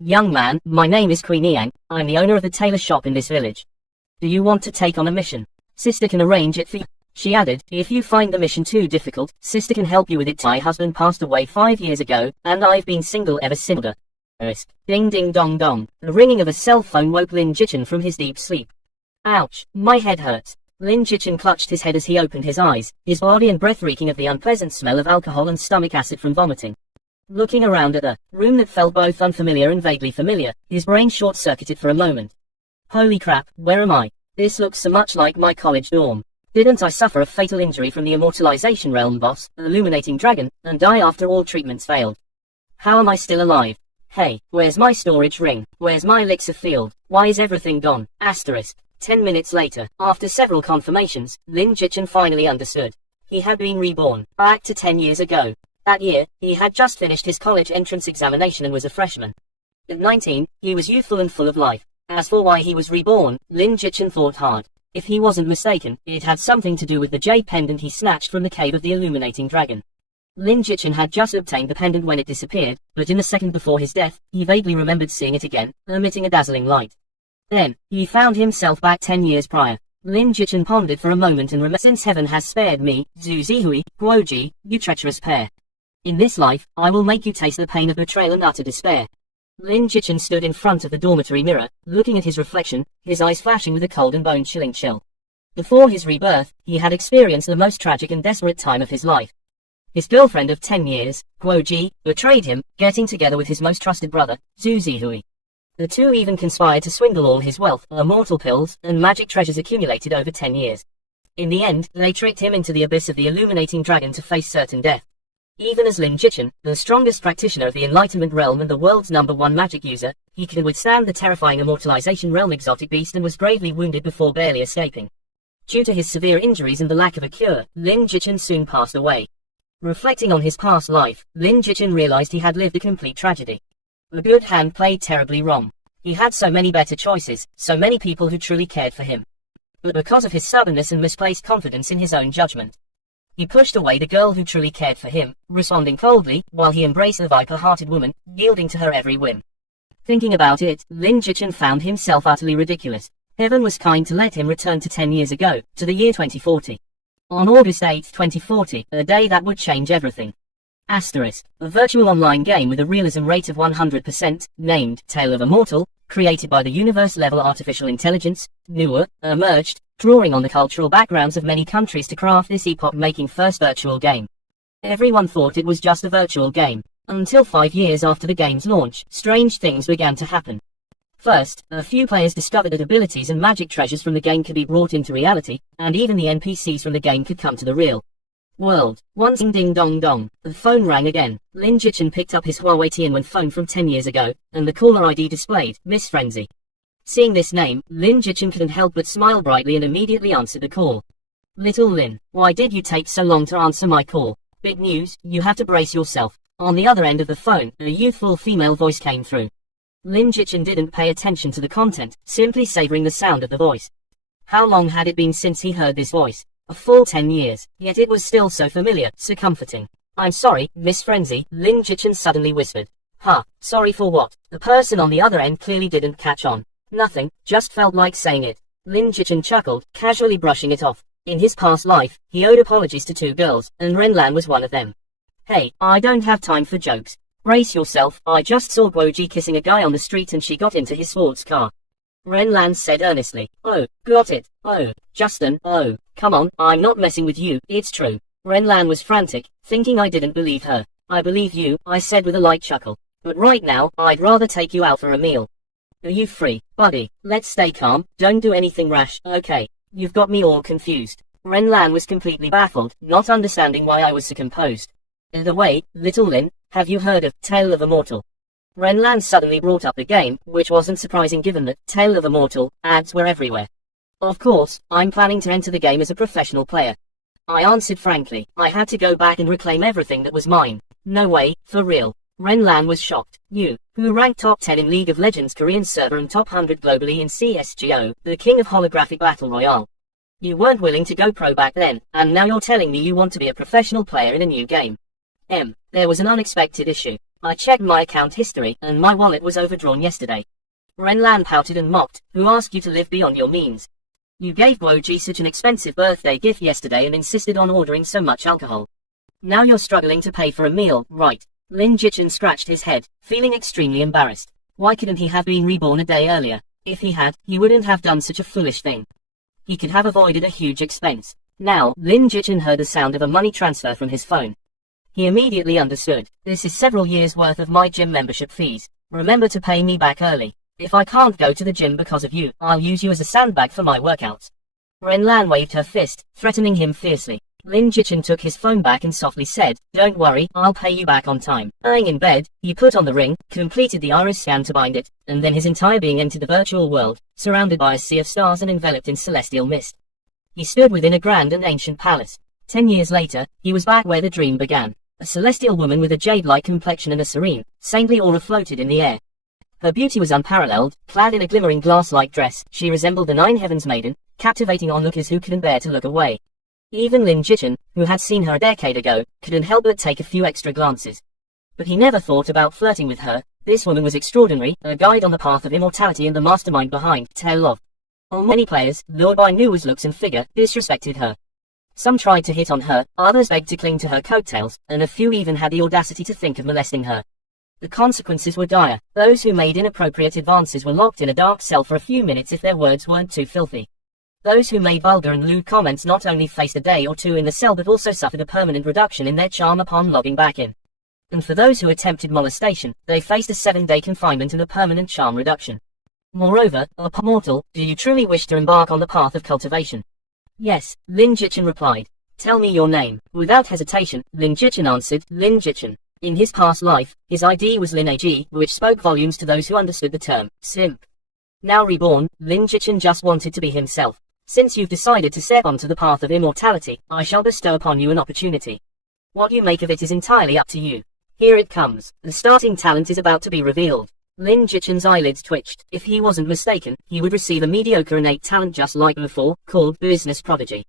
Young man, my name is Queen Yang. I'm the owner of the tailor shop in this village. Do you want to take on a mission? Sister can arrange it for you. She added, if you find the mission too difficult, sister can help you with it. My husband passed away 5 years ago, and I've been single ever since. Ding ding dong dong. The ringing of a cell phone woke Lin Jichin from his deep sleep. Ouch, my head hurts. Lin Jichin clutched his head as he opened his eyes, his body and breath reeking of the unpleasant smell of alcohol and stomach acid from vomiting. Looking around at a room that felt both unfamiliar and vaguely familiar, his brain short-circuited for a moment. Holy crap, where am I? This looks so much like my college dorm. Didn't I suffer a fatal injury from the immortalization realm boss, the illuminating dragon, and die after all treatments failed? How am I still alive? Hey, where's my storage ring? Where's my elixir field? Why is everything gone? Asterisk. 10 minutes later, after several confirmations, Lin Jichin finally understood. He had been reborn, back to 10 years ago. That year, he had just finished his college entrance examination and was a freshman. At 19, he was youthful and full of life. As for why he was reborn, Lin Jichin thought hard. If he wasn't mistaken, it had something to do with the jade pendant he snatched from the cave of the illuminating dragon. Lin Jichin had just obtained the pendant when it disappeared, but in the second before his death, he vaguely remembered seeing it again, emitting a dazzling light. Then, he found himself back 10 years prior. Lin Jichin pondered for a moment and remembered, since heaven has spared me, Zhu Zihui, Guoji, you treacherous pair. In this life, I will make you taste the pain of betrayal and utter despair. Lin Jichin stood in front of the dormitory mirror, looking at his reflection, his eyes flashing with a cold and bone-chilling chill. Before his rebirth, he had experienced the most tragic and desperate time of his life. His girlfriend of 10 years, Guoji, betrayed him, getting together with his most trusted brother, Zhu Zihui. The two even conspired to swindle all his wealth, immortal pills, and magic treasures accumulated over 10 years. In the end, they tricked him into the abyss of the illuminating dragon to face certain death. Even as Lin Jichin, the strongest practitioner of the Enlightenment realm and the world's #1 magic user, he could withstand the terrifying immortalization realm exotic beast and was gravely wounded before barely escaping. Due to his severe injuries and the lack of a cure, Lin Jichin soon passed away. Reflecting on his past life, Lin Jichin realized he had lived a complete tragedy. The good hand played terribly wrong. He had so many better choices, so many people who truly cared for him. But because of his stubbornness and misplaced confidence in his own judgment, he pushed away the girl who truly cared for him, responding coldly, while he embraced the viper-hearted woman, yielding to her every whim. Thinking about it, Lin Jichin found himself utterly ridiculous. Heaven was kind to let him return to 10 years ago, to the year 2040. On August 8, 2040, a day that would change everything. Asterisk. A virtual online game with a realism rate of 100%, named Tale of a Mortal, created by the universe-level artificial intelligence, NUA, emerged, drawing on the cultural backgrounds of many countries to craft this epoch-making first virtual game. Everyone thought it was just a virtual game. Until 5 years after the game's launch, strange things began to happen. First, a few players discovered that abilities and magic treasures from the game could be brought into reality, and even the NPCs from the game could come to the real world. Once ding dong dong, the phone rang again. Lin Jichin picked up his Huawei Tianwen phone from 10 years ago, and the caller ID displayed, Miss Frenzy. Seeing this name, Lin Jichin couldn't help but smile brightly and immediately answered the call. Little Lin, why did you take so long to answer my call? Big news, you have to brace yourself. On the other end of the phone, a youthful female voice came through. Lin Jichin didn't pay attention to the content, simply savoring the sound of the voice. How long had it been since he heard this voice? A full 10 years, yet it was still so familiar, so comforting. I'm sorry, Miss Frenzy, Lin Jichin suddenly whispered. Huh, sorry for what? The person on the other end clearly didn't catch on. Nothing, just felt like saying it. Lin Jichin chuckled, casually brushing it off. In his past life, he owed apologies to 2 girls, and Renlan was one of them. Hey, I don't have time for jokes. Brace yourself, I just saw Guoji kissing a guy on the street and she got into his sports car. Renlan said earnestly. Oh, got it. Oh, Justin, oh, come on, I'm not messing with you, it's true. Renlan was frantic, thinking I didn't believe her. I believe you, I said with a light chuckle. But right now, I'd rather take you out for a meal. Are you free, buddy? Let's stay calm, don't do anything rash, okay? You've got me all confused. Renlan was completely baffled, not understanding why I was so composed. Either way, little Lin, have you heard of Tale of a Mortal? Renlan suddenly brought up the game, which wasn't surprising given that Tale of a Mortal ads were everywhere. Of course, I'm planning to enter the game as a professional player. I answered frankly. I had to go back and reclaim everything that was mine. No way, for real. Renlan was shocked. You, who ranked top 10 in League of Legends Korean server and top 100 globally in CSGO, the king of holographic battle royale. You weren't willing to go pro back then, and now you're telling me you want to be a professional player in a new game. There was an unexpected issue. I checked my account history, and my wallet was overdrawn yesterday. Renlan pouted and mocked. Who asked you to live beyond your means? You gave Guoji such an expensive birthday gift yesterday and insisted on ordering so much alcohol. Now you're struggling to pay for a meal, right? Lin Jichen scratched his head, feeling extremely embarrassed. Why couldn't he have been reborn a day earlier? If he had, he wouldn't have done such a foolish thing. He could have avoided a huge expense. Now, Lin Jichen heard the sound of a money transfer from his phone. He immediately understood. This is several years' worth of my gym membership fees. Remember to pay me back early. If I can't go to the gym because of you, I'll use you as a sandbag for my workouts. Renlan waved her fist, threatening him fiercely. Lin Jichen took his phone back and softly said, "Don't worry, I'll pay you back on time." Lying in bed, he put on the ring, completed the iris scan to bind it, and then his entire being entered the virtual world, surrounded by a sea of stars and enveloped in celestial mist. He stood within a grand and ancient palace. 10 years later, he was back where the dream began. A celestial woman with a jade-like complexion and a serene, saintly aura floated in the air. Her beauty was unparalleled. Clad in a glimmering glass-like dress, she resembled the Nine Heavens maiden, captivating onlookers who couldn't bear to look away. Even Lin Jichen, who had seen her a decade ago, couldn't help but take a few extra glances. But he never thought about flirting with her. This woman was extraordinary, a guide on the path of immortality and the mastermind behind Tale of. While many players, lured by Nua's looks and figure, disrespected her. Some tried to hit on her, others begged to cling to her coattails, and a few even had the audacity to think of molesting her. The consequences were dire. Those who made inappropriate advances were locked in a dark cell for a few minutes if their words weren't too filthy. Those who made vulgar and lewd comments not only faced a day or two in the cell but also suffered a permanent reduction in their charm upon logging back in. And for those who attempted molestation, they faced a 7-day confinement and a permanent charm reduction. Moreover, upon mortal, do you truly wish to embark on the path of cultivation? Yes, Lin Jichen replied. Tell me your name. Without hesitation, Lin Jichen answered, Lin Jichen. In his past life, his ID was Lin Edgey, which spoke volumes to those who understood the term, simp. Now reborn, Lin Jichen just wanted to be himself. Since you've decided to step onto the path of immortality, I shall bestow upon you an opportunity. What you make of it is entirely up to you. Here it comes. The starting talent is about to be revealed. Lin Jichen's eyelids twitched. If he wasn't mistaken, he would receive a mediocre innate talent just like before, called Business Prodigy.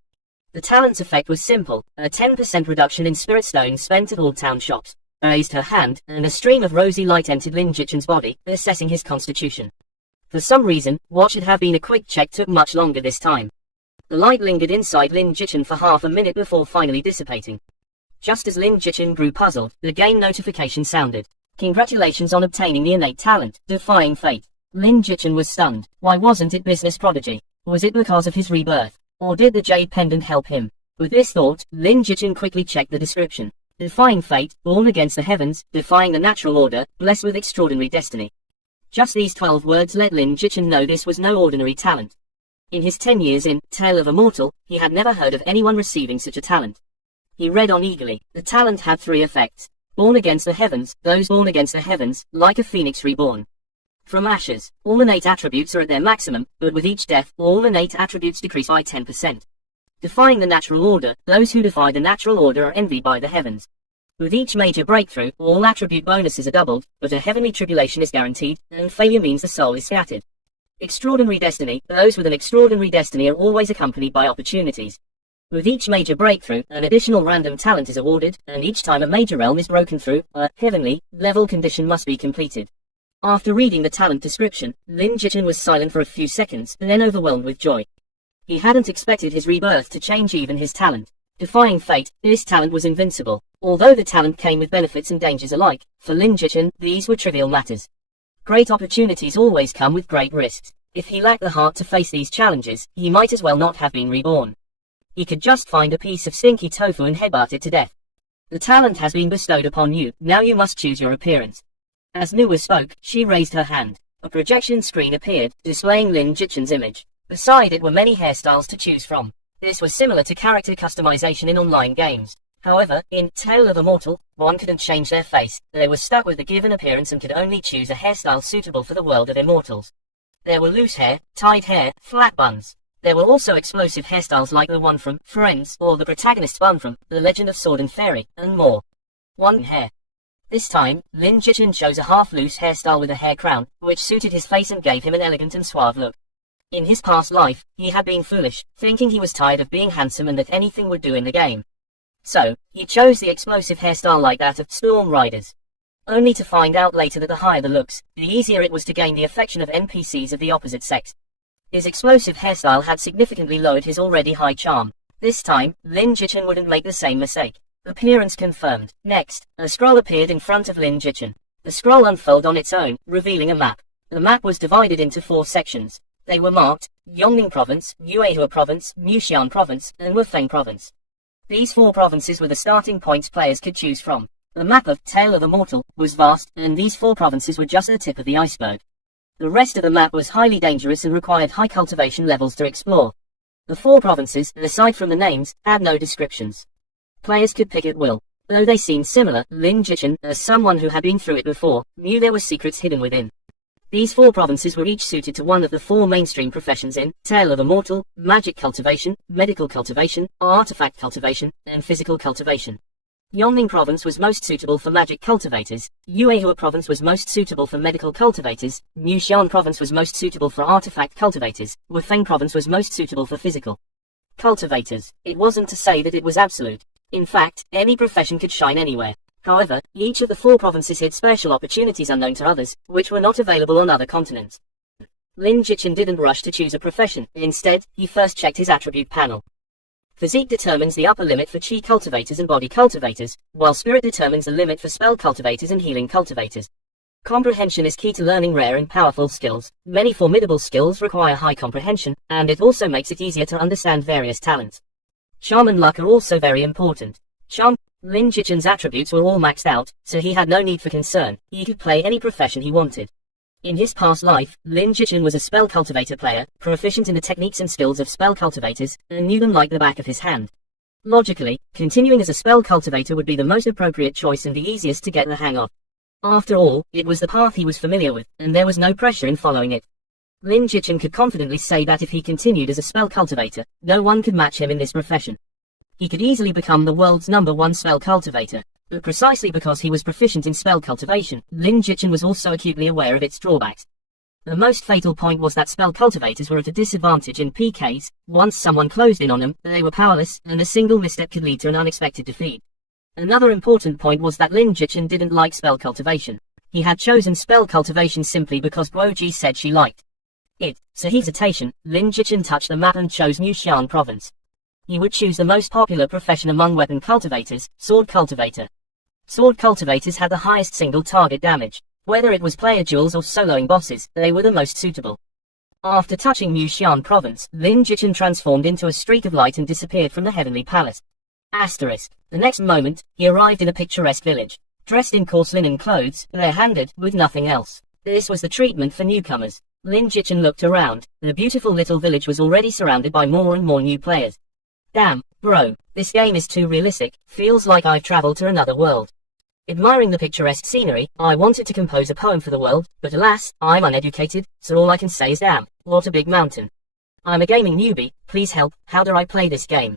The talent's effect was simple, a 10% reduction in spirit stones spent at all town shops. Raised her hand, and a stream of rosy light entered Lin Jichen's body, assessing his constitution. For some reason, what should have been a quick check took much longer this time. The light lingered inside Lin Jichen for half a minute before finally dissipating. Just as Lin Jichen grew puzzled, the game notification sounded. Congratulations on obtaining the innate talent, defying fate. Lin Jichen was stunned. Why wasn't it Business Prodigy? Was it because of his rebirth? Or did the jade pendant help him? With this thought, Lin Jichen quickly checked the description. Defying fate, born against the heavens, defying the natural order, blessed with extraordinary destiny. Just these 12 words let Lin Jichen know this was no ordinary talent. In his 10 years in Tale of a Mortal, he had never heard of anyone receiving such a talent. He read on eagerly. The talent had 3 effects. Born against the heavens, those born against the heavens, like a phoenix reborn. From ashes, all innate attributes are at their maximum, but with each death, all innate attributes decrease by 10%. Defying the natural order, those who defy the natural order are envied by the heavens. With each major breakthrough, all attribute bonuses are doubled, but a heavenly tribulation is guaranteed, and failure means the soul is scattered. Extraordinary destiny, those with an extraordinary destiny are always accompanied by opportunities. With each major breakthrough, an additional random talent is awarded, and each time a major realm is broken through, a heavenly level condition must be completed. After reading the talent description, Lin Jichen was silent for a few seconds, then overwhelmed with joy. He hadn't expected his rebirth to change even his talent. Defying fate, this talent was invincible. Although the talent came with benefits and dangers alike, for Lin Jichen, these were trivial matters. Great opportunities always come with great risks. If he lacked the heart to face these challenges, he might as well not have been reborn. He could just find a piece of stinky tofu and headbutt it to death. The talent has been bestowed upon you, now you must choose your appearance. As Nua spoke, she raised her hand. A projection screen appeared, displaying Lin Jichen's image. Beside it were many hairstyles to choose from. This was similar to character customization in online games. However, in Tale of a Mortal, one couldn't change their face. They were stuck with the given appearance and could only choose a hairstyle suitable for the world of immortals. There were loose hair, tied hair, flat buns. There were also explosive hairstyles like the one from Friends or the protagonist's bun from The Legend of Sword and Fairy, and more. One hair. This time, Lin Jichen chose a half-loose hairstyle with a hair crown, which suited his face and gave him an elegant and suave look. In his past life, he had been foolish, thinking he was tired of being handsome and that anything would do in the game. So, he chose the explosive hairstyle like that of Storm Riders. only to find out later that the higher the looks, the easier it was to gain the affection of NPCs of the opposite sex. His explosive hairstyle had significantly lowered his already high charm. This time, Lin Jichen wouldn't make the same mistake. Appearance confirmed. Next, a scroll appeared in front of Lin Jichen. The scroll unfolded on its own, revealing a map. The map was divided into 4 sections. They were marked Yongning Province, Yuehua Province, Muxian Province, and Wufeng Province. These 4 provinces were the starting points players could choose from. The map of Tale of the Mortal was vast, and these 4 provinces were just the tip of the iceberg. The rest of the map was highly dangerous and required high cultivation levels to explore. The 4 provinces, aside from the names, had no descriptions. Players could pick at will. Though they seemed similar, Lin Jichen, as someone who had been through it before, knew there were secrets hidden within. These 4 provinces were each suited to one of the 4 mainstream professions in Tale of the Mortal, magic cultivation, medical cultivation, artifact cultivation, and physical cultivation. Yongning Province was most suitable for magic cultivators, Yuehua Province was most suitable for medical cultivators, Muxian Province was most suitable for artifact cultivators, Wufeng Province was most suitable for physical cultivators. It wasn't to say that it was absolute. In fact, any profession could shine anywhere. However, each of the 4 provinces hid special opportunities unknown to others, which were not available on other continents. Lin Jichen didn't rush to choose a profession. Instead, he first checked his attribute panel. Physique determines the upper limit for chi cultivators and body cultivators, while spirit determines the limit for spell cultivators and healing cultivators. Comprehension is key to learning rare and powerful skills. Many formidable skills require high comprehension, and it also makes it easier to understand various talents. Charm and luck are also very important. Charm. Lin Jichen's attributes were all maxed out, so he had no need for concern. He could play any profession he wanted. In his past life, Lin Jichen was a spell cultivator player, proficient in the techniques and skills of spell cultivators, and knew them like the back of his hand. Logically, continuing as a spell cultivator would be the most appropriate choice and the easiest to get the hang of. After all, it was the path he was familiar with, and there was no pressure in following it. Lin Jichen could confidently say that if he continued as a spell cultivator, no one could match him in this profession. He could easily become the world's #1 spell cultivator. But precisely because he was proficient in spell cultivation, Lin Jichen was also acutely aware of its drawbacks. The most fatal point was that spell cultivators were at a disadvantage in PKs. Once someone closed in on them, they were powerless, and a single misstep could lead to an unexpected defeat. Another important point was that Lin Jichen didn't like spell cultivation. He had chosen spell cultivation simply because Guoji said she liked it. So hesitation, Lin Jichen touched the map and chose Muxian Province. He would choose the most popular profession among weapon cultivators, sword cultivator. Sword cultivators had the highest single target damage. Whether it was player duels or soloing bosses, they were the most suitable. After touching Muxian Province, Lin Jichen transformed into a streak of light and disappeared from the heavenly palace. Asterisk. The next moment, he arrived in a picturesque village. Dressed in coarse linen clothes, bare-handed, with nothing else. This was the treatment for newcomers. Lin Jichen looked around. The beautiful little village was already surrounded by more and more new players. Damn, bro, this game is too realistic, feels like I've traveled to another world. Admiring the picturesque scenery, I wanted to compose a poem for the world, but alas, I'm uneducated, so all I can say is damn, what a big mountain. I'm a gaming newbie, please help, how do I play this game?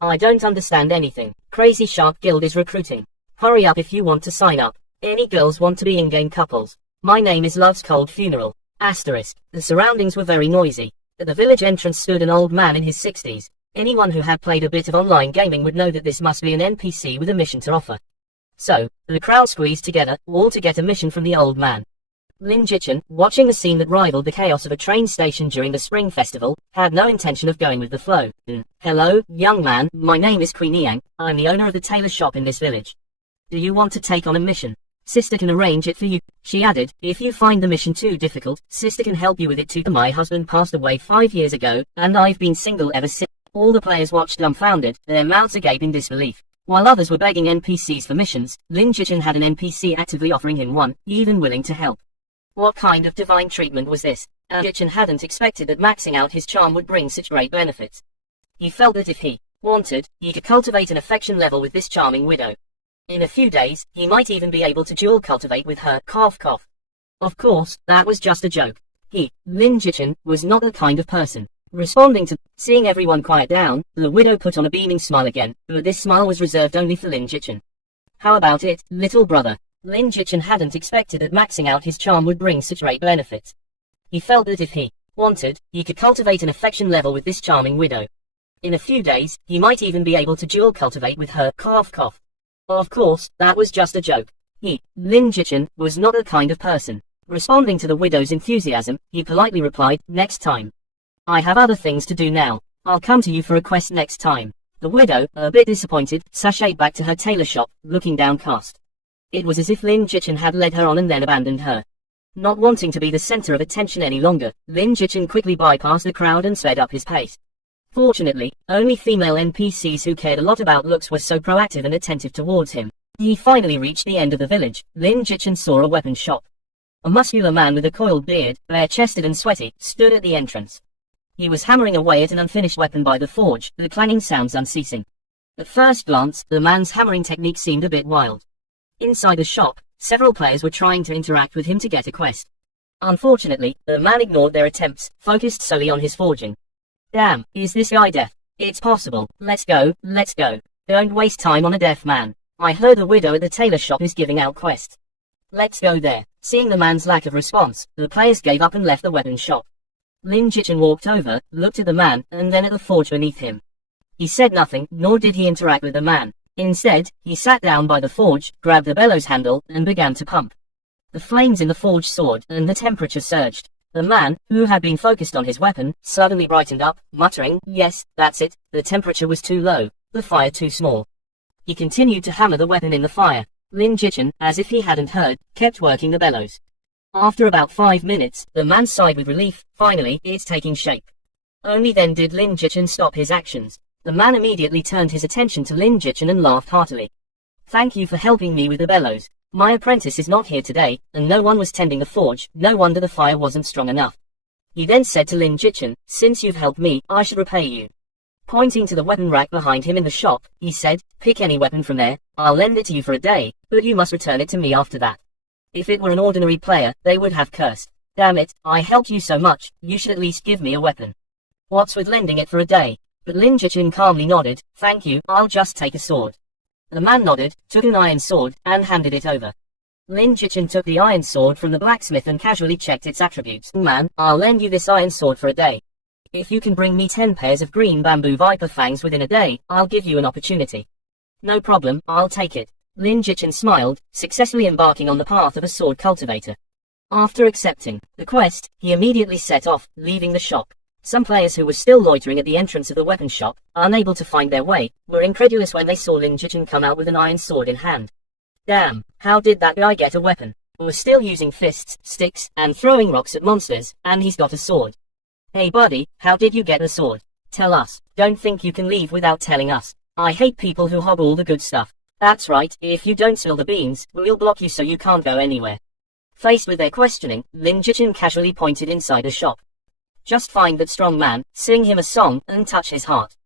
I don't understand anything. Crazy Shark Guild is recruiting. Hurry up if you want to sign up. Any girls want to be in-game couples? My name is Love's Cold Funeral. Asterisk. The surroundings were very noisy. At the village entrance stood an old man in his 60s. Anyone who had played a bit of online gaming would know that this must be an NPC with a mission to offer. So, the crowd squeezed together, all to get a mission from the old man. Lin Jichen, watching the scene that rivaled the chaos of a train station during the Spring Festival, had no intention of going with the flow. Hello, young man, my name is Queen Yang, I'm the owner of the tailor shop in this village. Do you want to take on a mission? Sister can arrange it for you, she added. If you find the mission too difficult, sister can help you with it too. My husband passed away 5 years ago, and I've been single ever since. All the players watched dumbfounded, their mouths agape in disbelief. While others were begging NPCs for missions, Lin Jichen had an NPC actively offering him one, even willing to help. What kind of divine treatment was this? Jichen hadn't expected that maxing out his charm would bring such great benefits. He felt that if he wanted, he could cultivate an affection level with this charming widow. In a few days, he might even be able to dual cultivate with her, cough cough. Of course, that was just a joke. He, Lin Jichen, was not the kind of person. Responding to seeing everyone quiet down, the widow put on a beaming smile again, but this smile was reserved only for Lin Jichen. How about it, little brother? Lin Jichen hadn't expected that maxing out his charm would bring such great benefits. He felt that if he wanted, he could cultivate an affection level with this charming widow. In a few days, he might even be able to dual cultivate with her, cough cough. Of course, that was just a joke. Lin Jichin, was not that kind of person. Responding to the widow's enthusiasm, he politely replied, next time. I have other things to do now. I'll come to you for a quest next time. The widow, a bit disappointed, sashayed back to her tailor shop, looking downcast. It was as if Lin Jichin had led her on and then abandoned her. Not wanting to be the center of attention any longer, Lin Jichin quickly bypassed the crowd and sped up his pace. Fortunately, only female NPCs who cared a lot about looks were so proactive and attentive towards him. He finally reached the end of the village. Lin Jichin saw a weapon shop. A muscular man with a coiled beard, bare-chested and sweaty, stood at the entrance. He was hammering away at an unfinished weapon by the forge, the clanging sounds unceasing. At first glance, the man's hammering technique seemed a bit wild. Inside the shop, several players were trying to interact with him to get a quest. Unfortunately, the man ignored their attempts, focused solely on his forging. Damn, is this guy deaf? It's possible. Let's go, let's go. Don't waste time on a deaf man. I heard the widow at the tailor shop is giving out quests. Let's go there. Seeing the man's lack of response, the players gave up and left the weapon shop. Lin Jichin walked over, looked at the man, and then at the forge beneath him. He said nothing, nor did he interact with the man. Instead, he sat down by the forge, grabbed the bellows handle, and began to pump. The flames in the forge soared, and the temperature surged. The man, who had been focused on his weapon, suddenly brightened up, muttering, yes, that's it, the temperature was too low, the fire too small. He continued to hammer the weapon in the fire. Lin Jichin, as if he hadn't heard, kept working the bellows. After about 5 minutes, the man sighed with relief. Finally, it's taking shape. Only then did Lin Jichin stop his actions. The man immediately turned his attention to Lin Jichin and laughed heartily. Thank you for helping me with the bellows. My apprentice is not here today, and no one was tending the forge. No wonder the fire wasn't strong enough. He then said to Lin Jichin, since you've helped me, I should repay you. Pointing to the weapon rack behind him in the shop, he said, pick any weapon from there, I'll lend it to you for a day, but you must return it to me after that. If it were an ordinary player, they would have cursed. Damn it, I helped you so much, you should at least give me a weapon. What's with lending it for a day? But Lin Jichin calmly nodded, thank you, I'll just take a sword. The man nodded, took an iron sword, and handed it over. Lin Jichin took the iron sword from the blacksmith and casually checked its attributes. Man, I'll lend you this iron sword for a day. If you can bring me 10 pairs of green bamboo viper fangs within a day, I'll give you an opportunity. No problem, I'll take it. Lin Jichin smiled, successfully embarking on the path of a sword cultivator. After accepting the quest, he immediately set off, leaving the shop. Some players who were still loitering at the entrance of the weapon shop, unable to find their way, were incredulous when they saw Lin Jichin come out with an iron sword in hand. Damn, how did that guy get a weapon? We're still using fists, sticks, and throwing rocks at monsters, and he's got a sword. Hey buddy, how did you get a sword? Tell us, don't think you can leave without telling us. I hate people who hog all the good stuff. That's right, if you don't spill the beans, we'll block you so you can't go anywhere. Faced with their questioning, Lin Jichin casually pointed inside the shop. Just find that strong man, sing him a song, and touch his heart.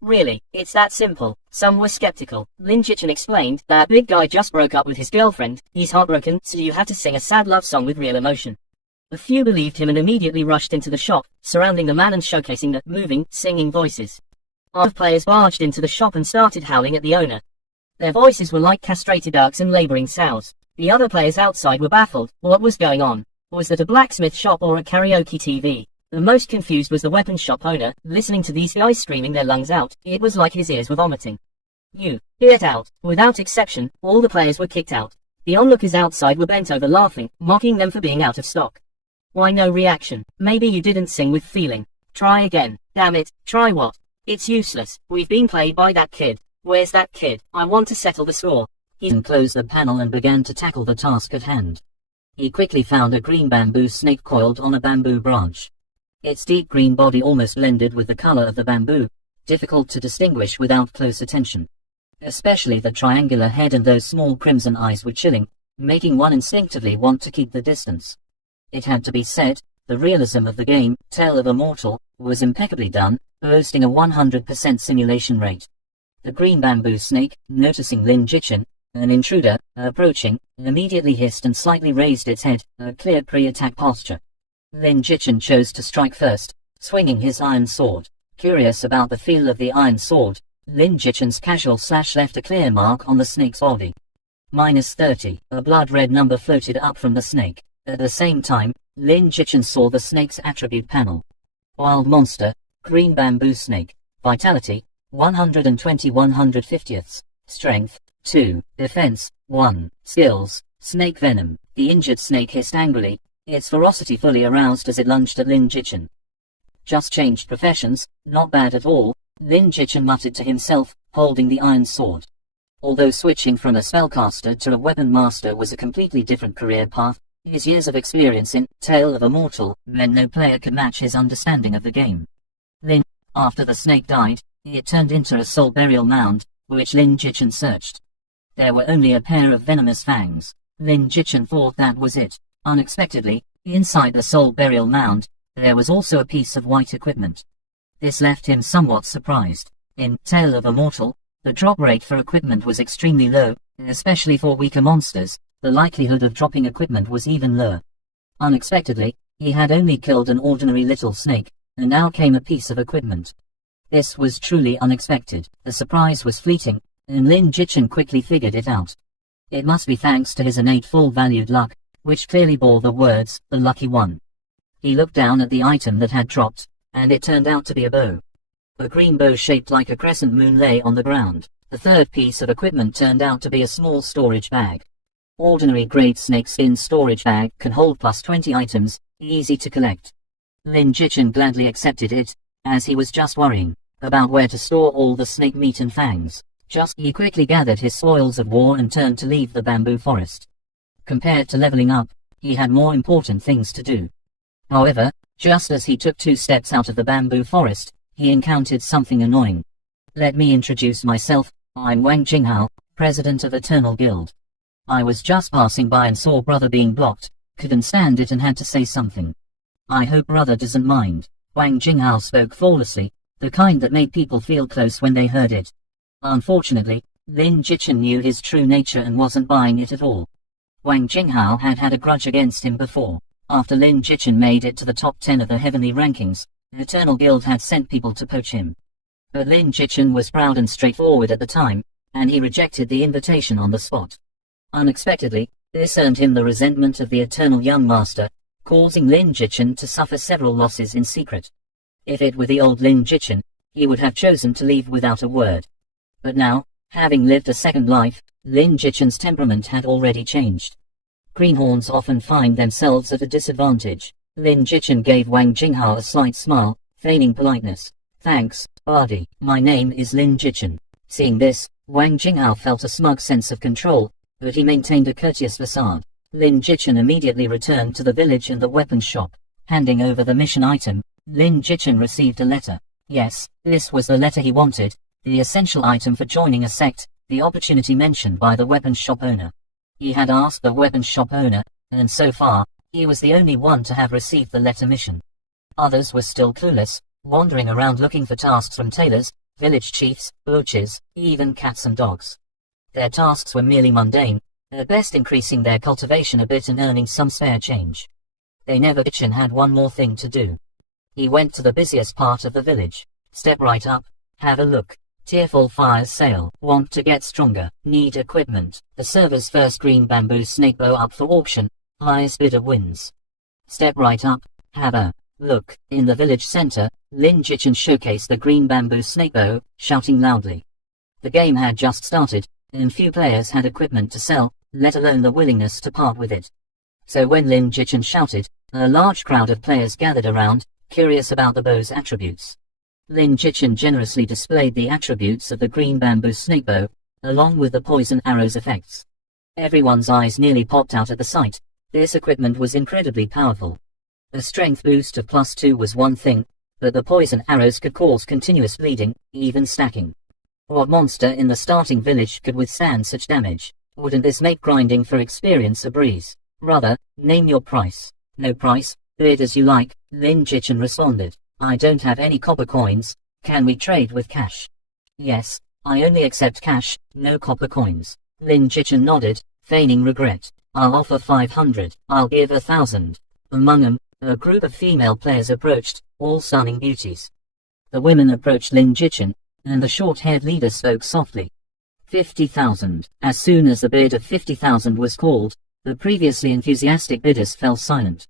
Really, it's that simple. Some were skeptical. Lin Jichin explained, that big guy just broke up with his girlfriend, he's heartbroken, so you have to sing a sad love song with real emotion. A few believed him and immediately rushed into the shop, surrounding the man and showcasing the moving, singing voices. Other players barged into the shop and started howling at the owner. Their voices were like castrated ducks and laboring sows. The other players outside were baffled. What was going on? Was that a blacksmith shop or a karaoke TV? The most confused was the weapon shop owner, listening to these guys screaming their lungs out. It was like his ears were vomiting. You, get out. Without exception, all the players were kicked out. The onlookers outside were bent over laughing, mocking them for being out of stock. Why no reaction? Maybe you didn't sing with feeling. Try again. Damn it, try what? It's useless. We've been played by that kid. Where's that kid? I want to settle the score. He closed the panel and began to tackle the task at hand. He quickly found a green bamboo snake coiled on a bamboo branch. Its deep green body almost blended with the color of the bamboo, difficult to distinguish without close attention. Especially the triangular head and those small crimson eyes were chilling, making one instinctively want to keep the distance. It had to be said, the realism of the game, Tale of a Mortal, was impeccably done, boasting a 100% simulation rate. The green bamboo snake, noticing Lin Jichin, an intruder, approaching, immediately hissed and slightly raised its head, a clear pre-attack posture. Lin Jichin chose to strike first, swinging his iron sword. Curious about the feel of the iron sword, Lin Jichin's casual slash left a clear mark on the snake's body. -30, a blood-red number floated up from the snake. At the same time, Lin Jichin saw the snake's attribute panel. Wild monster, green bamboo snake, vitality, 120 150ths, strength, 2, defense, 1, skills, Snake venom. The injured snake hissed angrily, its ferocity fully aroused as it lunged at Lin Jichen. Just changed professions, not bad at all, Lin Jichen muttered to himself, holding the iron sword. Although switching from a spellcaster to a weapon master was a completely different career path, his years of experience in Tale of a Mortal meant no player could match his understanding of the game. After the snake died, it turned into a soul burial mound, which Lin Jichen searched. There were only a pair of venomous fangs. Lin Jichen thought that was it. Unexpectedly, inside the soul burial mound, there was also a piece of white equipment. This left him somewhat surprised. In Tale of a Mortal, the drop rate for equipment was extremely low, especially for weaker monsters. The likelihood of dropping equipment was even lower. Unexpectedly, he had only killed an ordinary little snake, and now came a piece of equipment. This was truly unexpected. The surprise was fleeting, and Lin Jichen quickly figured it out. It must be thanks to his innate full-valued luck, which clearly bore the words, the lucky one. He looked down at the item that had dropped, and it turned out to be a bow. A green bow shaped like a crescent moon lay on the ground. The third piece of equipment turned out to be a small storage bag. Ordinary grade snakeskin storage bag can hold plus 20 items, easy to collect. Lin Jichen gladly accepted it, as he was just worrying about where to store all the snake meat and fangs. He quickly gathered his spoils of war and turned to leave the bamboo forest. Compared to leveling up, he had more important things to do. However, just as he took 2 steps out of the bamboo forest, he encountered something annoying. Let me introduce myself, I'm Wang Jinghao, president of Eternal Guild. I was just passing by and saw brother being blocked, couldn't stand it and had to say something. I hope brother doesn't mind. Wang Jinghao spoke flawlessly, the kind that made people feel close when they heard it. Unfortunately, Lin Jichen knew his true nature and wasn't buying it at all. Wang Jinghao had had a grudge against him before. After Lin Jichen made it to the top 10 of the heavenly rankings, the Eternal Guild had sent people to poach him. But Lin Jichen was proud and straightforward at the time, and he rejected the invitation on the spot. Unexpectedly, this earned him the resentment of the Eternal Young Master, causing Lin Jichen to suffer several losses in secret. If it were the old Lin Jichen, he would have chosen to leave without a word. But now, having lived a second life, Lin Jichen's temperament had already changed. Greenhorns often find themselves at a disadvantage. Lin Jichen gave Wang Jinghao a slight smile, feigning politeness. Thanks, buddy. My name is Lin Jichen. Seeing this, Wang Jinghao felt a smug sense of control, but he maintained a courteous facade. Lin Jichen immediately returned to the village and the weapons shop. Handing over the mission item, Lin Jichen received a letter. Yes, this was the letter he wanted. The essential item for joining a sect, the opportunity mentioned by the weapons shop owner. He had asked the weapons shop owner, and so far, he was the only one to have received the letter mission. Others were still clueless, wandering around looking for tasks from tailors, village chiefs, butchers, even cats and dogs. Their tasks were merely mundane, at best increasing their cultivation a bit and earning some spare change. They never Jichen had one more thing to do. He went to the busiest part of the village. Step right up, have a look. Tearful fire sale. Want to get stronger? Need equipment. The server's first green bamboo snake bow up for auction. Highest bidder wins. Step right up, have a look. In the village center, Lin Jichen showcased the green bamboo snake bow, shouting loudly. The game had just started, and few players had equipment to sell, let alone the willingness to part with it. So when Lin Jichen shouted, a large crowd of players gathered around, curious about the bow's attributes. Lin Jichen generously displayed the attributes of the green bamboo snakebow, along with the poison arrow's effects. Everyone's eyes nearly popped out at the sight. This equipment was incredibly powerful. A strength boost of +2 was one thing, but the poison arrows could cause continuous bleeding, even stacking. What monster in the starting village could withstand such damage? Wouldn't this make grinding for experience a breeze? Rather, name your price. No price, bid as you like, Lin Jichen responded. I don't have any copper coins, can we trade with cash? Yes, I only accept cash, no copper coins. Lin Jichen nodded, feigning regret. I'll offer 500, I'll give 1,000. Among them, a group of female players approached, all stunning beauties. The women approached Lin Jichen, and the short-haired leader spoke softly. 50,000. As soon as the bid of 50,000 was called, the previously enthusiastic bidders fell silent.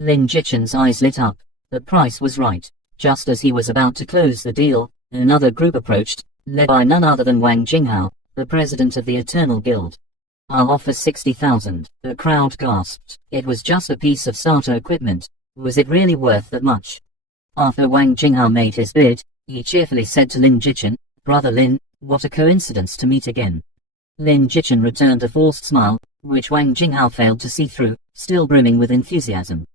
Lin Jichen's eyes lit up. The price was right. Just as he was about to close the deal, another group approached, led by none other than Wang Jinghao, the president of the Eternal Guild. I'll offer 60,000. The crowd gasped. It was just a piece of starter equipment. Was it really worth that much? After Wang Jinghao made his bid, he cheerfully said to Lin Jichen, "Brother Lin, what a coincidence to meet again." Lin Jichen returned a forced smile, which Wang Jinghao failed to see through, still brimming with enthusiasm.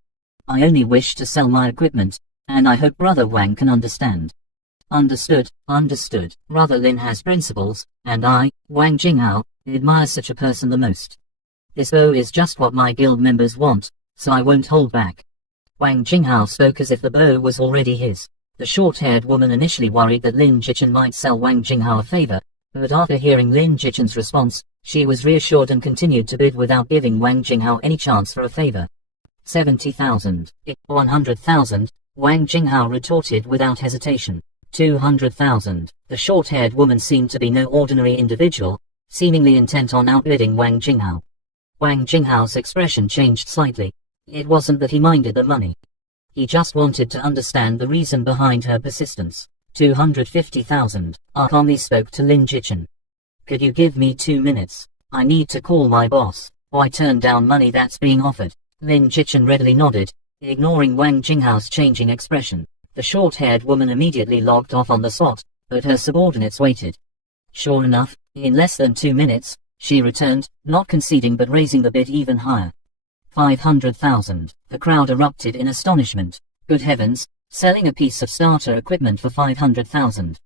"I only wish to sell my equipment, and I hope Brother Wang can understand." "Understood, understood. Brother Lin has principles, and I, Wang Jinghao, admire such a person the most. This bow is just what my guild members want, so I won't hold back." Wang Jinghao spoke as if the bow was already his. The short-haired woman initially worried that Lin Jichen might sell Wang Jinghao a favor, but after hearing Lin Jichen's response, she was reassured and continued to bid without giving Wang Jinghao any chance for a favor. 70,000. 100,000, Wang Jinghao retorted without hesitation. 200,000. The short-haired woman seemed to be no ordinary individual, seemingly intent on outbidding Wang Jinghao. Wang Jinghao's expression changed slightly. It wasn't that he minded the money. He just wanted to understand the reason behind her persistence. 250,000. Akami spoke to Lin Jichen. "Could you give me 2 minutes? I need to call my boss." "Why turn down money that's being offered?" Lin Jichen readily nodded, ignoring Wang Jinghao's changing expression. The short-haired woman immediately logged off on the spot, but her subordinates waited. Sure enough, in less than 2 minutes, she returned, not conceding but raising the bid even higher. 500,000. The crowd erupted in astonishment. Good heavens, selling a piece of starter equipment for 500,000.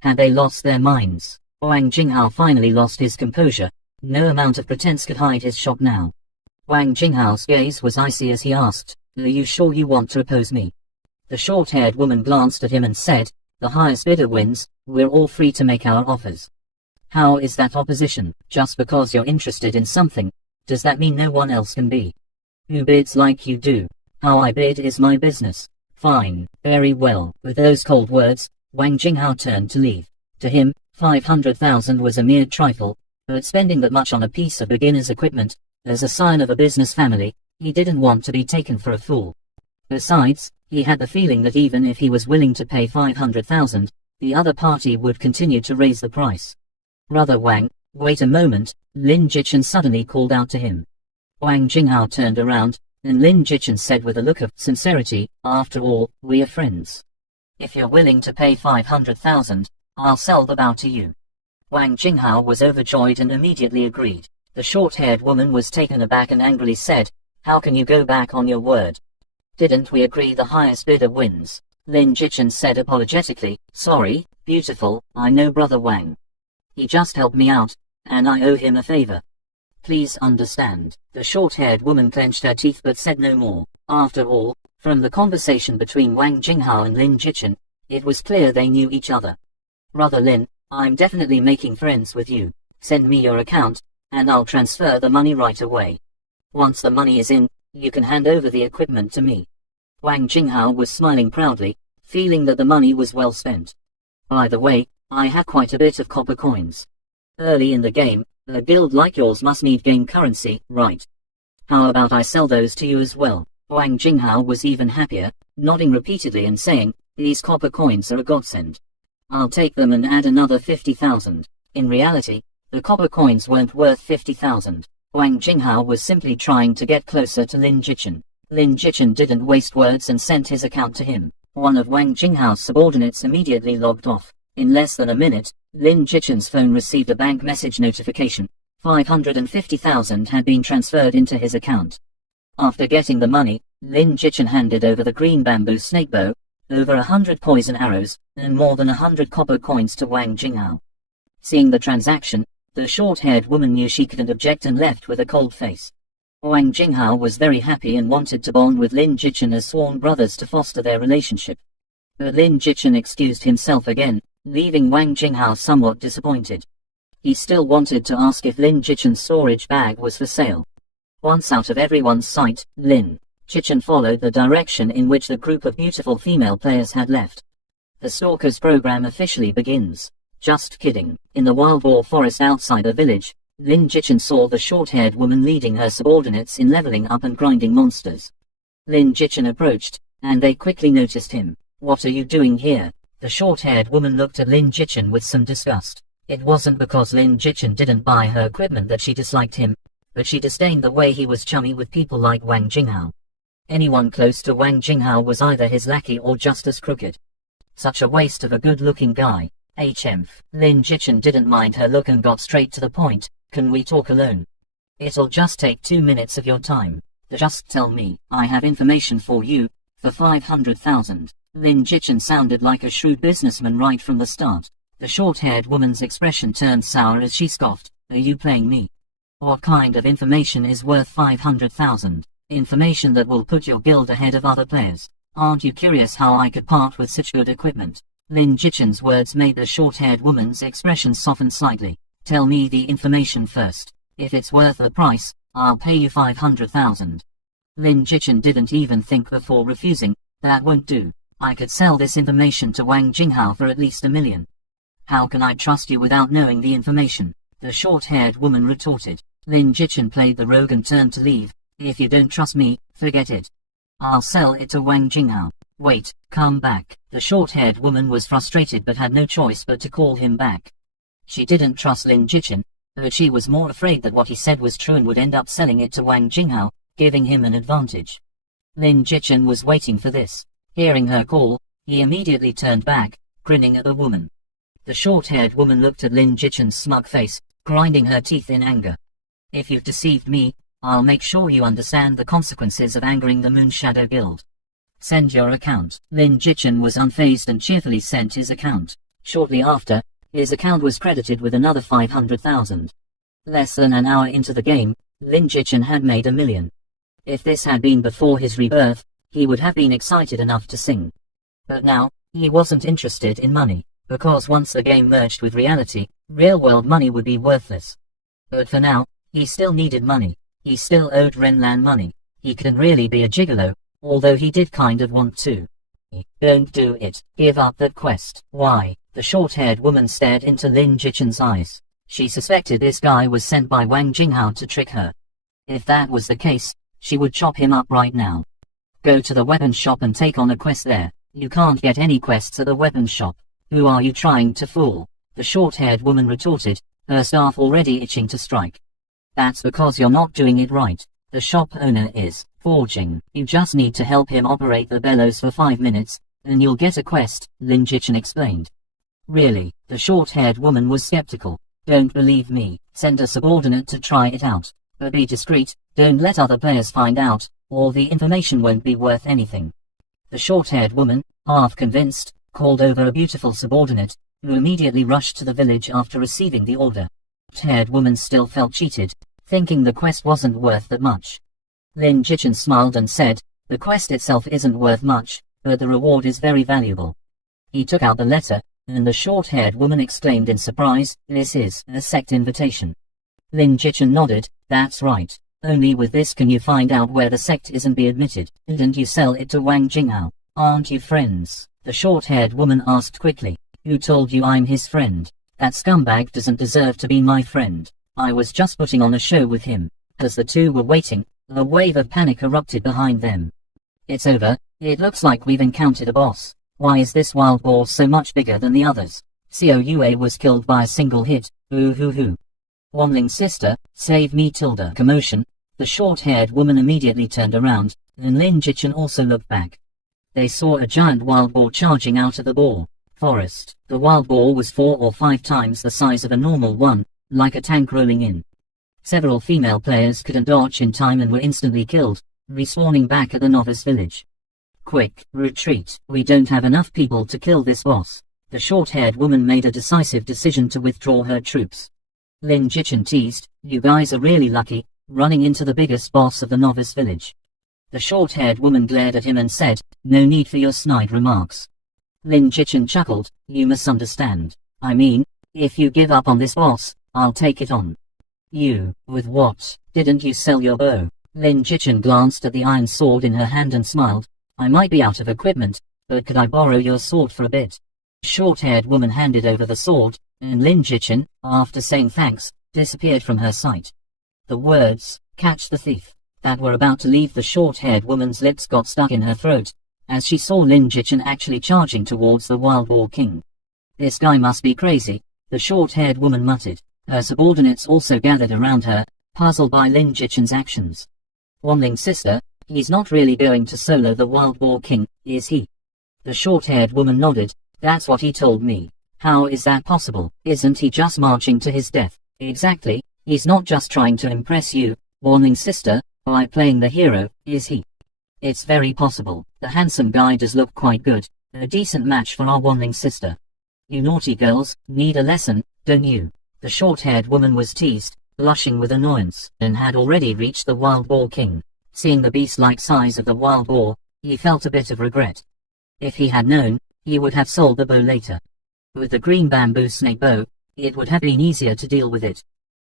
Had they lost their minds? Wang Jinghao finally lost his composure. No amount of pretense could hide his shock now. Wang Jinghao's gaze was icy as he asked, "Are you sure you want to oppose me?" The short-haired woman glanced at him and said, "The highest bidder wins. We're all free to make our offers." "How is that opposition? Just because you're interested in something, does that mean no one else can be? Who bids like you do? How I bid is my business." "Fine, very well." With those cold words, Wang Jinghao turned to leave. To him, 500,000 was a mere trifle, but spending that much on a piece of beginner's equipment, as a sign of a business family, he didn't want to be taken for a fool. Besides, he had the feeling that even if he was willing to pay 500,000, the other party would continue to raise the price. "Brother Wang, wait a moment," Lin Jichen suddenly called out to him. Wang Jinghao turned around, and Lin Jichen said with a look of sincerity, "After all, we are friends. If you're willing to pay 500,000, I'll sell the bow to you." Wang Jinghao was overjoyed and immediately agreed. The short-haired woman was taken aback and angrily said, "How can you go back on your word? Didn't we agree the highest bidder wins?" Lin Jichen said apologetically, "Sorry, beautiful, I know Brother Wang. He just helped me out, and I owe him a favor. Please understand." The short-haired woman clenched her teeth but said no more. After all, from the conversation between Wang Jinghao and Lin Jichen, it was clear they knew each other. "Brother Lin, I'm definitely making friends with you. Send me your account, and I'll transfer the money right away. Once the money is in, you can hand over the equipment to me." Wang Jinghao was smiling proudly, feeling that the money was well spent. "By the way, I have quite a bit of copper coins. Early in the game, a guild like yours must need game currency, right? How about I sell those to you as well?" Wang Jinghao was even happier, nodding repeatedly and saying, "These copper coins are a godsend. I'll take them and add another 50,000. In reality, the copper coins weren't worth 50,000. Wang Jinghao was simply trying to get closer to Lin Jichen. Lin Jichen didn't waste words and sent his account to him. One of Wang Jinghao's subordinates immediately logged off. In less than a minute, Lin Jichen's phone received a bank message notification. 550,000 had been transferred into his account. After getting the money, Lin Jichen handed over the green bamboo snake bow, over 100 poison arrows, and more than 100 copper coins to Wang Jinghao. Seeing the transaction, the short-haired woman knew she couldn't object and left with a cold face. Wang Jinghao was very happy and wanted to bond with Lin Jichen as sworn brothers to foster their relationship. But Lin Jichen excused himself again, leaving Wang Jinghao somewhat disappointed. He still wanted to ask if Lin Jichen's storage bag was for sale. Once out of everyone's sight, Lin Jichen followed the direction in which the group of beautiful female players had left. The Stalkers program officially begins. Just kidding. In the wild boar forest outside the village, Lin Jichen saw the short-haired woman leading her subordinates in leveling up and grinding monsters. Lin Jichen approached, and they quickly noticed him. "What are you doing here?" The short-haired woman looked at Lin Jichen with some disgust. It wasn't because Lin Jichin didn't buy her equipment that she disliked him, but she disdained the way he was chummy with people like Wang Jinghao. Anyone close to Wang Jinghao was either his lackey or just as crooked. Such a waste of a good-looking guy. Lin Jichin didn't mind her look and got straight to the point. Can we talk alone? It'll just take 2 minutes of your time. Just tell me. I have information for you. For 500,000. Lin Jichin sounded like a shrewd businessman right from the start. The short-haired woman's expression turned sour as she scoffed. Are you playing me? What kind of information is worth 500,000? Information that will put your guild ahead of other players. Aren't you curious how I could part with such good equipment? Lin Jichin's words made the short-haired woman's expression soften slightly. Tell me the information first. If it's worth the price, I'll pay you 500,000. Lin Jichin didn't even think before refusing. That won't do. I could sell this information to Wang Jinghao for at least $1 million. How can I trust you without knowing the information? The short-haired woman retorted. Lin Jichin played the rogue and turned to leave. If you don't trust me, forget it. I'll sell it to Wang Jinghao. Wait, come back. The short-haired woman was frustrated but had no choice but to call him back. She didn't trust Lin Jichin, but she was more afraid that what he said was true and would end up selling it to Wang Jinghao, giving him an advantage. Lin Jichin was waiting for this. Hearing her call, he immediately turned back, grinning at the woman. The short-haired woman looked at Lin Jichin's smug face, grinding her teeth in anger. If you've deceived me, I'll make sure you understand the consequences of angering the Moon Shadow Guild. Send your account. Lin Jichin was unfazed and cheerfully sent his account. Shortly after, his account was credited with another 500,000. Less than an hour into the game, Lin Jichin had made $1 million. If this had been before his rebirth, he would have been excited enough to sing. But now, he wasn't interested in money, because once the game merged with reality, real-world money would be worthless. But for now, he still needed money. He still owed Renlan money. He couldn't really be a gigolo, although he did kind of want to. Don't do it. Give up that quest. Why? The short-haired woman stared into Lin Jichin's eyes. She suspected this guy was sent by Wang Jinghao to trick her. If that was the case, she would chop him up right now. Go to the weapon shop and take on a quest there. You can't get any quests at the weapon shop. Who are you trying to fool? The short-haired woman retorted, her staff already itching to strike. That's because you're not doing it right. The shop owner is forging. You just need to help him operate the bellows for 5 minutes, and you'll get a quest, Lin Jichin explained. Really? The short-haired woman was skeptical. Don't believe me. Send a subordinate to try it out. But be discreet, don't let other players find out, or the information won't be worth anything. The short-haired woman, half convinced, called over a beautiful subordinate, who immediately rushed to the village after receiving the order. The short-haired woman still felt cheated, thinking the quest wasn't worth that much. Lin Jichin smiled and said, the quest itself isn't worth much, but the reward is very valuable. He took out the letter, and the short-haired woman exclaimed in surprise, this is a sect invitation. Lin Jichin nodded, that's right. Only with this can you find out where the sect is and be admitted. Didn't you sell it to Wang Jinghao? Aren't you friends? The short-haired woman asked quickly. Who told you I'm his friend? That scumbag doesn't deserve to be my friend. I was just putting on a show with him. As the two were waiting, a wave of panic erupted behind them. It's over. It looks like we've encountered a boss. Why is this wild boar so much bigger than the others? Soua was killed by a single hit. Ooh hoo hoo. Wanling's sister, save me tilde. Commotion. The short-haired woman immediately turned around, and Lin Jichin also looked back. They saw a giant wild boar charging out of the boar forest. The wild boar was 4 or 5 times the size of a normal one, like a tank rolling in. Several female players couldn't dodge in time and were instantly killed, respawning back at the novice village. Quick, retreat. We don't have enough people to kill this boss. The short-haired woman made a decisive decision to withdraw her troops. Lin Jichin teased, you guys are really lucky, running into the biggest boss of the novice village. The short-haired woman glared at him and said, no need for your snide remarks. Lin Jichin chuckled, you misunderstand. I mean, if you give up on this boss, I'll take it on. You, with what? Didn't you sell your bow? Lin Jichin glanced at the iron sword in her hand and smiled. I might be out of equipment, but could I borrow your sword for a bit? The short-haired woman handed over the sword, and Lin Jichin, after saying thanks, disappeared from her sight. The words, catch the thief, that were about to leave the short-haired woman's lips got stuck in her throat, as she saw Lin Jichin actually charging towards the Wild Boar King. This guy must be crazy. the short-haired woman muttered. Her subordinates also gathered around her, puzzled by Lin Jichen's actions. Wanling's sister, he's not really going to solo the Wild Boar King, is he? The short-haired woman nodded. That's what he told me. How is that possible? Isn't he just marching to his death? Exactly, he's not just trying to impress you, Wanling's sister, by playing the hero, is he? It's very possible. The handsome guy does look quite good, a decent match for our Wanling sister. You naughty girls, need a lesson, don't you? The short-haired woman was teased, blushing with annoyance, and had already reached the Wild Boar King. Seeing the beast-like size of the wild boar, he felt a bit of regret. If he had known, he would have sold the bow later. With the green bamboo snake bow, it would have been easier to deal with it.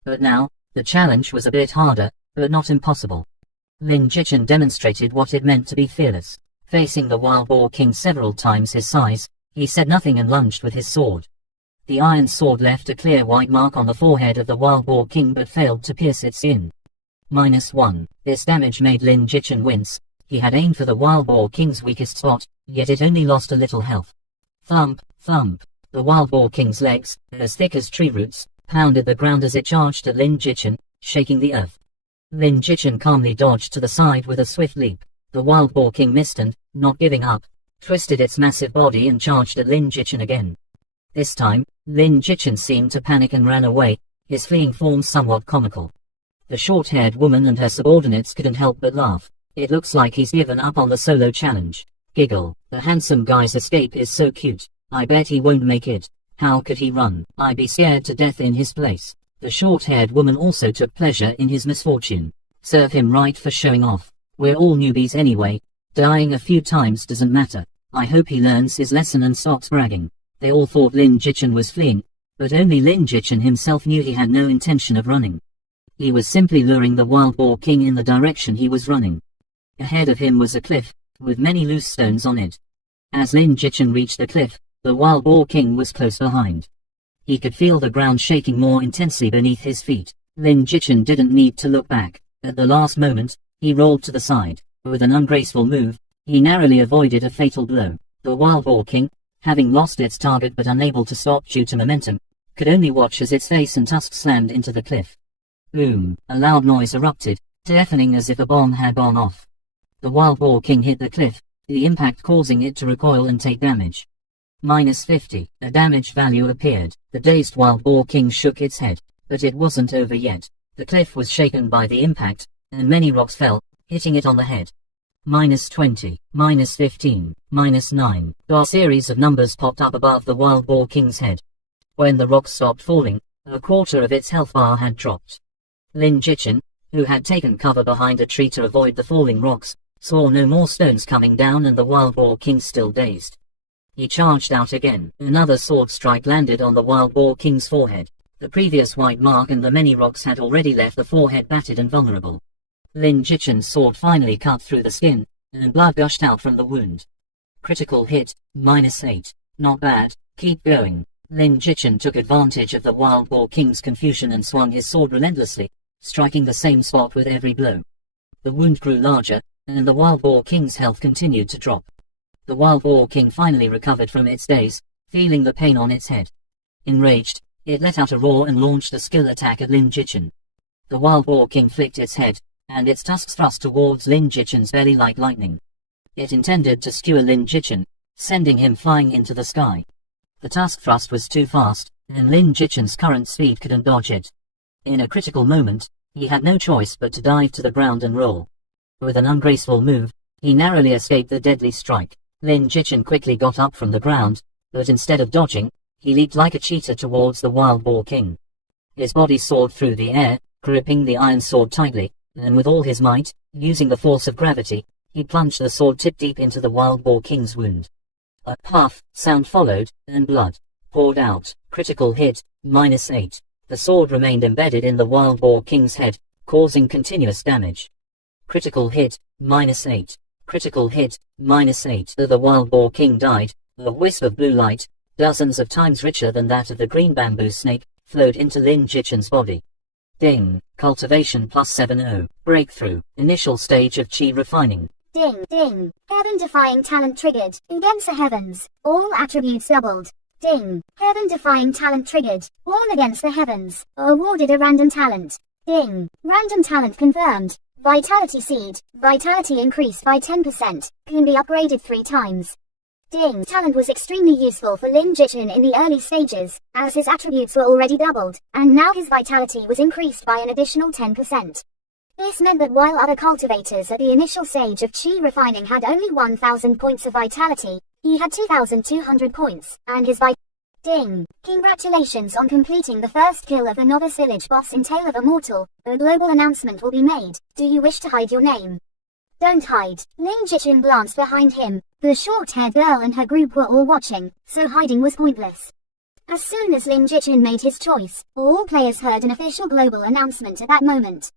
But now, the challenge was a bit harder, but not impossible. Lin Jichen demonstrated what it meant to be fearless. Facing the Wild Boar King several times his size, he said nothing and lunged with his sword. The iron sword left a clear white mark on the forehead of the Wild Boar King but failed to pierce its skin. -1. This damage made Lin Jichen wince. He had aimed for the Wild Boar King's weakest spot, yet it only lost a little health. Thump, thump. The Wild Boar King's legs, as thick as tree roots, pounded the ground as it charged at Lin Jichen, shaking the earth. Lin Jichen calmly dodged to the side with a swift leap. The Wild Boar King missed and, not giving up, twisted its massive body and charged at Lin Jichen again. This time, Lin Jichen seemed to panic and ran away, his fleeing form somewhat comical. The short-haired woman and her subordinates couldn't help but laugh. It looks like he's given up on the solo challenge. Giggle. The handsome guy's escape is so cute. I bet he won't make it. How could he run? I'd be scared to death in his place. The short-haired woman also took pleasure in his misfortune. Serve him right for showing off. We're all newbies anyway. Dying a few times doesn't matter. I hope he learns his lesson and stops bragging. They all thought Lin Jichen was fleeing, but only Lin Jichen himself knew he had no intention of running. He was simply luring the Wild Boar King in the direction he was running. Ahead of him was a cliff, with many loose stones on it. As Lin Jichen reached the cliff, the Wild Boar King was close behind. He could feel the ground shaking more intensely beneath his feet. Lin Jichen didn't need to look back. At the last moment, he rolled to the side. With an ungraceful move, he narrowly avoided a fatal blow. The Wild Boar King, having lost its target but unable to stop due to momentum, could only watch as its face and tusks slammed into the cliff. Boom! A loud noise erupted, deafening as if a bomb had gone off. The Wild Boar King hit the cliff, the impact causing it to recoil and take damage. -50. A damage value appeared. The dazed Wild Boar King shook its head, but it wasn't over yet. The cliff was shaken by the impact, and many rocks fell, hitting it on the head. -20, -15, -9. A series of numbers popped up above the Wild Boar King's head. When the rocks stopped falling, a quarter of its health bar had dropped. Lin Jichen, who had taken cover behind a tree to avoid the falling rocks, saw no more stones coming down and the Wild Boar King still dazed. He charged out again. Another sword strike landed on the Wild Boar King's forehead. The previous white mark and the many rocks had already left the forehead battered and vulnerable. Lin Jichen's sword finally cut through the skin, and blood gushed out from the wound. Critical hit, -8. Not bad, keep going. Lin Jichen took advantage of the Wild Boar King's confusion and swung his sword relentlessly, striking the same spot with every blow. The wound grew larger, and the Wild Boar King's health continued to drop. The Wild Boar King finally recovered from its daze, feeling the pain on its head. Enraged, it let out a roar and launched a skill attack at Lin Jichen. The Wild Boar King flicked its head, and its tusks thrust towards Lin Jichen's belly like lightning. It intended to skewer Lin Jichen, sending him flying into the sky. The tusk thrust was too fast, and Lin Jichen's current speed couldn't dodge it. In a critical moment, he had no choice but to dive to the ground and roll. With an ungraceful move, he narrowly escaped the deadly strike. Lin Jichen quickly got up from the ground, but instead of dodging, he leaped like a cheetah towards the Wild Boar King. His body soared through the air, gripping the iron sword tightly, and with all his might, using the force of gravity, he plunged the sword tip deep into the Wild Boar King's wound. A puff sound followed, and blood poured out. Critical hit, -8. The sword remained embedded in the Wild Boar King's head, causing continuous damage. Critical hit, -8. Critical hit, -8. The Wild Boar King died. A wisp of blue light, dozens of times richer than that of the green bamboo snake, flowed into Lin Jichen's body. Ding. Cultivation +70. Breakthrough. Initial stage of chi refining. Ding, ding. Heaven-defying talent triggered. Against the heavens. All attributes doubled. Ding. Heaven-defying talent triggered. Born against the heavens. Awarded a random talent. Ding. Random talent confirmed. Vitality seed. Vitality increased by 10%. Can be upgraded 3 times. Ding. Talent was extremely useful for Lin Jichin in the early stages, as his attributes were already doubled, and now his vitality was increased by an additional 10%. This meant that while other cultivators at the initial stage of chi refining had only 1,000 points of vitality, he had 2,200 points, and his Ding. Congratulations on completing the first kill of the novice village boss in Tale of a Mortal. A global announcement will be made. Do you wish to hide your name? Don't hide. Lin Jichin glanced behind him. The short-haired girl and her group were all watching, so hiding was pointless. As soon as Lin Jichin made his choice, all players heard an official global announcement at that moment.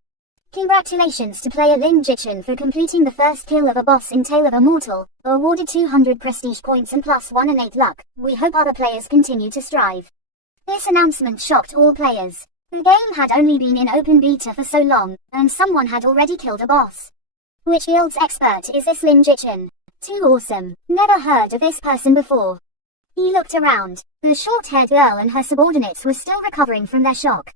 Congratulations to player Lin Jichin for completing the first kill of a boss in Tale of a Mortal, awarded 200 prestige points and +1 innate luck. We hope other players continue to strive. This announcement shocked all players. The game had only been in open beta for so long, and someone had already killed a boss. Which guild's expert is this Lin Jichin? Too awesome. Never heard of this person before. He looked around. The short-haired girl and her subordinates were still recovering from their shock.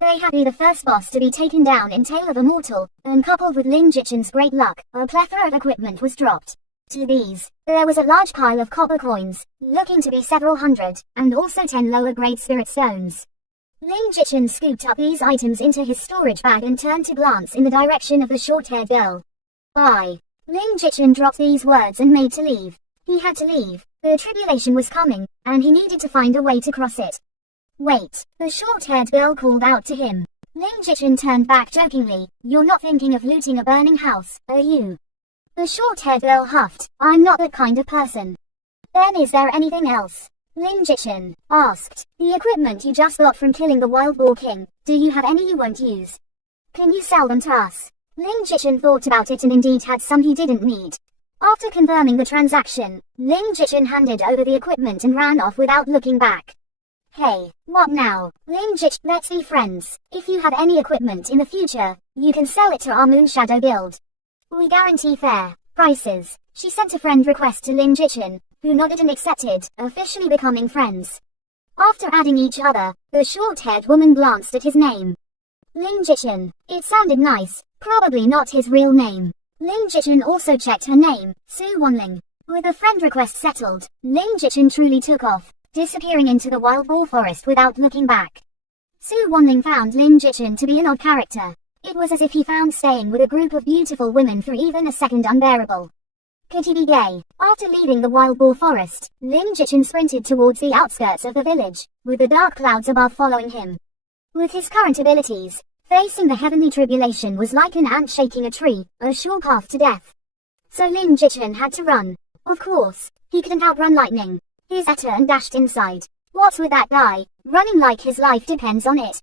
They had been the first boss to be taken down in Tale of a Mortal, and coupled with Lin Jichin's great luck, a plethora of equipment was dropped. To these, there was a large pile of copper coins, looking to be several hundred, and also 10 lower-grade spirit stones. Lin Jichin scooped up these items into his storage bag and turned to glance in the direction of the short-haired girl. Bye. Lin Jichin dropped these words and made to leave. He had to leave. The tribulation was coming, and he needed to find a way to cross it. Wait, the short-haired girl called out to him. Lin Jichin turned back jokingly. You're not thinking of looting a burning house, are you? The short-haired girl huffed. I'm not that kind of person. Then is there anything else? Lin Jichin asked. The equipment you just got from killing the Wild Boar King, do you have any you won't use? Can you sell them to us? Lin Jichin thought about it and indeed had some he didn't need. After confirming the transaction, Lin Jichin handed over the equipment and ran off without looking back. Hey, what now? Lin Jichin, let's be friends. If you have any equipment in the future, you can sell it to our Moonshadow Guild. We guarantee fair prices. She sent a friend request to Lin Jichin, who nodded and accepted, officially becoming friends. After adding each other, the short-haired woman glanced at his name. Lin Jichin. It sounded nice, probably not his real name. Lin Jichin also checked her name, Su Wanling. With a friend request settled, Lin Jichin truly took off, disappearing into the wild boar forest without looking back. Su Wanling found Lin Jichin to be an odd character. It was as if he found staying with a group of beautiful women for even a second unbearable. Could he be gay? After leaving the wild boar forest, Lin Jichin sprinted towards the outskirts of the village, with the dark clouds above following him. With his current abilities, facing the heavenly tribulation was like an ant shaking a tree, a sure path to death. So Lin Jichin had to run. Of course, he couldn't outrun lightning. He turned and dashed inside. What's with that guy, running like his life depends on it?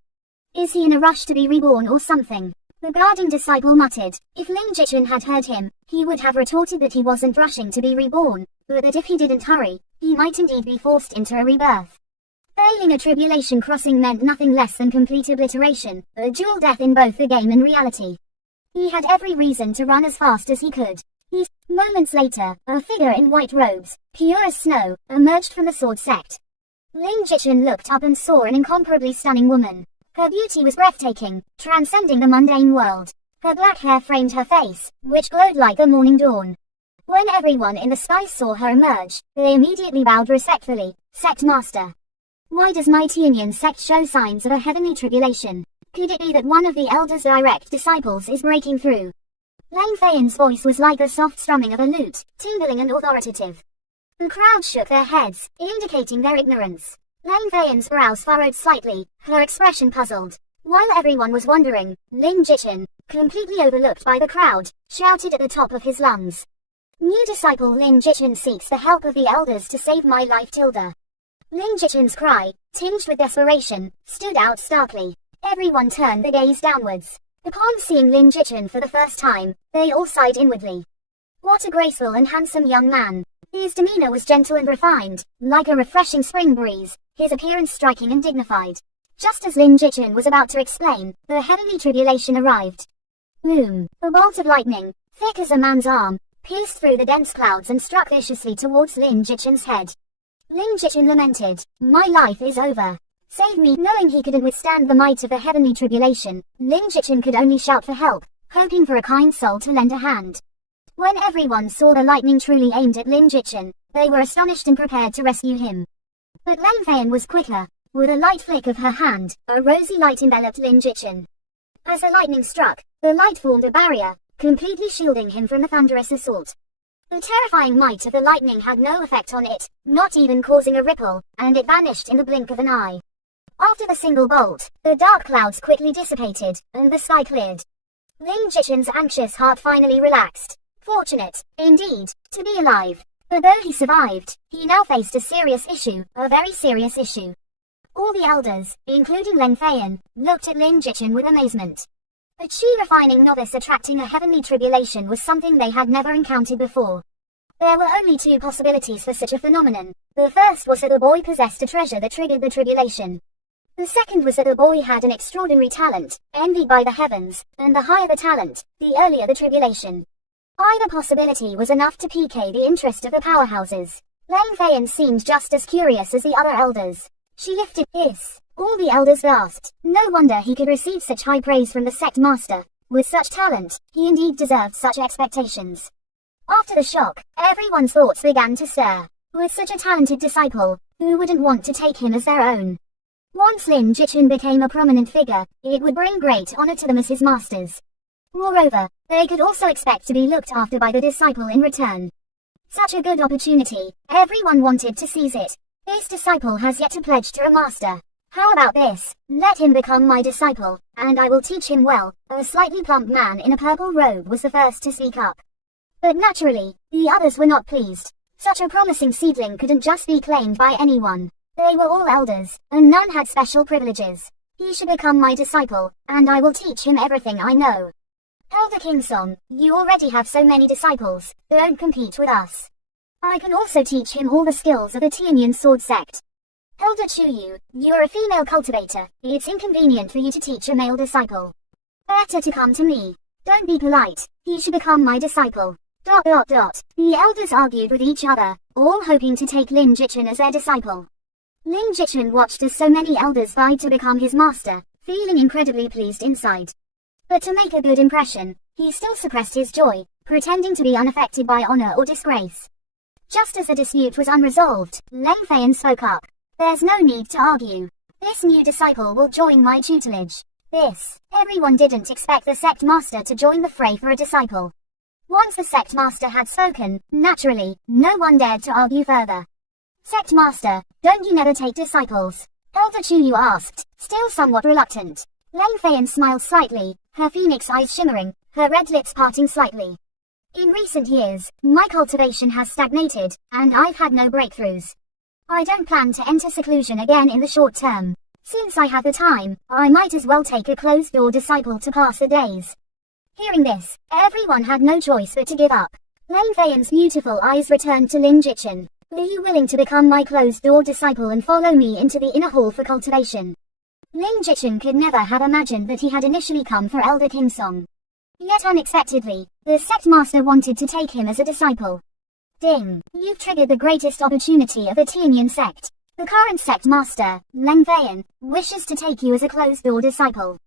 Is he in a rush to be reborn or something? The guarding disciple muttered. If Lin Jichin had heard him, he would have retorted that he wasn't rushing to be reborn, but that if he didn't hurry, he might indeed be forced into a rebirth. Failing a tribulation crossing meant nothing less than complete obliteration, a dual death in both the game and reality. He had every reason to run as fast as he could. Moments later, a figure in white robes, pure as snow, emerged from the sword sect. Lin Jichin looked up and saw an incomparably stunning woman. Her beauty was breathtaking, transcending the mundane world. Her black hair framed her face, which glowed like the morning dawn. When everyone in the sky saw her emerge, they immediately bowed respectfully. Sect Master. Why does Mighty Union Sect show signs of a heavenly tribulation? Could it be that one of the Elder's direct disciples is breaking through? Lang Feiyan's voice was like the soft strumming of a lute, tingling and authoritative. The crowd shook their heads, indicating their ignorance. Lang Feiyan's brows furrowed slightly, her expression puzzled. While everyone was wondering, Lin Jichin, completely overlooked by the crowd, shouted at the top of his lungs. New disciple Lin Jichin seeks the help of the elders to save my life tilde. Lin Jichin's cry, tinged with desperation, stood out starkly. Everyone turned their gaze downwards. Upon seeing Lin Jichin for the first time, they all sighed inwardly. What a graceful and handsome young man. His demeanor was gentle and refined, like a refreshing spring breeze, his appearance striking and dignified. Just as Lin Jichin was about to explain, the heavenly tribulation arrived. Boom! A bolt of lightning, thick as a man's arm, pierced through the dense clouds and struck viciously towards Lin Jichin's head. Lin Jichin lamented, "My life is over. Save me." Knowing he couldn't withstand the might of the heavenly tribulation, Lin Jichin could only shout for help, hoping for a kind soul to lend a hand. When everyone saw the lightning truly aimed at Lin Jichin, they were astonished and prepared to rescue him. But Lan Feiyan was quicker. With a light flick of her hand, a rosy light enveloped Lin Jichin. As the lightning struck, the light formed a barrier, completely shielding him from the thunderous assault. The terrifying might of the lightning had no effect on it, not even causing a ripple, and it vanished in the blink of an eye. After the single bolt, the dark clouds quickly dissipated, and the sky cleared. Lin Jichin's anxious heart finally relaxed. Fortunate, indeed, to be alive. But though he survived, he now faced a serious issue, a very serious issue. All the elders, including Lan Feiyan, looked at Lin Jichin with amazement. A chi-refining novice attracting a heavenly tribulation was something they had never encountered before. There were only two possibilities for such a phenomenon. The first was that the boy possessed a treasure that triggered the tribulation. The second was that the boy had an extraordinary talent, envied by the heavens, and the higher the talent, the earlier the tribulation. Either possibility was enough to pique the interest of the powerhouses. Lan Feiyan seemed just as curious as the other elders. She lifted his. All the elders gasped. No wonder he could receive such high praise from the sect master. With such talent, he indeed deserved such expectations. After the shock, everyone's thoughts began to stir. With such a talented disciple, who wouldn't want to take him as their own? Once Lin Jichin became a prominent figure, it would bring great honor to them as his masters. Moreover, they could also expect to be looked after by the disciple in return. Such a good opportunity, everyone wanted to seize it. This disciple has yet to pledge to a master. How about this? Let him become my disciple, and I will teach him well. A slightly plump man in a purple robe was the first to speak up. But naturally, the others were not pleased. Such a promising seedling couldn't just be claimed by anyone. They were all elders, and none had special privileges. He should become my disciple, and I will teach him everything I know. Elder Kingsong, you already have so many disciples, don't compete with us. I can also teach him all the skills of the Tianyan sword sect. Elder Chuyu, you're a female cultivator, it's inconvenient for you to teach a male disciple. Better to come to me. Don't be polite, he should become my disciple. ... The elders argued with each other, all hoping to take Lin Jichin as their disciple. Lin Jichin watched as so many elders vied to become his master, feeling incredibly pleased inside. But to make a good impression, he still suppressed his joy, pretending to be unaffected by honor or disgrace. Just as the dispute was unresolved, Lan Feiyan spoke up. There's no need to argue. This new disciple will join my tutelage. Everyone didn't expect the sect master to join the fray for a disciple. Once the sect master had spoken, naturally, no one dared to argue further. Sect master, don't you never take disciples? Elder Chuyu asked, still somewhat reluctant. Lan Feiyan smiled slightly, her phoenix eyes shimmering, her red lips parting slightly. In recent years, my cultivation has stagnated, and I've had no breakthroughs. I don't plan to enter seclusion again in the short term. Since I have the time, I might as well take a closed-door disciple to pass the days. Hearing this, everyone had no choice but to give up. Lan Feiyan's beautiful eyes returned to Lin Jichin. Are you willing to become my closed-door disciple and follow me into the inner hall for cultivation? Lin Jichin could never have imagined that he had initially come for Elder Kingsong. Yet unexpectedly, the sect master wanted to take him as a disciple. Ding! You've triggered the greatest opportunity of the Tianyan sect. The current sect master, Lan Feiyan, wishes to take you as a closed-door disciple.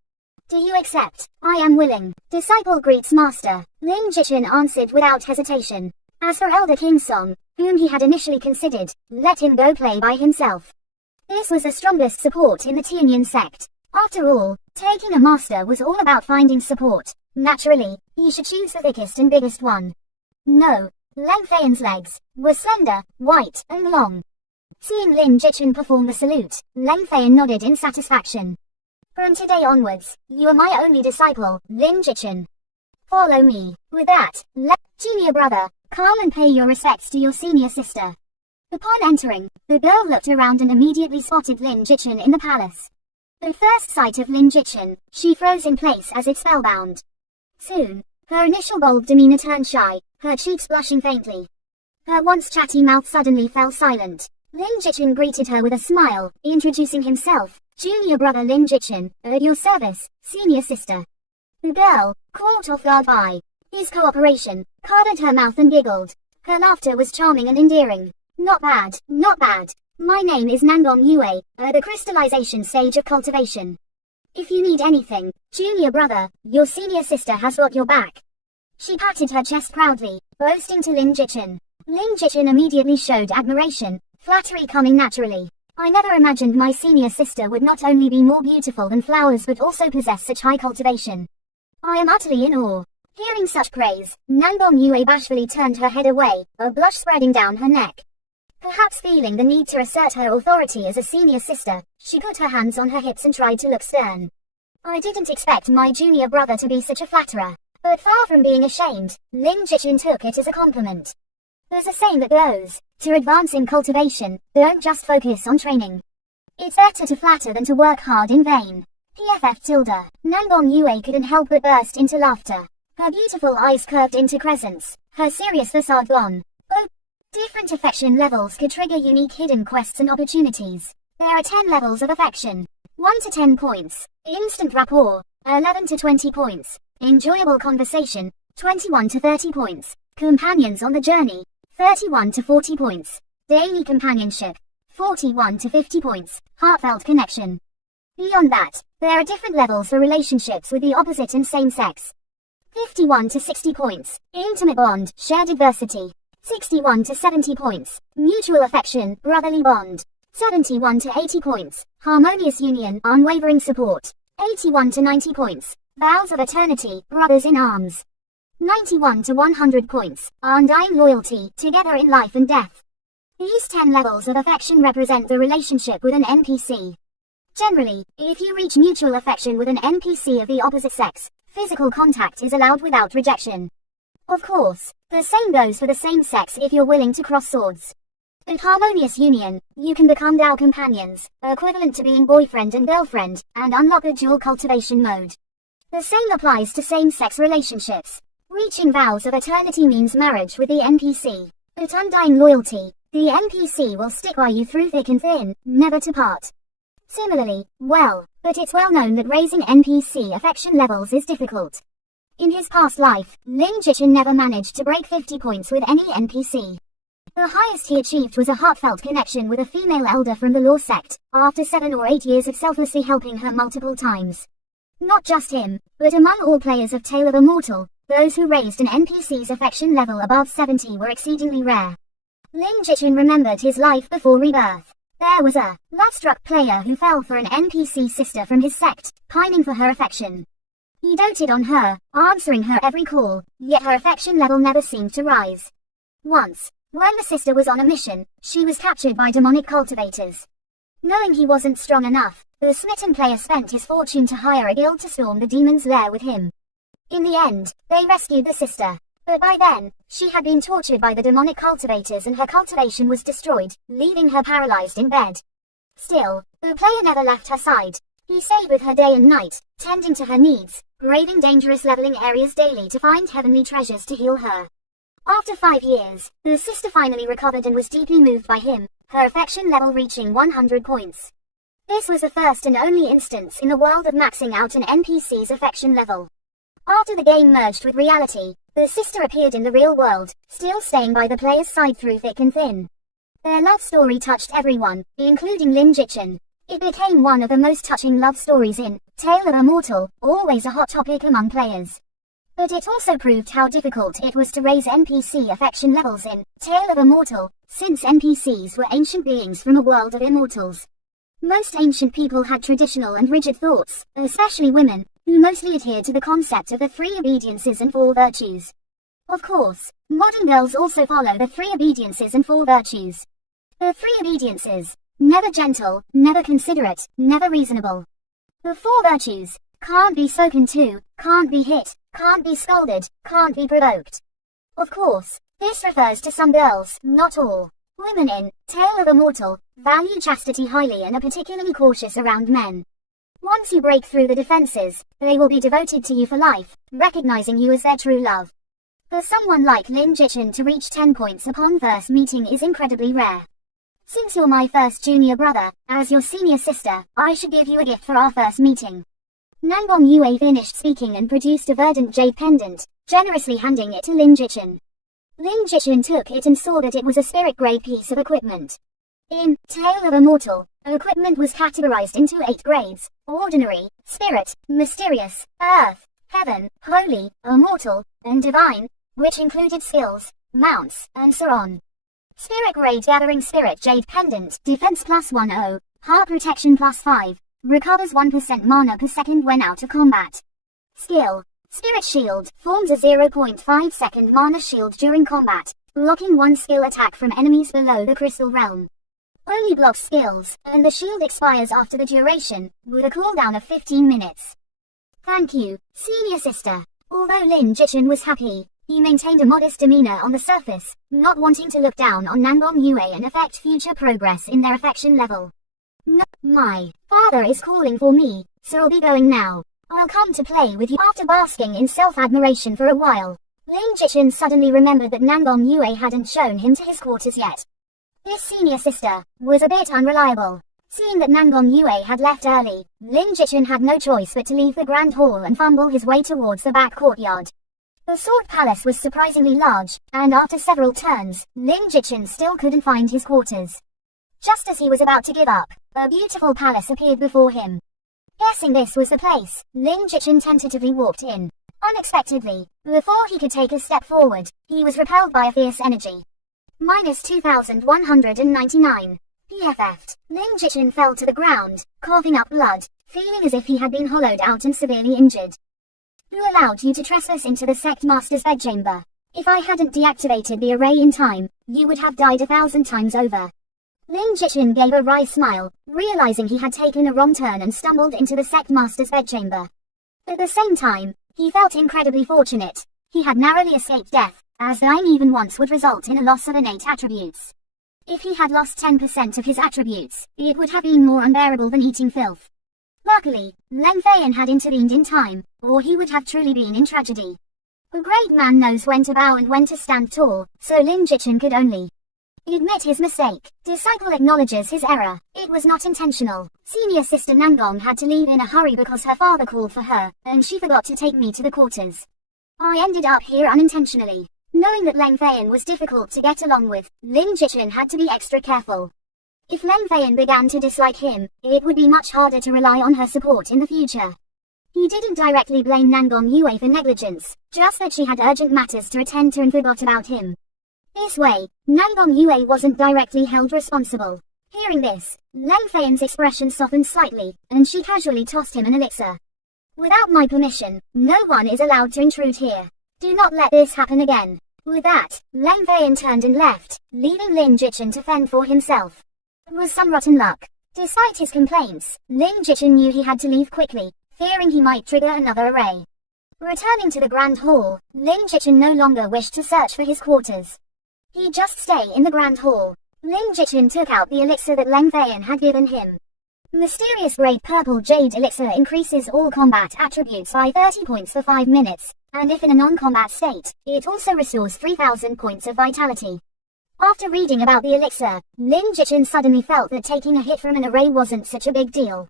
Do you accept? I am willing. Disciple greets master. Lin Jichin answered without hesitation. As for Elder Kingsong, whom he had initially considered, let him go play by himself. This was the strongest support in the Tianyan sect. After all, taking a master was all about finding support. Naturally, he should choose the thickest and biggest one. No, Lan Feiyan's legs were slender, white, and long. Seeing Lin Jichin perform the salute, Lan Feiyan nodded in satisfaction. From today onwards, you are my only disciple, Lin Jichin. Follow me. With that, junior brother, come and pay your respects to your senior sister. Upon entering, the girl looked around and immediately spotted Lin Jichin in the palace. At first sight of Lin Jichin, she froze in place as if spellbound. Soon, her initial bold demeanor turned shy, her cheeks blushing faintly. Her once chatty mouth suddenly fell silent. Lin Jichin greeted her with a smile, introducing himself, junior brother Lin Jichin, at your service, senior sister. The girl, caught off guard by his cooperation, covered her mouth and giggled. Her laughter was charming and endearing. Not bad, not bad. My name is Nanbong Yue, the crystallization stage of cultivation. If you need anything, junior brother, your senior sister has got your back. She patted her chest proudly, boasting to Lin Jichin. Lin Jichin immediately showed admiration, flattery coming naturally. I never imagined my senior sister would not only be more beautiful than flowers but also possess such high cultivation. I am utterly in awe. Hearing such praise, Nanbong Yue bashfully turned her head away, a blush spreading down her neck. Perhaps feeling the need to assert her authority as a senior sister, she put her hands on her hips and tried to look stern. I didn't expect my junior brother to be such a flatterer. But far from being ashamed, Lin Jichin took it as a compliment. There's a saying that goes, to advance in cultivation, don't just focus on training. It's better to flatter than to work hard in vain. PFF tilde. Nanbong Yue couldn't help but burst into laughter. Her beautiful eyes curved into crescents, her serious facade gone. Oh, different affection levels could trigger unique hidden quests and opportunities. There are 10 levels of affection. 1 to 10 points. Instant rapport. 11 to 20 points. Enjoyable conversation. 21 to 30 points. Companions on the journey. 31 to 40 points. Daily companionship. 41 to 50 points. Heartfelt connection. Beyond that, there are different levels for relationships with the opposite and same sex. 51 to 60 points. Intimate bond, shared adversity. 61 to 70 points. Mutual affection, brotherly bond. 71 to 80 points. Harmonious union, unwavering support. 81 to 90 points. Vows of eternity, brothers in arms. 91 to 100 points. Undying loyalty, together in life and death. These 10 levels of affection represent the relationship with an NPC. Generally, if you reach mutual affection with an NPC of the opposite sex, physical contact is allowed without rejection. Of course, the same goes for the same sex if you're willing to cross swords. At harmonious union, you can become Dao companions, equivalent to being boyfriend and girlfriend, and unlock a dual cultivation mode. The same applies to same-sex relationships. Reaching vows of eternity means marriage with the NPC. At undying loyalty, the NPC will stick by you through thick and thin, never to part. Similarly, but it's well known that raising NPC affection levels is difficult. In his past life, Lin Jichin never managed to break 50 points with any NPC. The highest he achieved was a heartfelt connection with a female elder from the law sect, after 7 or 8 years of selflessly helping her multiple times. Not just him, but among all players of Tale of a Mortal, those who raised an NPC's affection level above 70 were exceedingly rare. Lin Jichin remembered his life before rebirth. There was a love-struck player who fell for an NPC sister from his sect, pining for her affection. He doted on her, answering her every call, yet her affection level never seemed to rise. Once, when the sister was on a mission, she was captured by demonic cultivators. Knowing he wasn't strong enough, the smitten player spent his fortune to hire a guild to storm the demon's lair with him. In the end, they rescued the sister. But by then, she had been tortured by the demonic cultivators and her cultivation was destroyed, leaving her paralyzed in bed. Still, the player never left her side. He stayed with her day and night, tending to her needs, braving dangerous leveling areas daily to find heavenly treasures to heal her. After 5 years, the sister finally recovered and was deeply moved by him, her affection level reaching 100 points. This was the first and only instance in the world of maxing out an NPC's affection level. After the game merged with reality, the sister appeared in the real world, still staying by the player's side through thick and thin. Their love story touched everyone, including Lin Jichin. It became one of the most touching love stories in Tale of a Mortal, always a hot topic among players. But it also proved how difficult it was to raise NPC affection levels in Tale of a Mortal, since NPCs were ancient beings from a world of immortals. Most ancient people had traditional and rigid thoughts, especially women, who mostly adhered to the concept of the 3 obediences and 4 virtues. Of course, modern girls also follow the 3 obediences and 4 virtues. The 3 obediences: never gentle, never considerate, never reasonable. The 4 virtues: can't be spoken to, can't be hit, can't be scolded, can't be provoked. Of course, this refers to some girls, not all. Women in Tale of a Mortal value chastity highly and are particularly cautious around men. Once you break through the defenses, they will be devoted to you for life, recognizing you as their true love. For someone like Lin Jichin to reach 10 points upon first meeting is incredibly rare. Since you're my first junior brother, as your senior sister, I should give you a gift for our first meeting. Nanbong Yue finished speaking and produced a verdant jade pendant, generously handing it to Lin Jichin. Lin Jichin took it and saw that it was a spirit-grade piece of equipment. In Tale of a Mortal, equipment was categorized into 8 grades: ordinary, spirit, mysterious, earth, heaven, holy, immortal, and divine, which included skills, mounts, and so on. Spirit grade: gathering spirit jade pendant, defense +10, heart protection +5, recovers 1% mana per second when out of combat. Skill: Spirit shield, forms a 0.5 second mana shield during combat, blocking one skill attack from enemies below the crystal realm. Only blocks skills, and the shield expires after the duration, with a cooldown of 15 minutes. Thank you, senior sister. Although Lin Jichin was happy, he maintained a modest demeanor on the surface, not wanting to look down on Nangong Yue and affect future progress in their affection level. No, my father is calling for me, so I'll be going now. I'll come to play with you. After basking in self-admiration for a while, Lin Jichin suddenly remembered that Nangong Yue hadn't shown him to his quarters yet. This senior sister was a bit unreliable. Seeing that Nangong Yue had left early, Lin Jichin had no choice but to leave the grand hall and fumble his way towards the back courtyard. The Sword Palace was surprisingly large, and after several turns, Lin Jichin still couldn't find his quarters. Just as he was about to give up, a beautiful palace appeared before him. Guessing this was the place, Lin Jichin tentatively walked in. Unexpectedly, before he could take a step forward, he was repelled by a fierce energy. -2199. PFF'd. Lin Jichin fell to the ground, coughing up blood, feeling as if he had been hollowed out and severely injured. Who allowed you to trespass into the sect master's bedchamber? If I hadn't deactivated the array in time, you would have died 1,000 times over. Lin Jichin gave a wry smile, realizing he had taken a wrong turn and stumbled into the sect master's bedchamber. At the same time, he felt incredibly fortunate. He had narrowly escaped death, as dying even once would result in a loss of innate attributes. If he had lost 10% of his attributes, it would have been more unbearable than eating filth. Luckily, Leng Feiyan had intervened in time, or he would have truly been in tragedy. A great man knows when to bow and when to stand tall, so Lin Jichin could only admit his mistake. Disciple acknowledges his error. It was not intentional. Senior sister Nangong had to leave in a hurry because her father called for her, and she forgot to take me to the quarters. I ended up here unintentionally. Knowing that Leng Feiyan was difficult to get along with, Lin Jichin had to be extra careful. If Leng Feiyan began to dislike him, it would be much harder to rely on her support in the future. He didn't directly blame Nangong Yue for negligence, just that she had urgent matters to attend to and forgot about him. This way, Nangong Yue wasn't directly held responsible. Hearing this, Leng Feiyan's expression softened slightly, and she casually tossed him an elixir. Without my permission, no one is allowed to intrude here. Do not let this happen again. With that, Leng Feiyan turned and left, leaving Lin Jichin to fend for himself. It was some rotten luck. Despite his complaints, Lin Jichin knew he had to leave quickly, fearing he might trigger another array. Returning to the Grand Hall, Lin Jichin no longer wished to search for his quarters. He'd just stay in the Grand Hall. Lin Jichin took out the elixir that Leng Feiyan had given him. Mysterious grade purple jade elixir increases all combat attributes by 30 points for 5 minutes, and if in a non-combat state, it also restores 3,000 points of vitality. After reading about the elixir, Lin Jichin suddenly felt that taking a hit from an array wasn't such a big deal.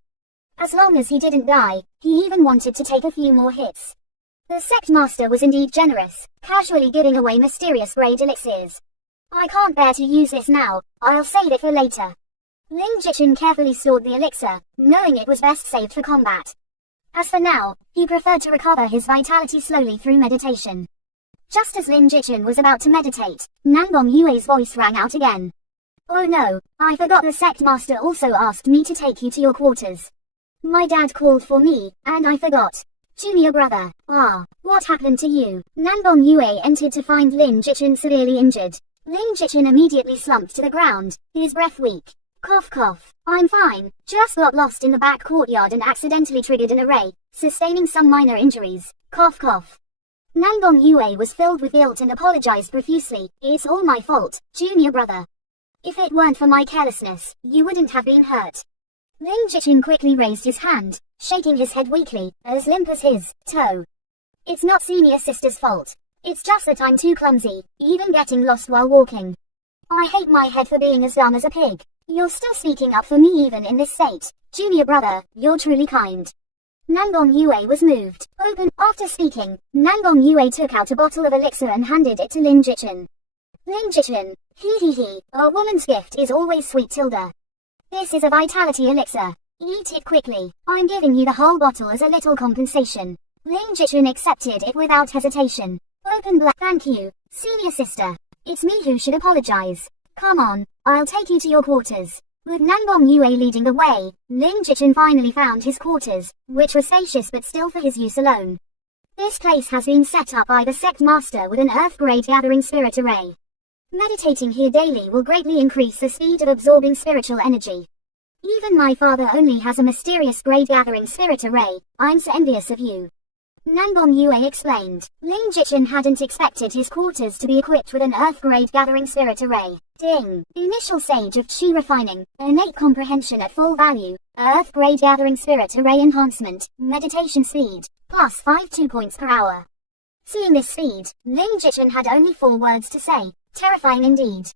As long as he didn't die, he even wanted to take a few more hits. The sect master was indeed generous, casually giving away mysterious grade elixirs. I can't bear to use this now, I'll save it for later. Lin Jichin carefully stored the elixir, knowing it was best saved for combat. As for now, he preferred to recover his vitality slowly through meditation. Just as Lin Jichin was about to meditate, Nangong Yue's voice rang out again. Oh no, I forgot the sect master also asked me to take you to your quarters. My dad called for me, and I forgot. Junior brother, what happened to you? Nangong Yue entered to find Lin Jichin severely injured. Lin Jichin immediately slumped to the ground, his breath weak. Cough cough. I'm fine, just got lost in the back courtyard and accidentally triggered an array, sustaining some minor injuries. Cough cough. Nangong Yue was filled with guilt and apologized profusely. It's all my fault, junior brother. If it weren't for my carelessness, you wouldn't have been hurt. Lin Jichin quickly raised his hand, shaking his head weakly, as limp as his toe. It's not senior sister's fault. It's just that I'm too clumsy, even getting lost while walking. I hate my head for being as dumb as a pig. You're still speaking up for me even in this state. Junior brother, you're truly kind. Nangong Yue was moved. After speaking, Nangong Yue took out a bottle of elixir and handed it to Lin Jichin. Lin Jichin. He. A woman's gift is always sweet, Tilda. This is a vitality elixir. Eat it quickly. I'm giving you the whole bottle as a little compensation. Lin Jichin accepted it without hesitation. Open black. Thank you, senior sister. It's me who should apologize. Come on, I'll take you to your quarters. With Nanbong Yue leading the way, Lin Jichin finally found his quarters, which were spacious but still for his use alone. This place has been set up by the sect master with an earth-grade gathering spirit array. Meditating here daily will greatly increase the speed of absorbing spiritual energy. Even my father only has a mysterious grade gathering spirit array. I'm so envious of you. Nanbong Yue explained. Lin Jichin hadn't expected his quarters to be equipped with an earth-grade gathering spirit array. Ding! Initial stage of chi refining, innate comprehension at full value, earth-grade gathering spirit array enhancement, meditation speed, plus 2 points per hour. Seeing this speed, Lin Jichin had only 4 words to say, terrifying indeed.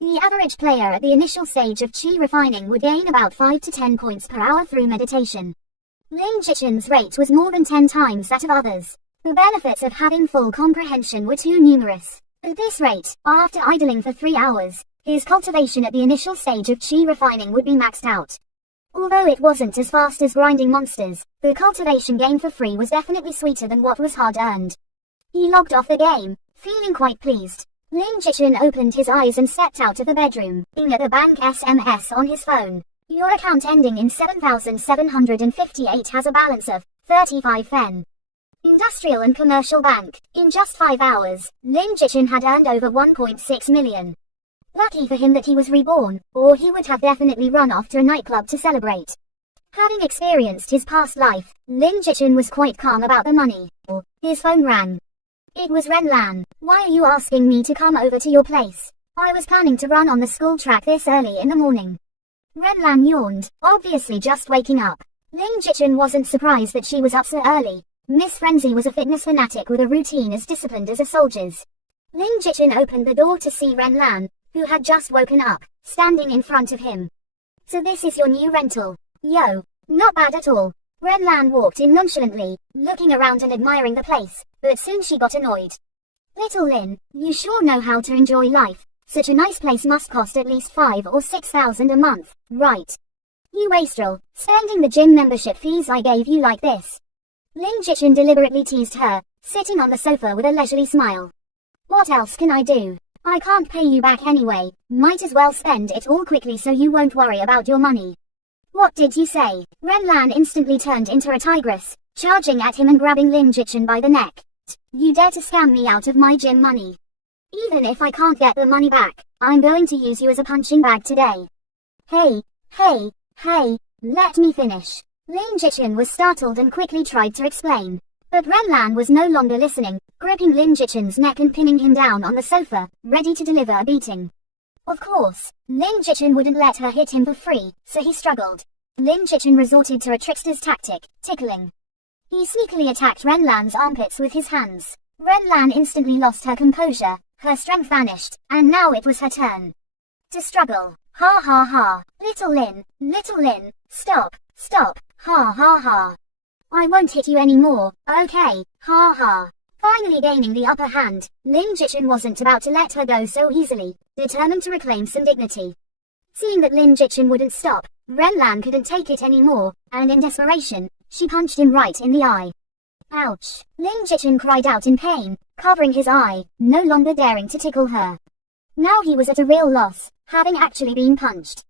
The average player at the initial stage of chi refining would gain about 5 to 10 points per hour through meditation. Lin Jichin's rate was more than 10 times that of others. The benefits of having full comprehension were too numerous. At this rate, after idling for 3 hours, his cultivation at the initial stage of chi refining would be maxed out. Although it wasn't as fast as grinding monsters, the cultivation gained for free was definitely sweeter than what was hard-earned. He logged off the game, feeling quite pleased. Lin Jichin opened his eyes and stepped out of the bedroom, being at the bank SMS on his phone. Your account ending in 7758 has a balance of 35 fen. Industrial and Commercial Bank. In just 5 hours, Lin Jichin had earned over 1.6 million. Lucky for him that he was reborn, or he would have definitely run off to a nightclub to celebrate. Having experienced his past life, Lin Jichin was quite calm about the money. His phone rang. It was Ren Lan. Why are you asking me to come over to your place? I was planning to run on the school track this early in the morning. Ren Lan yawned, obviously just waking up. Lin Jichin wasn't surprised that she was up so early. Miss Frenzy was a fitness fanatic with a routine as disciplined as a soldier's. Lin Jichin opened the door to see Ren Lan, who had just woken up, standing in front of him. So this is your new rental. Yo, not bad at all. Ren Lan walked in nonchalantly, looking around and admiring the place, but soon she got annoyed. Little Lin, you sure know how to enjoy life. Such a nice place must cost at least 5 or 6,000 a month, right? You wastrel, spending the gym membership fees I gave you like this. Lin Jichin deliberately teased her, sitting on the sofa with a leisurely smile. What else can I do? I can't pay you back anyway, might as well spend it all quickly so you won't worry about your money. What did you say? Ren Lan instantly turned into a tigress, charging at him and grabbing Lin Jichin by the neck. You dare to scam me out of my gym money? Even if I can't get the money back, I'm going to use you as a punching bag today. Hey, let me finish. Lin Jichin was startled and quickly tried to explain. But Ren Lan was no longer listening, gripping Lin Jichin's neck and pinning him down on the sofa, ready to deliver a beating. Of course, Lin Jichin wouldn't let her hit him for free, so he struggled. Lin Jichin resorted to a trickster's tactic, tickling. He sneakily attacked Ren Lan's armpits with his hands. Ren Lan instantly lost her composure, her strength vanished, and now it was her turn to struggle. Ha ha ha. Little Lin, stop, ha ha ha. I won't hit you anymore, okay, ha ha. Finally gaining the upper hand, Lin Jichin wasn't about to let her go so easily, determined to reclaim some dignity. Seeing that Lin Jichin wouldn't stop, Ren Lan couldn't take it anymore, and in desperation, she punched him right in the eye. Ouch! Lin Jichin cried out in pain, covering his eye, no longer daring to tickle her. Now he was at a real loss, having actually been punched.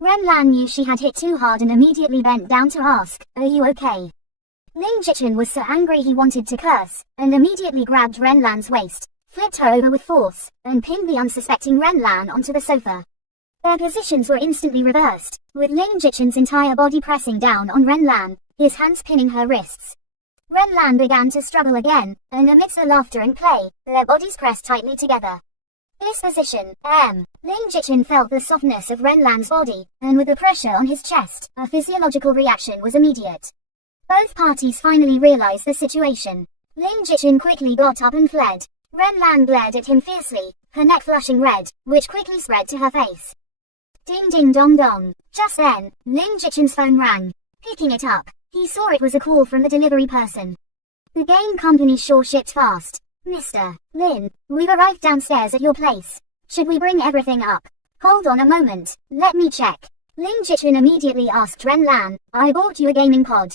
Ren Lan knew she had hit too hard and immediately bent down to ask, "Are you okay?" Lin Jichin was so angry he wanted to curse, and immediately grabbed Ren Lan's waist, flipped her over with force, and pinned the unsuspecting Ren Lan onto the sofa. Their positions were instantly reversed, with Lin Jichin's entire body pressing down on Ren Lan, his hands pinning her wrists. Ren Lan began to struggle again, and amidst the laughter and play, their bodies pressed tightly together. This position, Lin Jichin felt the softness of Ren Lan's body, and with the pressure on his chest, a physiological reaction was immediate. Both parties finally realized the situation. Lin Jichin quickly got up and fled. Ren Lan glared at him fiercely, her neck flushing red, which quickly spread to her face. Ding ding dong dong. Just then, Lin Jichin's phone rang. Picking it up, he saw it was a call from the delivery person. The game company sure shipped fast. Mr. Lin, we've arrived downstairs at your place. Should we bring everything up? Hold on a moment, let me check. Lin Jichin immediately asked Ren Lan, I bought you a gaming pod.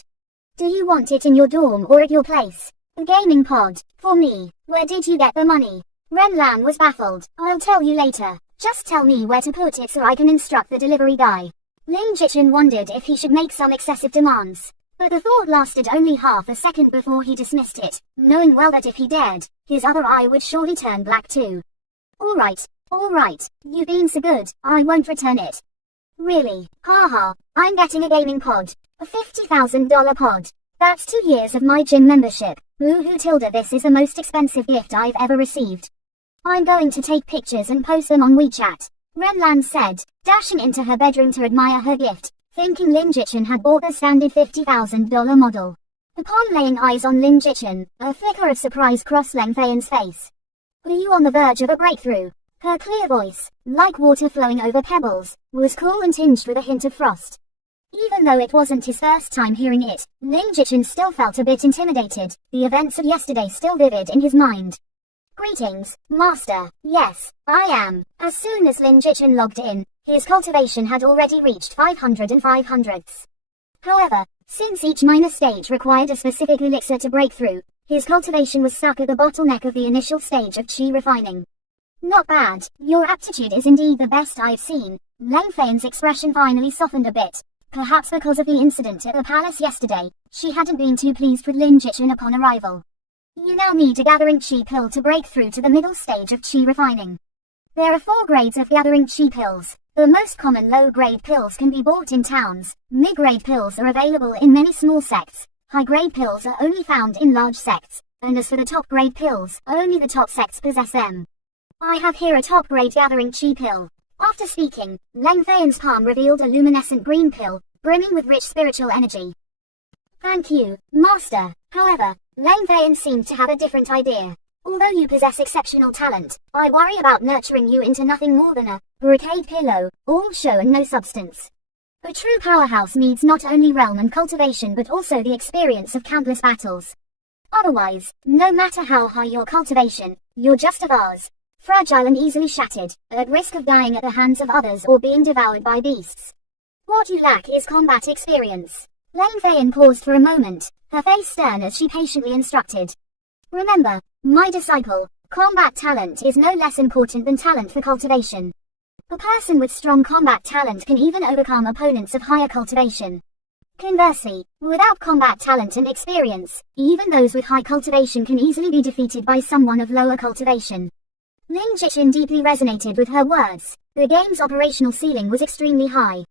Do you want it in your dorm or at your place? A gaming pod, for me. Where did you get the money? Ren Lan was baffled. I'll tell you later. Just tell me where to put it so I can instruct the delivery guy. Lin Jichin wondered if he should make some excessive demands. But the thought lasted only half a second before he dismissed it, knowing well that if he dared, his other eye would surely turn black too. Alright, you've been so good, I won't return it. Really, haha, I'm getting a gaming pod. A $50,000 pod. That's 2 years of my gym membership. Woohoo tilde, this is the most expensive gift I've ever received. I'm going to take pictures and post them on WeChat. Ren Lan said, dashing into her bedroom to admire her gift, thinking Lin Jichin had bought the standard $50,000 model. Upon laying eyes on Lin Jichin, a flicker of surprise crossed Leng Feiyan's face. Were you on the verge of a breakthrough? Her clear voice, like water flowing over pebbles, was cool and tinged with a hint of frost. Even though it wasn't his first time hearing it, Lin Jichin still felt a bit intimidated, the events of yesterday still vivid in his mind. Greetings, Master. Yes, I am. As soon as Lin Jichin logged in, his cultivation had already reached 500 and 500ths. However, since each minor stage required a specific elixir to break through, his cultivation was stuck at the bottleneck of the initial stage of chi refining. Not bad, your aptitude is indeed the best I've seen. Leng Feiyan's expression finally softened a bit. Perhaps because of the incident at the palace yesterday, she hadn't been too pleased with Lin Jichin upon arrival. You now need a gathering chi pill to break through to the middle stage of chi refining. There are 4 grades of gathering chi pills. The most common low-grade pills can be bought in towns, mid-grade pills are available in many small sects, high-grade pills are only found in large sects, and as for the top-grade pills, only the top sects possess them. I have here a top-grade gathering chi pill. After speaking, Leng Feiyan's palm revealed a luminescent green pill, brimming with rich spiritual energy. Thank you, Master. However, Leng Feiyan seemed to have a different idea. Although you possess exceptional talent, I worry about nurturing you into nothing more than a brocade pillow, all show and no substance. A true powerhouse needs not only realm and cultivation but also the experience of countless battles. Otherwise, no matter how high your cultivation, you're just a vase. Fragile and easily shattered, at risk of dying at the hands of others or being devoured by beasts. What you lack is combat experience. Leng Feiyan paused for a moment, her face stern as she patiently instructed. Remember, my disciple, combat talent is no less important than talent for cultivation. A person with strong combat talent can even overcome opponents of higher cultivation. Conversely, without combat talent and experience, even those with high cultivation can easily be defeated by someone of lower cultivation. Lin Jichin deeply resonated with her words. The game's operational ceiling was extremely high.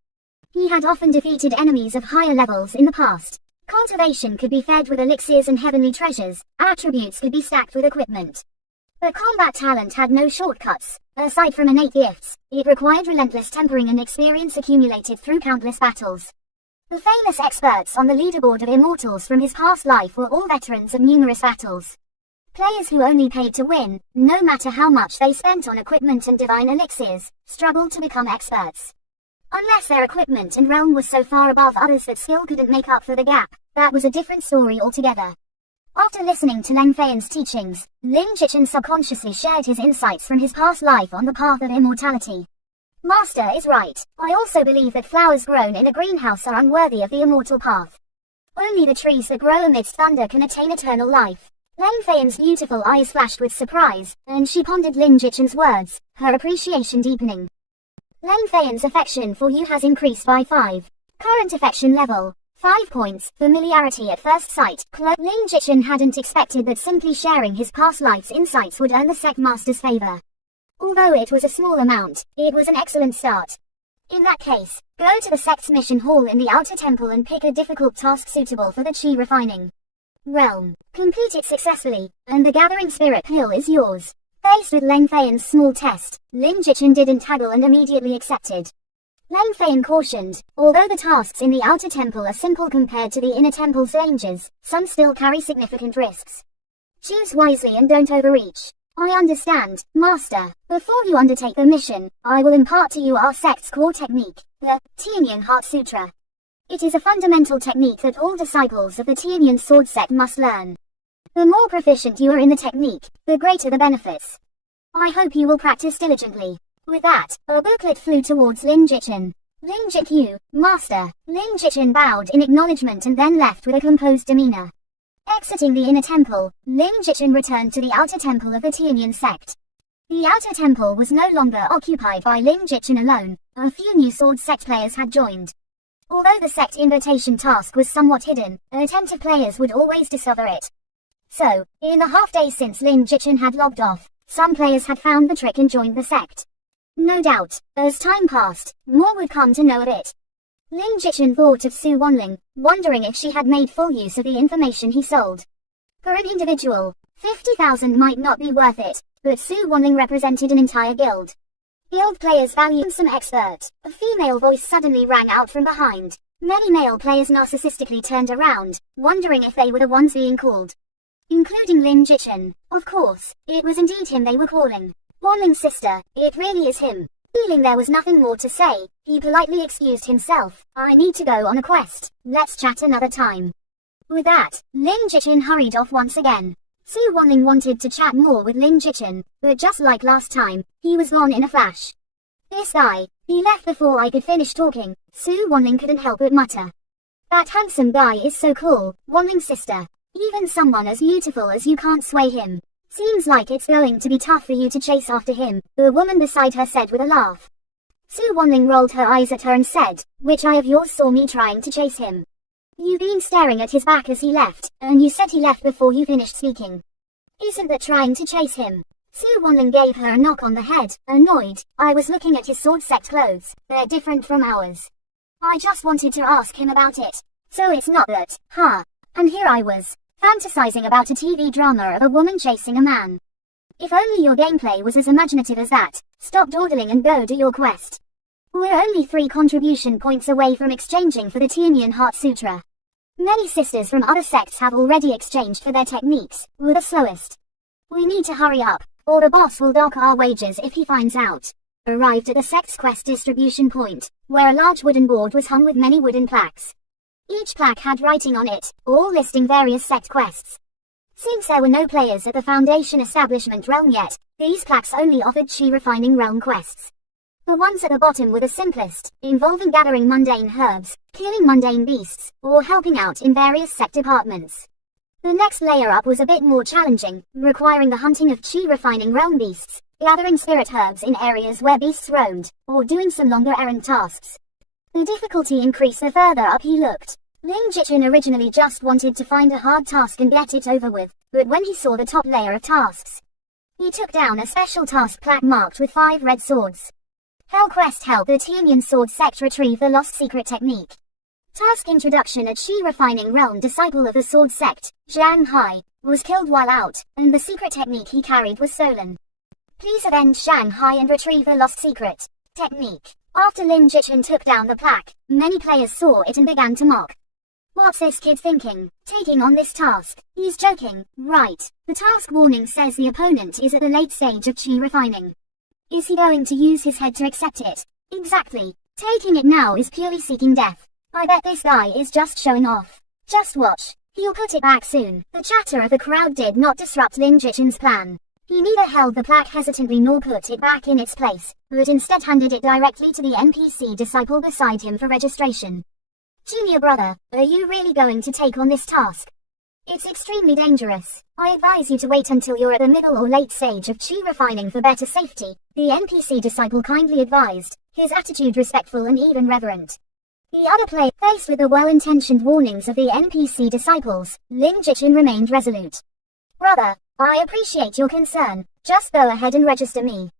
He had often defeated enemies of higher levels in the past. Cultivation could be fed with elixirs and heavenly treasures, attributes could be stacked with equipment. But combat talent had no shortcuts. Aside from innate gifts, it required relentless tempering and experience accumulated through countless battles. The famous experts on the leaderboard of immortals from his past life were all veterans of numerous battles. Players who only paid to win, no matter how much they spent on equipment and divine elixirs, struggled to become experts. Unless their equipment and realm was so far above others that skill couldn't make up for the gap, that was a different story altogether. After listening to Leng Feiyan's teachings, Lin Jichin subconsciously shared his insights from his past life on the path of immortality. Master is right. I also believe that flowers grown in a greenhouse are unworthy of the immortal path. Only the trees that grow amidst thunder can attain eternal life. Leng Feiyan's beautiful eyes flashed with surprise, and she pondered Lin Jichin's words, her appreciation deepening. Leng Feiyan's affection for you has increased by 5. Current affection level, 5 points. Familiarity at first sight. Lin Jichin hadn't expected that simply sharing his past life's insights would earn the sect master's favor. Although it was a small amount, it was an excellent start. In that case, go to the sect's mission hall in the outer temple and pick a difficult task suitable for the chi refining realm. Complete it successfully, and the gathering spirit pill is yours. Faced with Leng Feiyan's small test, Lin Jichin didn't haggle and immediately accepted. Leng Feiyan cautioned, although the tasks in the outer temple are simple compared to the inner temple's dangers, some still carry significant risks. Choose wisely and don't overreach. I understand, Master. Before you undertake the mission, I will impart to you our sect's core technique, the Tianyan Heart Sutra. It is a fundamental technique that all disciples of the Tianyan sword sect must learn. The more proficient you are in the technique, the greater the benefits. I hope you will practice diligently. With that, a booklet flew towards Lin Jichin. Lin Jikyu, master. Lin Jichin bowed in acknowledgement and then left with a composed demeanor. Exiting the inner temple, Lin Jichin returned to the outer temple of the Tianyan sect. The outer temple was no longer occupied by Lin Jichin alone. A few new sword sect players had joined. Although the sect invitation task was somewhat hidden, attentive players would always discover it. So, in the half day since Lin Jichin had logged off, some players had found the trick and joined the sect. No doubt, as time passed, more would come to know of it. Lin Jichin thought of Su Wanling, wondering if she had made full use of the information he sold. For an individual, 50,000 might not be worth it, but Su Wanling represented an entire guild. Guild players value some expert. A female voice suddenly rang out from behind. Many male players narcissistically turned around, wondering if they were the ones being called. Including Lin Jichin. Of course, it was indeed him they were calling. Wanling's sister, it really is him. Feeling there was nothing more to say, he politely excused himself. I need to go on a quest. Let's chat another time. With that, Lin Jichin hurried off once again. Su Wanling wanted to chat more with Lin Jichin, but just like last time, he was gone in a flash. This guy, he left before I could finish talking. Su Wanling couldn't help but mutter. That handsome guy is so cool, Wanling's sister. Even someone as beautiful as you can't sway him. Seems like it's going to be tough for you to chase after him, the woman beside her said with a laugh. Su Wanling rolled her eyes at her and said, which eye of yours saw me trying to chase him? You've been staring at his back as he left, and you said he left before you finished speaking. Isn't that trying to chase him? Su Wanling gave her a knock on the head, annoyed. I was looking at his sword sect clothes, they're different from ours. I just wanted to ask him about it. So it's not that, huh? And here I was, fantasizing about a TV drama of a woman chasing a man. If only your gameplay was as imaginative as that. Stop dawdling and go do your quest. We're only 3 contribution points away from exchanging for the Tianyan Heart Sutra. Many sisters from other sects have already exchanged for their techniques. We're the slowest. We need to hurry up, or the boss will dock our wages if he finds out. Arrived at the sect's quest distribution point, where a large wooden board was hung with many wooden plaques. Each plaque had writing on it, all listing various sect quests. Since there were no players at the Foundation Establishment realm yet, these plaques only offered chi refining realm quests. The ones at the bottom were the simplest, involving gathering mundane herbs, killing mundane beasts, or helping out in various sect departments. The next layer up was a bit more challenging, requiring the hunting of chi refining realm beasts, gathering spirit herbs in areas where beasts roamed, or doing some longer errand tasks. The difficulty increased the further up he looked. Lin Jichin originally just wanted to find a hard task and get it over with, but when he saw the top layer of tasks, he took down a special task plaque marked with 5 red swords. Hell Quest help the Tianyan Sword Sect retrieve the lost secret technique. Task Introduction. A chi refining realm disciple of the Sword Sect, Zhang Hai, was killed while out, and the secret technique he carried was stolen. Please avenge Zhang Hai and retrieve the lost secret technique. After Lin Jichin took down the plaque, many players saw it and began to mock. What's this kid thinking, taking on this task? He's joking, right? The task warning says the opponent is at the late stage of chi refining. Is he going to use his head to accept it? Exactly. Taking it now is purely seeking death. I bet this guy is just showing off. Just watch. He'll put it back soon. The chatter of the crowd did not disrupt Lin Jichin's plan. He neither held the plaque hesitantly nor put it back in its place, but instead handed it directly to the NPC disciple beside him for registration. Junior brother, are you really going to take on this task? It's extremely dangerous. I advise you to wait until you're at the middle or late stage of chi refining for better safety, the NPC disciple kindly advised, his attitude respectful and even reverent. The other player, faced with the well-intentioned warnings of the NPC disciples, Lin Jichin remained resolute. Brother, I appreciate your concern, just go ahead and register me.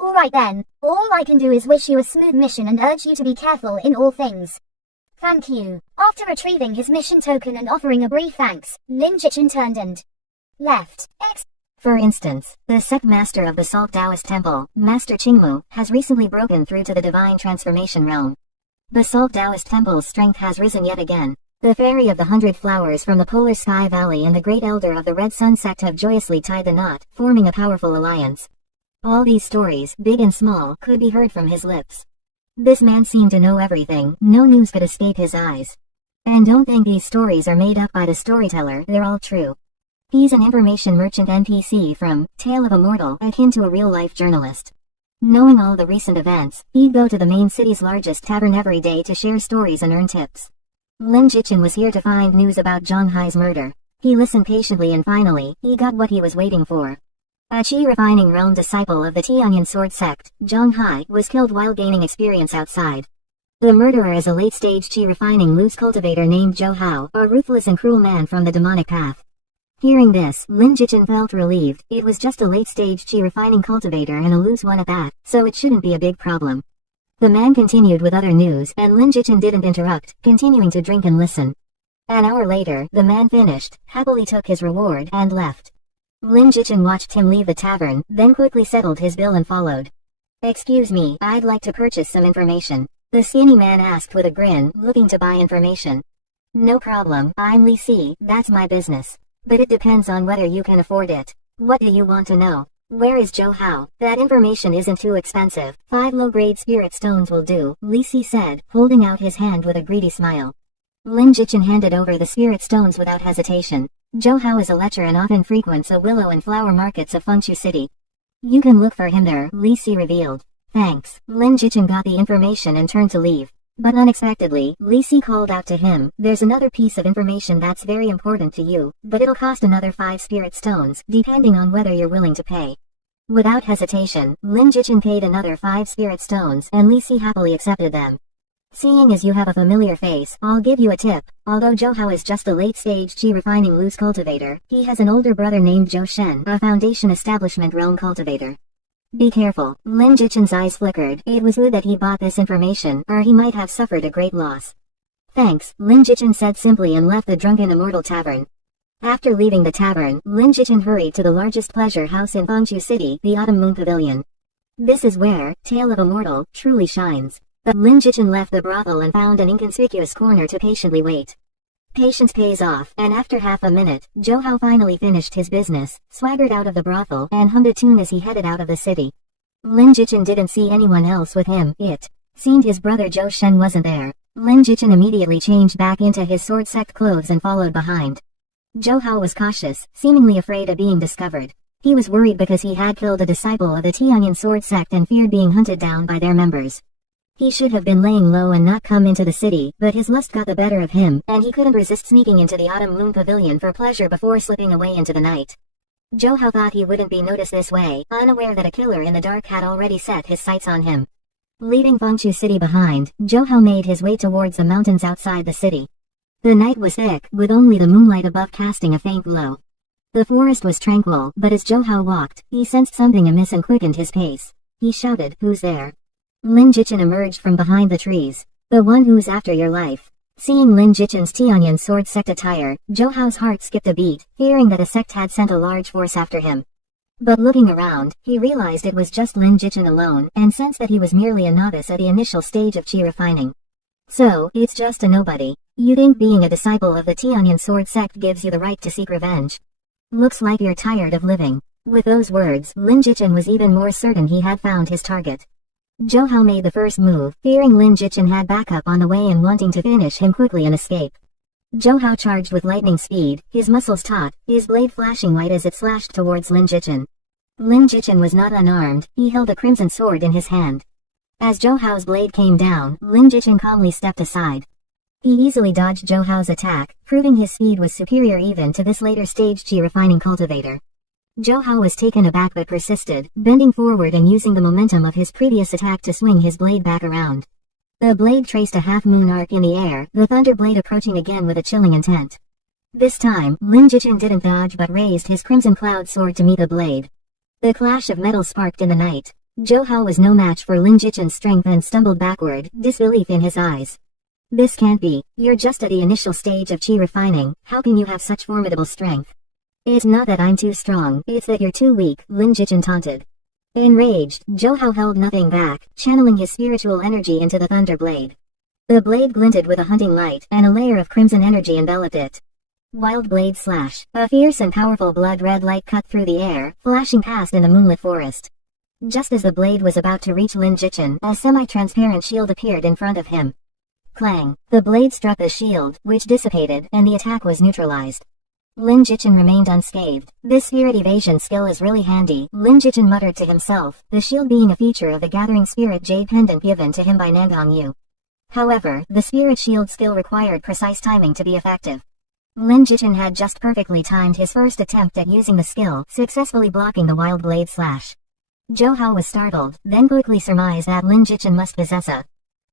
Alright then, all I can do is wish you a smooth mission and urge you to be careful in all things. Thank you. After retrieving his mission token and offering a brief thanks, Lin Jichin turned and left. For instance, the sect master of the Salt Taoist Temple, Master Qingmu, has recently broken through to the Divine Transformation realm. The Salt Taoist Temple's strength has risen yet again. The Fairy of the 100 Flowers from the Polar Sky Valley and the Great Elder of the Red Sun sect have joyously tied the knot, forming a powerful alliance. All these stories, big and small, could be heard from his lips. This man seemed to know everything, no news could escape his eyes. And don't think these stories are made up by the storyteller, they're all true. He's an information merchant NPC from Tale of a Mortal, akin to a real-life journalist. Knowing all the recent events, he'd go to the main city's largest tavern every day to share stories and earn tips. Lin Jichin was here to find news about Zhang Hai's murder. He listened patiently and finally, he got what he was waiting for. A qi refining realm disciple of the Tianyan sword sect, Zhang Hai, was killed while gaining experience outside. The murderer is a late-stage qi refining loose cultivator named Zhou Hao, a ruthless and cruel man from the demonic path. Hearing this, Lin Jichin felt relieved. It was just a late-stage qi refining cultivator and a loose one at that, so it shouldn't be a big problem. The man continued with other news, and Lin Jichin didn't interrupt, continuing to drink and listen. An hour later, the man finished, happily took his reward, and left. Lin Jichin watched him leave the tavern, then quickly settled his bill and followed. "Excuse me, I'd like to purchase some information," the skinny man asked with a grin, looking to buy information. "No problem, I'm Li Si, that's my business. But it depends on whether you can afford it. What do you want to know? Where is Zhou Hao? That information isn't too expensive. 5 low-grade spirit stones will do," Li Si said, holding out his hand with a greedy smile. Lin Jichin handed over the spirit stones without hesitation. Zhou Hao is a lecher and often frequents the willow and flower markets of Fengchu City. "You can look for him there," Li Si revealed. "Thanks." Lin Jichin got the information and turned to leave. But unexpectedly, Li Si called out to him, "There's another piece of information that's very important to you, but it'll cost another 5 spirit stones, depending on whether you're willing to pay." Without hesitation, Lin Jichin paid another 5 spirit stones, and Li Si happily accepted them. "Seeing as you have a familiar face, I'll give you a tip. Although Zhou Hao is just a late-stage qi refining loose cultivator, he has an older brother named Zhou Shen, a foundation establishment realm cultivator. Be careful." Lin Jichin's eyes flickered. It was good that he bought this information, or he might have suffered a great loss. "Thanks," Lin Jichin said simply and left the Drunken Immortal Tavern. After leaving the tavern, Lin Jichin hurried to the largest pleasure house in Fengchu City, the Autumn Moon Pavilion. This is where Tale of a Mortal truly shines. But Lin Jichin left the brothel and found an inconspicuous corner to patiently wait. Patience pays off, and after half a minute, Zhou Hao finally finished his business, swaggered out of the brothel, and hummed a tune as he headed out of the city. Lin Jichin didn't see anyone else with him. It seemed his brother Zhou Shen wasn't there. Lin Jichin immediately changed back into his sword sect clothes and followed behind. Zhou Hao was cautious, seemingly afraid of being discovered. He was worried because he had killed a disciple of the Tianyan sword sect and feared being hunted down by their members. He should have been laying low and not come into the city, but his lust got the better of him, and he couldn't resist sneaking into the Autumn Moon Pavilion for pleasure before slipping away into the night. Zhou Hao thought he wouldn't be noticed this way, unaware that a killer in the dark had already set his sights on him. Leaving Fengchu City behind, Zhou Hao made his way towards the mountains outside the city. The night was thick, with only the moonlight above casting a faint glow. The forest was tranquil, but as Zhou Hao walked, he sensed something amiss and quickened his pace. He shouted, "Who's there?" Lin Jichin emerged from behind the trees. "The one who's after your life." Seeing Lin Jichin's Tianyan sword sect attire, Zhou Hao's heart skipped a beat, fearing that a sect had sent a large force after him. But looking around, he realized it was just Lin Jichin alone, and sensed that he was merely a novice at the initial stage of qi refining. "So, it's just a nobody. You think being a disciple of the Tianyan sword sect gives you the right to seek revenge? Looks like you're tired of living." With those words, Lin Jichin was even more certain he had found his target. Zhou Hao made the first move, fearing Lin Jichin had backup on the way and wanting to finish him quickly and escape. Zhou Hao charged with lightning speed, his muscles taut, his blade flashing white as it slashed towards Lin Jichin. Lin Jichin was not unarmed, he held a crimson sword in his hand. As Zhou Hao's blade came down, Lin Jichin calmly stepped aside. He easily dodged Zhou Hao's attack, proving his speed was superior even to this later stage qi refining cultivator. Zhou Hao was taken aback but persisted, bending forward and using the momentum of his previous attack to swing his blade back around. The blade traced a half-moon arc in the air, the thunder blade approaching again with a chilling intent. This time, Lin Jichin didn't dodge but raised his crimson cloud sword to meet the blade. The clash of metal sparked in the night. Zhou Hao was no match for Lin Jichin's strength and stumbled backward, disbelief in his eyes. "This can't be. You're just at the initial stage of qi refining, how can you have such formidable strength?" "It's not that I'm too strong, it's that you're too weak," Lin Jichin taunted. Enraged, Zhou Hao held nothing back, channeling his spiritual energy into the thunder blade. The blade glinted with a hunting light, and a layer of crimson energy enveloped it. Wild blade slash. A fierce and powerful blood-red light cut through the air, flashing past in the moonlit forest. Just as the blade was about to reach Lin Jichin, a semi-transparent shield appeared in front of him. Clang! The blade struck the shield, which dissipated, and the attack was neutralized. Lin Jichin remained unscathed. This spirit evasion skill is really handy, Lin Jichin muttered to himself, the shield being a feature of the gathering spirit jade pendant given to him by Nangang Yu. However, the spirit shield skill required precise timing to be effective. Lin Jichin had just perfectly timed his first attempt at using the skill, successfully blocking the wild blade slash. Zhou Hao was startled, then quickly surmised that Lin Jichin must possess a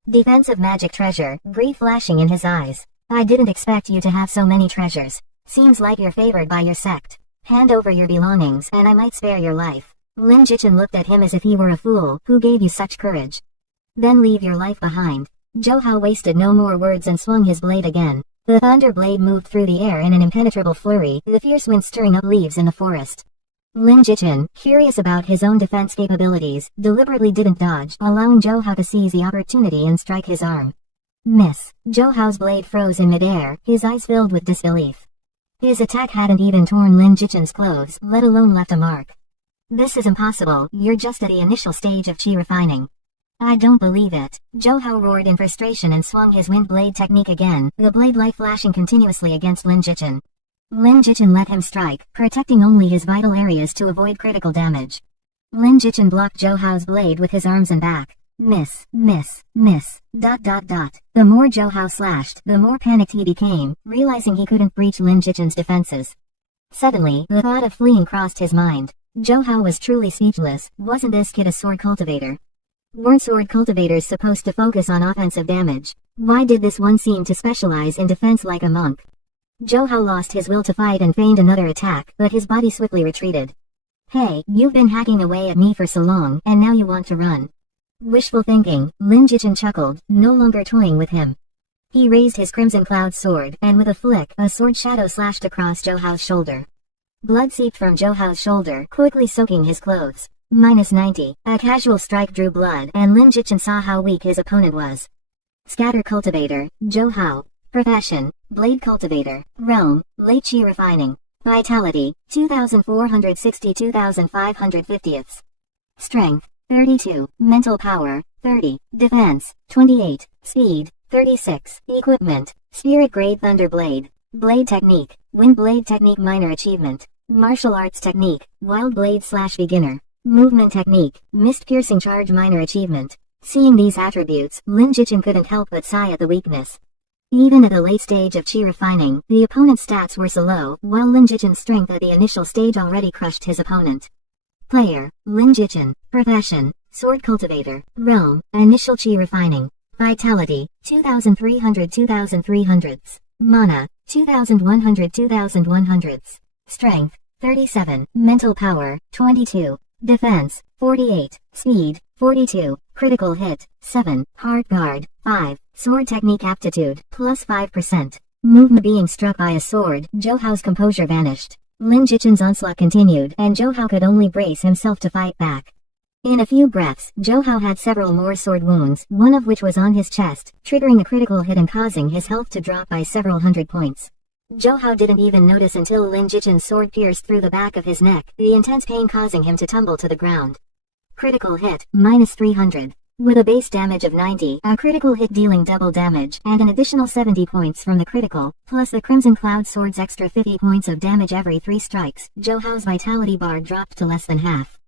defensive magic treasure, grief flashing in his eyes. I didn't expect you to have so many treasures. Seems like you're favored by your sect. Hand over your belongings and I might spare your life. Lin Jichin looked at him as if he were a fool. Who gave you such courage? Then leave your life behind. Zhou Hao wasted no more words and swung his blade again. The thunder blade moved through the air in an impenetrable flurry, the fierce wind stirring up leaves in the forest. Lin Jichin, curious about his own defense capabilities, deliberately didn't dodge, allowing Zhou Hao to seize the opportunity and strike his arm. Miss. Zhou Hao's blade froze in midair, his eyes filled with disbelief. His attack hadn't even torn Lin Jichin's clothes, let alone left a mark. This is impossible, you're just at the initial stage of chi refining. I don't believe it. Zhou Hao roared in frustration and swung his wind blade technique again, the blade light flashing continuously against Lin Jichin. Lin Jichin let him strike, protecting only his vital areas to avoid critical damage. Lin Jichin blocked Zhou Hao's blade with his arms and back. Miss. The more Zhou Hao slashed, the more panicked he became, realizing he couldn't breach Lin Jichin's defenses. Suddenly, the thought of fleeing crossed his mind. Zhou Hao was truly speechless. Wasn't this kid a sword cultivator? Weren't sword cultivators supposed to focus on offensive damage? Why did this one seem to specialize in defense like a monk? Zhou Hao lost his will to fight and feigned another attack, but his body swiftly retreated. Hey, you've been hacking away at me for so long, and now you want to run. Wishful thinking, Lin Jichin chuckled, no longer toying with him. He raised his Crimson Cloud sword, and with a flick, a sword shadow slashed across Zhou Hao's shoulder. Blood seeped from Zhou Hao's shoulder, quickly soaking his clothes. -90. A casual strike drew blood, and Lin Jichin saw how weak his opponent was. Scatter Cultivator, Zhou Hao. Profession, Blade Cultivator. Realm, Late Chi Refining. Vitality, 2460 2550. Strength, 32. Mental Power, 30. Defense, 28. Speed, 36. Equipment, Spirit Grade Thunder Blade. Blade Technique, Wind Blade Technique Minor Achievement. Martial Arts Technique, Wild Blade / Beginner. Movement Technique, Mist Piercing Charge Minor Achievement. Seeing these attributes, Lin Jichin couldn't help but sigh at the weakness. Even at the late stage of chi refining, the opponent's stats were so low, while Lin Jichin's strength at the initial stage already crushed his opponent. Player, Lin Jichin. Profession, Sword Cultivator. Realm, Initial Chi Refining. Vitality, 2300 2300. Mana, 2100 2100. Strength, 37. Mental Power, 22. Defense, 48. Speed, 42. Critical hit, 7. Heart Guard, 5. Sword Technique Aptitude, +5%. Movement being struck by a sword, Zhou Hao's composure vanished. Lin Jichin's onslaught continued, and Zhou Hao could only brace himself to fight back. In a few breaths, Zhou Hao had several more sword wounds, one of which was on his chest, triggering a critical hit and causing his health to drop by several hundred points. Zhou Hao didn't even notice until Lin Jichin's sword pierced through the back of his neck, the intense pain causing him to tumble to the ground. Critical hit, -300. With a base damage of 90, a critical hit dealing double damage, and an additional 70 points from the critical, plus the Crimson Cloud sword's extra 50 points of damage every 3 strikes, Zhou Hao's vitality bar dropped to less than half.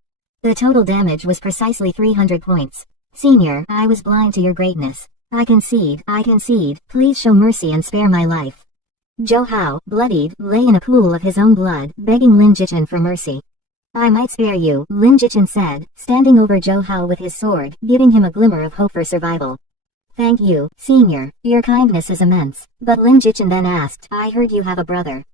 The total damage was precisely 300 points. Senior, I was blind to your greatness. I concede, please show mercy and spare my life. Zhou Hao, bloodied, lay in a pool of his own blood, begging Lin Jichin for mercy. I might spare you, Lin Jichin said, standing over Zhou Hao with his sword, giving him a glimmer of hope for survival. Thank you, Senior, your kindness is immense. But Lin Jichin then asked, I heard you have a brother.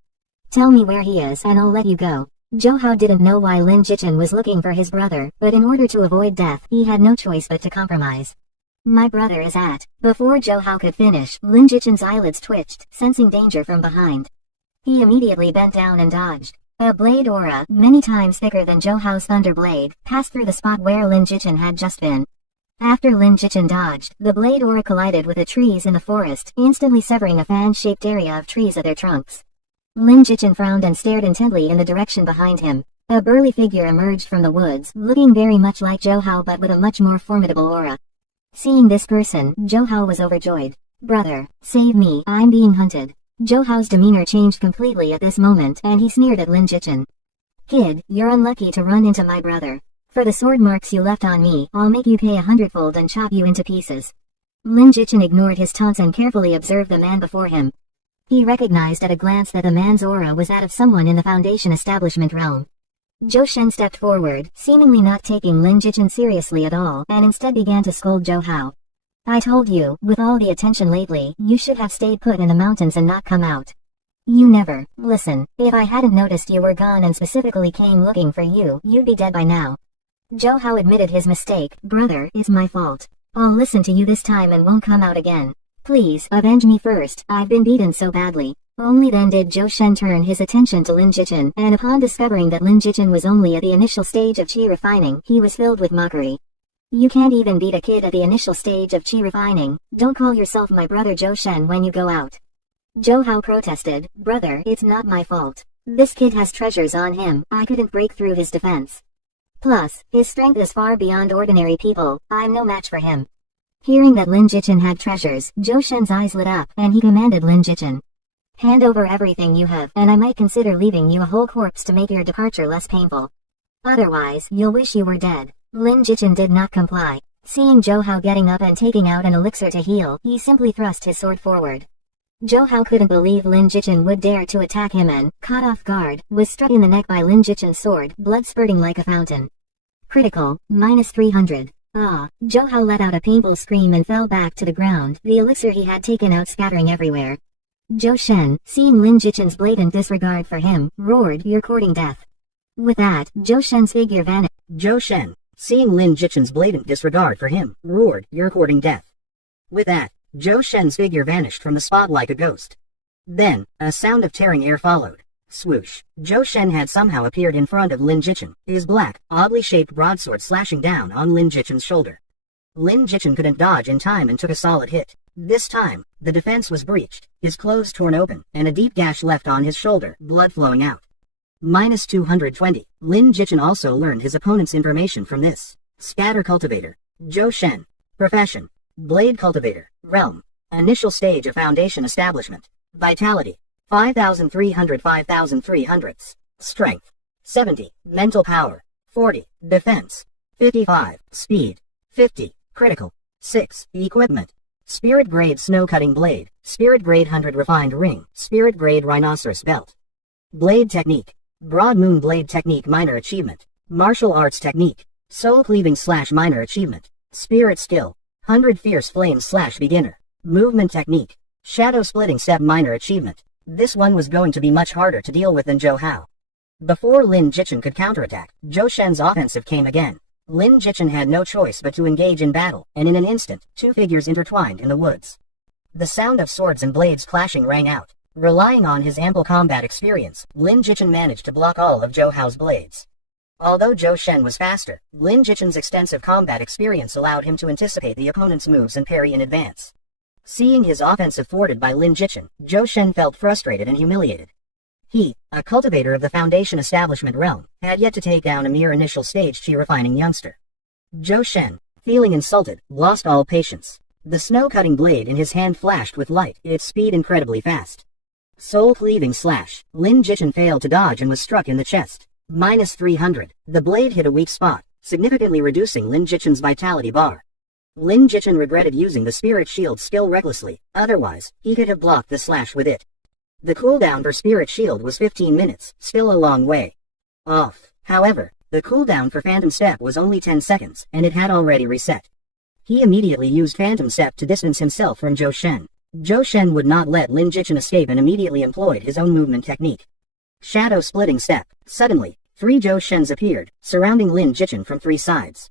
Tell me where he is and I'll let you go. Zhou Hao didn't know why Lin Jichin was looking for his brother, but in order to avoid death, he had no choice but to compromise. My brother is at. Before Zhou Hao could finish, Lin Jichin's eyelids twitched, sensing danger from behind. He immediately bent down and dodged. A blade aura, many times thicker than Zhou Hao's thunder blade, passed through the spot where Lin Jichin had just been. After Lin Jichin dodged, the blade aura collided with the trees in the forest, instantly severing a fan-shaped area of trees at their trunks. Lin Jichin frowned and stared intently in the direction behind him. A burly figure emerged from the woods, looking very much like Zhou Hao but with a much more formidable aura. Seeing this person, Zhou Hao was overjoyed. Brother, save me, I'm being hunted. Zhou Hao's demeanor changed completely at this moment and he sneered at Lin Jichin. Kid, you're unlucky to run into my brother. For the sword marks you left on me, I'll make you pay 100-fold and chop you into pieces. Lin Jichin ignored his taunts and carefully observed the man before him. He recognized at a glance that the man's aura was that of someone in the Foundation establishment realm. Zhou Shen stepped forward, seemingly not taking Lin Jichin seriously at all, and instead began to scold Zhou Hao. I told you, with all the attention lately, you should have stayed put in the mountains and not come out. You never. Listen, if I hadn't noticed you were gone and specifically came looking for you, you'd be dead by now. Zhou Hao admitted his mistake. Brother, it's my fault. I'll listen to you this time and won't come out again. Please, avenge me first, I've been beaten so badly. Only then did Zhou Shen turn his attention to Lin Jichin, and upon discovering that Lin Jichin was only at the initial stage of qi refining, he was filled with mockery. You can't even beat a kid at the initial stage of qi refining. Don't call yourself my brother Zhou Shen when you go out. Zhou Hao protested. Brother, it's not my fault. This kid has treasures on him, I couldn't break through his defense. Plus, his strength is far beyond ordinary people, I'm no match for him. Hearing that Lin Jichin had treasures, Zhou Shen's eyes lit up, and he commanded Lin Jichin. Hand over everything you have, and I might consider leaving you a whole corpse to make your departure less painful. Otherwise, you'll wish you were dead. Lin Jichin did not comply. Seeing Zhou Hao getting up and taking out an elixir to heal, he simply thrust his sword forward. Zhou Hao couldn't believe Lin Jichin would dare to attack him and, caught off guard, was struck in the neck by Lin Jichin's sword, blood spurting like a fountain. Critical, -300. Ah, Zhou Hao let out a painful scream and fell back to the ground, the elixir he had taken out scattering everywhere. Zhou Shen, seeing Lin Jichin's blatant disregard for him, roared, "You're courting death." With that, Zhou Shen's figure vanished. Zhou Shen, seeing Lin Jichin's blatant disregard for him, roared, "You're courting death." With that, Zhou Shen's figure vanished from the spot like a ghost. Then, a sound of tearing air followed. Swoosh. Zhou Shen had somehow appeared in front of Lin Jichin, his black, oddly shaped broadsword slashing down on Lin Jichin's shoulder. Lin Jichin couldn't dodge in time and took a solid hit. This time, the defense was breached, his clothes torn open, and a deep gash left on his shoulder, blood flowing out. -220. Lin Jichin also learned his opponent's information from this. Scatter Cultivator. Zhou Shen. Profession. Blade Cultivator. Realm. Initial stage of Foundation establishment. Vitality. 5,300 5,300. Strength. 70. Mental power. 40. Defense. 55. Speed. 50. Critical. 6. Equipment. Spirit Grade Snow Cutting Blade. Spirit Grade 100 Refined Ring. Spirit Grade Rhinoceros Belt. Blade Technique. Broad Moon Blade Technique Minor Achievement. Martial Arts Technique. Soul Cleaving / Minor Achievement. Spirit Skill. 100 Fierce Flame / Beginner. Movement Technique. Shadow Splitting Step Minor Achievement. This one was going to be much harder to deal with than Zhou Hao. Before Lin Jichin could counterattack, Zhou Shen's offensive came again. Lin Jichin had no choice but to engage in battle, and in an instant, two figures intertwined in the woods. The sound of swords and blades clashing rang out. Relying on his ample combat experience, Lin Jichin managed to block all of Zhou Hao's blades. Although Zhou Shen was faster, Lin Jichin's extensive combat experience allowed him to anticipate the opponent's moves and parry in advance. Seeing his offensive thwarted by Lin Jichin, Zhou Shen felt frustrated and humiliated. He, a cultivator of the Foundation establishment realm, had yet to take down a mere initial stage qi refining youngster. Zhou Shen, feeling insulted, lost all patience. The snow-cutting blade in his hand flashed with light, its speed incredibly fast. Soul Cleaving / Lin Jichin failed to dodge and was struck in the chest. -300. The blade hit a weak spot, significantly reducing Lin Jichin's vitality bar. Lin Jichin regretted using the Spirit Shield skill recklessly, otherwise, he could have blocked the slash with it. The cooldown for Spirit Shield was 15 minutes, still a long way off. However, the cooldown for Phantom Step was only 10 seconds, and it had already reset. He immediately used Phantom Step to distance himself from Zhou Shen. Zhou Shen would not let Lin Jichin escape and immediately employed his own movement technique. Shadow Splitting Step. Suddenly, 3 Zhou Shens appeared, surrounding Lin Jichin from 3 sides.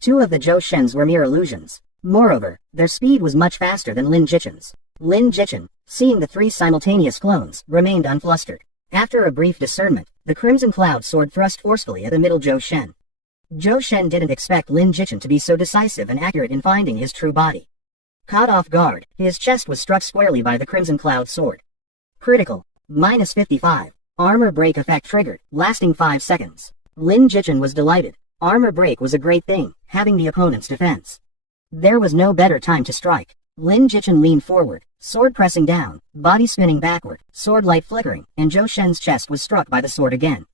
2 of the Zhou Shens were mere illusions. Moreover, their speed was much faster than Lin Jichin's. Lin Jichin, seeing the 3 simultaneous clones, remained unflustered. After a brief discernment, the Crimson Cloud sword thrust forcefully at the middle Zhou Shen. Zhou Shen didn't expect Lin Jichin to be so decisive and accurate in finding his true body. Caught off guard, his chest was struck squarely by the Crimson Cloud sword. Critical. -55. Armor break effect triggered, lasting 5 seconds. Lin Jichin was delighted. Armor break was a great thing, having the opponent's defense. There was no better time to strike. Lin Jichen leaned forward, sword pressing down, body spinning backward, sword light flickering, and Zhou Shen's chest was struck by the sword again.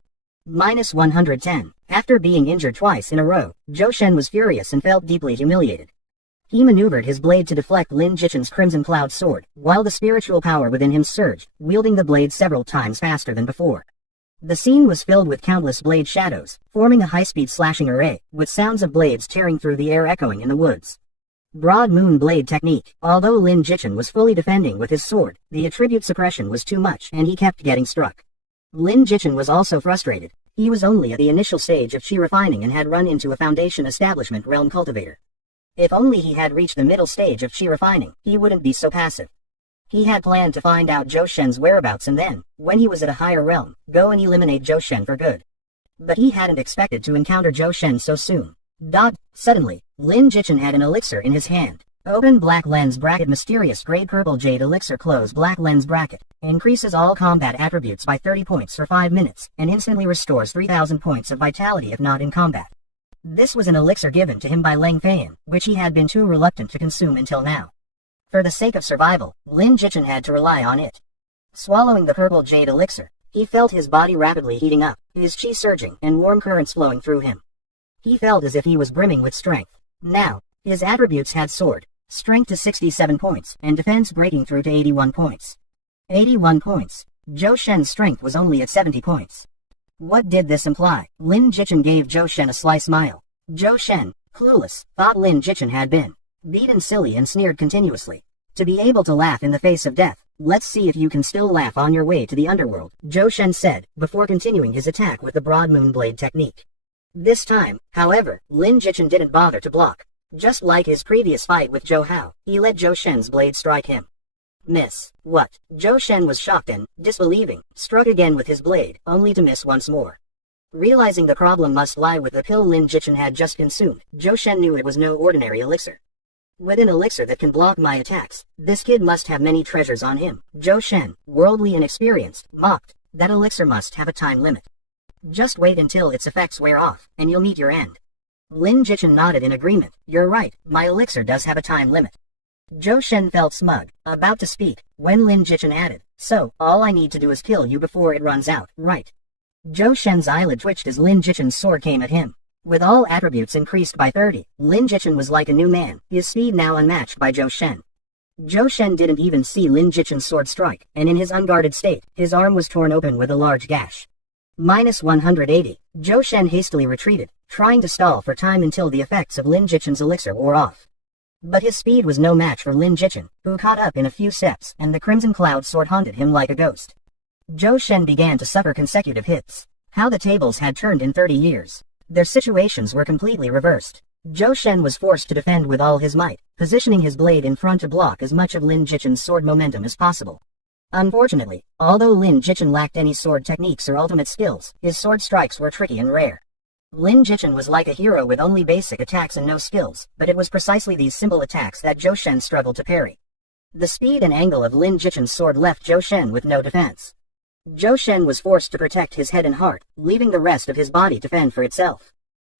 -110. After being injured twice in a row, Zhou Shen was furious and felt deeply humiliated. He maneuvered his blade to deflect Lin Jichen's Crimson Cloud sword, while the spiritual power within him surged, wielding the blade several times faster than before. The scene was filled with countless blade shadows, forming a high-speed slashing array, with sounds of blades tearing through the air echoing in the woods. Broad Moon Blade Technique. Although Lin Jichen was fully defending with his sword, the attribute suppression was too much and he kept getting struck. Lin Jichen was also frustrated. He was only at the initial stage of chi refining and had run into a Foundation Establishment realm cultivator. If only he had reached the middle stage of chi refining, he wouldn't be so passive. He had planned to find out Zhou Shen's whereabouts and then, when he was at a higher realm, go and eliminate Zhou Shen for good. But he hadn't expected to encounter Zhou Shen so soon. Suddenly, Lin Jichen had an elixir in his hand. Open black lens bracket. Mysterious gray purple jade elixir. Close black lens bracket. Increases all combat attributes by 30 points for 5 minutes, and instantly restores 3,000 points of vitality if not in combat. This was an elixir given to him by Leng Feiyan, which he had been too reluctant to consume until now. For the sake of survival, Lin Jichen had to rely on it. Swallowing the purple jade elixir, he felt his body rapidly heating up, his chi surging and warm currents flowing through him. He felt as if he was brimming with strength. Now, his attributes had soared, strength to 67 points, and defense breaking through to 81 points. 81 points. Zhou Shen's strength was only at 70 points. What did this imply? Lin Jichen gave Zhou Shen a sly smile. Zhou Shen, clueless, thought Lin Jichen had been beaten silly and sneered continuously. To be able to laugh in the face of death, let's see if you can still laugh on your way to the underworld, Zhou Shen said, before continuing his attack with the Broad Moon Blade technique. This time, however, Lin Jichen didn't bother to block. Just like his previous fight with Zhou Hao, he let Zhou Shen's blade strike him. Miss. What? Zhou Shen was shocked and, disbelieving, struck again with his blade, only to miss once more. Realizing the problem must lie with the pill Lin Jichen had just consumed, Zhou Shen knew it was no ordinary elixir. With an elixir that can block my attacks, this kid must have many treasures on him. Zhou Shen, worldly and experienced, mocked. That elixir must have a time limit. Just wait until its effects wear off, and you'll meet your end. Lin Jichen nodded in agreement. You're right, my elixir does have a time limit. Zhou Shen felt smug, about to speak, when Lin Jichen added, so, all I need to do is kill you before it runs out, right? Zhou Shen's eyelid twitched as Lin Jichen's sword came at him. With all attributes increased by 30, Lin Jichen was like a new man, his speed now unmatched by Zhou Shen. Zhou Shen didn't even see Lin Jichen's sword strike, and in his unguarded state, his arm was torn open with a large gash. -180. Zhou Shen hastily retreated, trying to stall for time until the effects of Lin Jichen's elixir wore off. But his speed was no match for Lin Jichen, who caught up in a few steps, and the Crimson Cloud sword haunted him like a ghost. Zhou Shen began to suffer consecutive hits. How the tables had turned in 30 years. Their situations were completely reversed. Zhou Shen was forced to defend with all his might, positioning his blade in front to block as much of Lin Jichen's sword momentum as possible. Unfortunately, although Lin Jichen lacked any sword techniques or ultimate skills, his sword strikes were tricky and rare. Lin Jichen was like a hero with only basic attacks and no skills, but it was precisely these simple attacks that Zhou Shen struggled to parry. The speed and angle of Lin Jichen's sword left Zhou Shen with no defense. Zhou Shen was forced to protect his head and heart, leaving the rest of his body to fend for itself.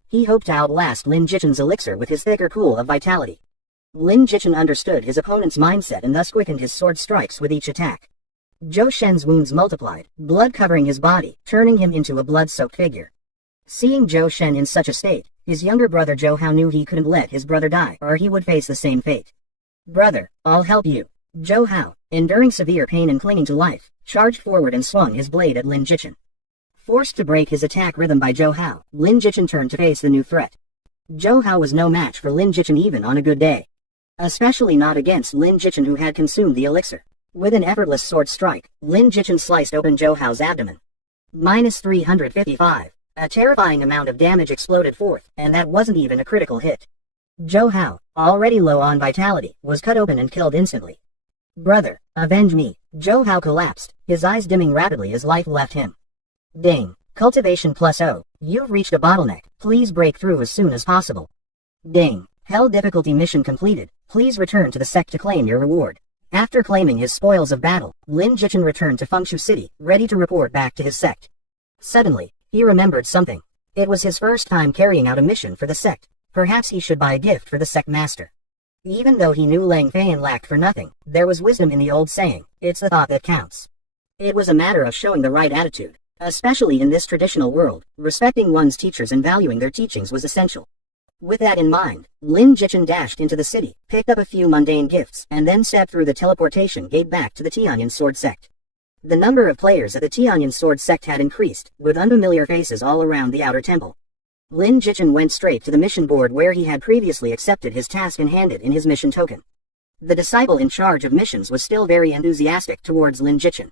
He hoped to outlast Lin Jichen's elixir with his thicker pool of vitality. Lin Jichen understood his opponent's mindset and thus quickened his sword strikes with each attack. Zhou Shen's wounds multiplied, blood covering his body, turning him into a blood-soaked figure. Seeing Zhou Shen in such a state, his younger brother Zhou Hao knew he couldn't let his brother die or he would face the same fate. Brother, I'll help you. Zhou Hao, enduring severe pain and clinging to life, charged forward and swung his blade at Lin Jichen. Forced to break his attack rhythm by Zhou Hao, Lin Jichen turned to face the new threat. Zhou Hao was no match for Lin Jichen even on a good day. Especially not against Lin Jichen who had consumed the elixir. With an effortless sword strike, Lin Jichen sliced open Zhou Hao's abdomen. -355. A terrifying amount of damage exploded forth, and that wasn't even a critical hit. Zhou Hao, already low on vitality, was cut open and killed instantly. Brother, avenge me. Zhou Hao collapsed, his eyes dimming rapidly as life left him. Ding. Cultivation +0. You've reached a bottleneck. Please break through as soon as possible. Ding. Hell difficulty mission completed. Please return to the sect to claim your reward. After claiming his spoils of battle, Lin Jichen returned to Fengshu City, ready to report back to his sect. Suddenly, he remembered something. It was his first time carrying out a mission for the sect. Perhaps he should buy a gift for the sect master. Even though he knew Lang Feiyan lacked for nothing, there was wisdom in the old saying, it's the thought that counts. It was a matter of showing the right attitude. Especially in this traditional world, respecting one's teachers and valuing their teachings was essential. With that in mind, Lin Jichin dashed into the city, picked up a few mundane gifts, and then stepped through the teleportation gate back to the Tianyan Sword Sect. The number of players at the Tianyan Sword Sect had increased, with unfamiliar faces all around the outer temple. Lin Jichin went straight to the mission board where he had previously accepted his task and handed in his mission token. The disciple in charge of missions was still very enthusiastic towards Lin Jichin.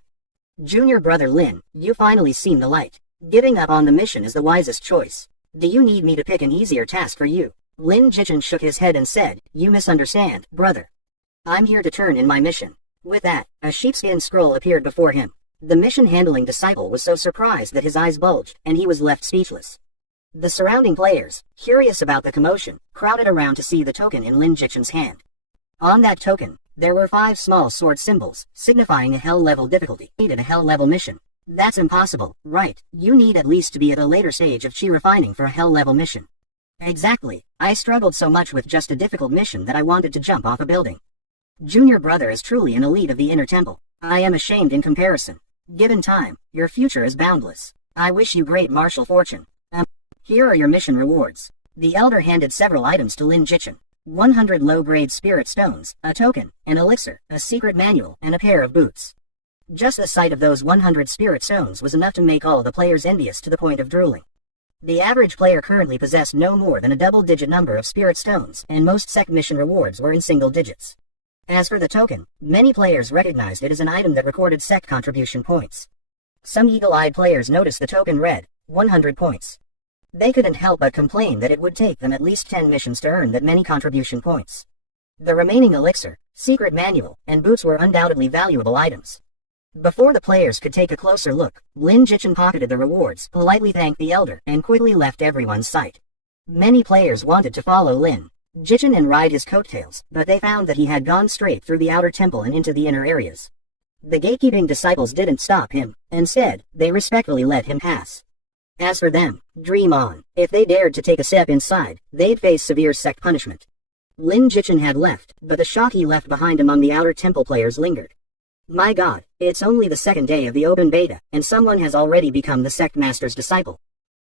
Junior brother Lin, you finally seen the light. Giving up on the mission is the wisest choice. Do you need me to pick an easier task for you? Lin Jichin shook his head and said, you misunderstand, brother. I'm here to turn in my mission. With that, a sheepskin scroll appeared before him. The mission-handling disciple was so surprised that his eyes bulged, and he was left speechless. The surrounding players, curious about the commotion, crowded around to see the token in Lin Jichin's hand. On that token, there were 5 small sword symbols, signifying a hell-level difficulty. Needed a hell-level mission. That's impossible, right? You need at least to be at a later stage of chi refining for a hell-level mission. Exactly. I struggled so much with just a difficult mission that I wanted to jump off a building. Junior brother is truly an elite of the inner temple. I am ashamed in comparison. Given time, your future is boundless. I wish you great martial fortune. Here are your mission rewards. The elder handed several items to Lin Jichin. 100 low-grade spirit stones, a token, an elixir, a secret manual, and a pair of boots. Just the sight of those 100 spirit stones was enough to make all the players envious to the point of drooling. The average player currently possessed no more than a double-digit number of spirit stones, and most sect mission rewards were in single digits. As for the token, many players recognized it as an item that recorded sect contribution points. Some eagle-eyed players noticed the token read, 100 points. They couldn't help but complain that it would take them at least 10 missions to earn that many contribution points. The remaining elixir, secret manual, and boots were undoubtedly valuable items. Before the players could take a closer look, Lin Jichin pocketed the rewards, politely thanked the elder, and quickly left everyone's sight. Many players wanted to follow Lin Jichin and ride his coattails, but they found that he had gone straight through the outer temple and into the inner areas. The gatekeeping disciples didn't stop him. Instead, they respectfully let him pass. As for them, dream on. If they dared to take a step inside, they'd face severe sect punishment. Lin Jichin had left, but the shock he left behind among the outer temple players lingered. My god, it's only the second day of the open beta, and someone has already become the sect master's disciple.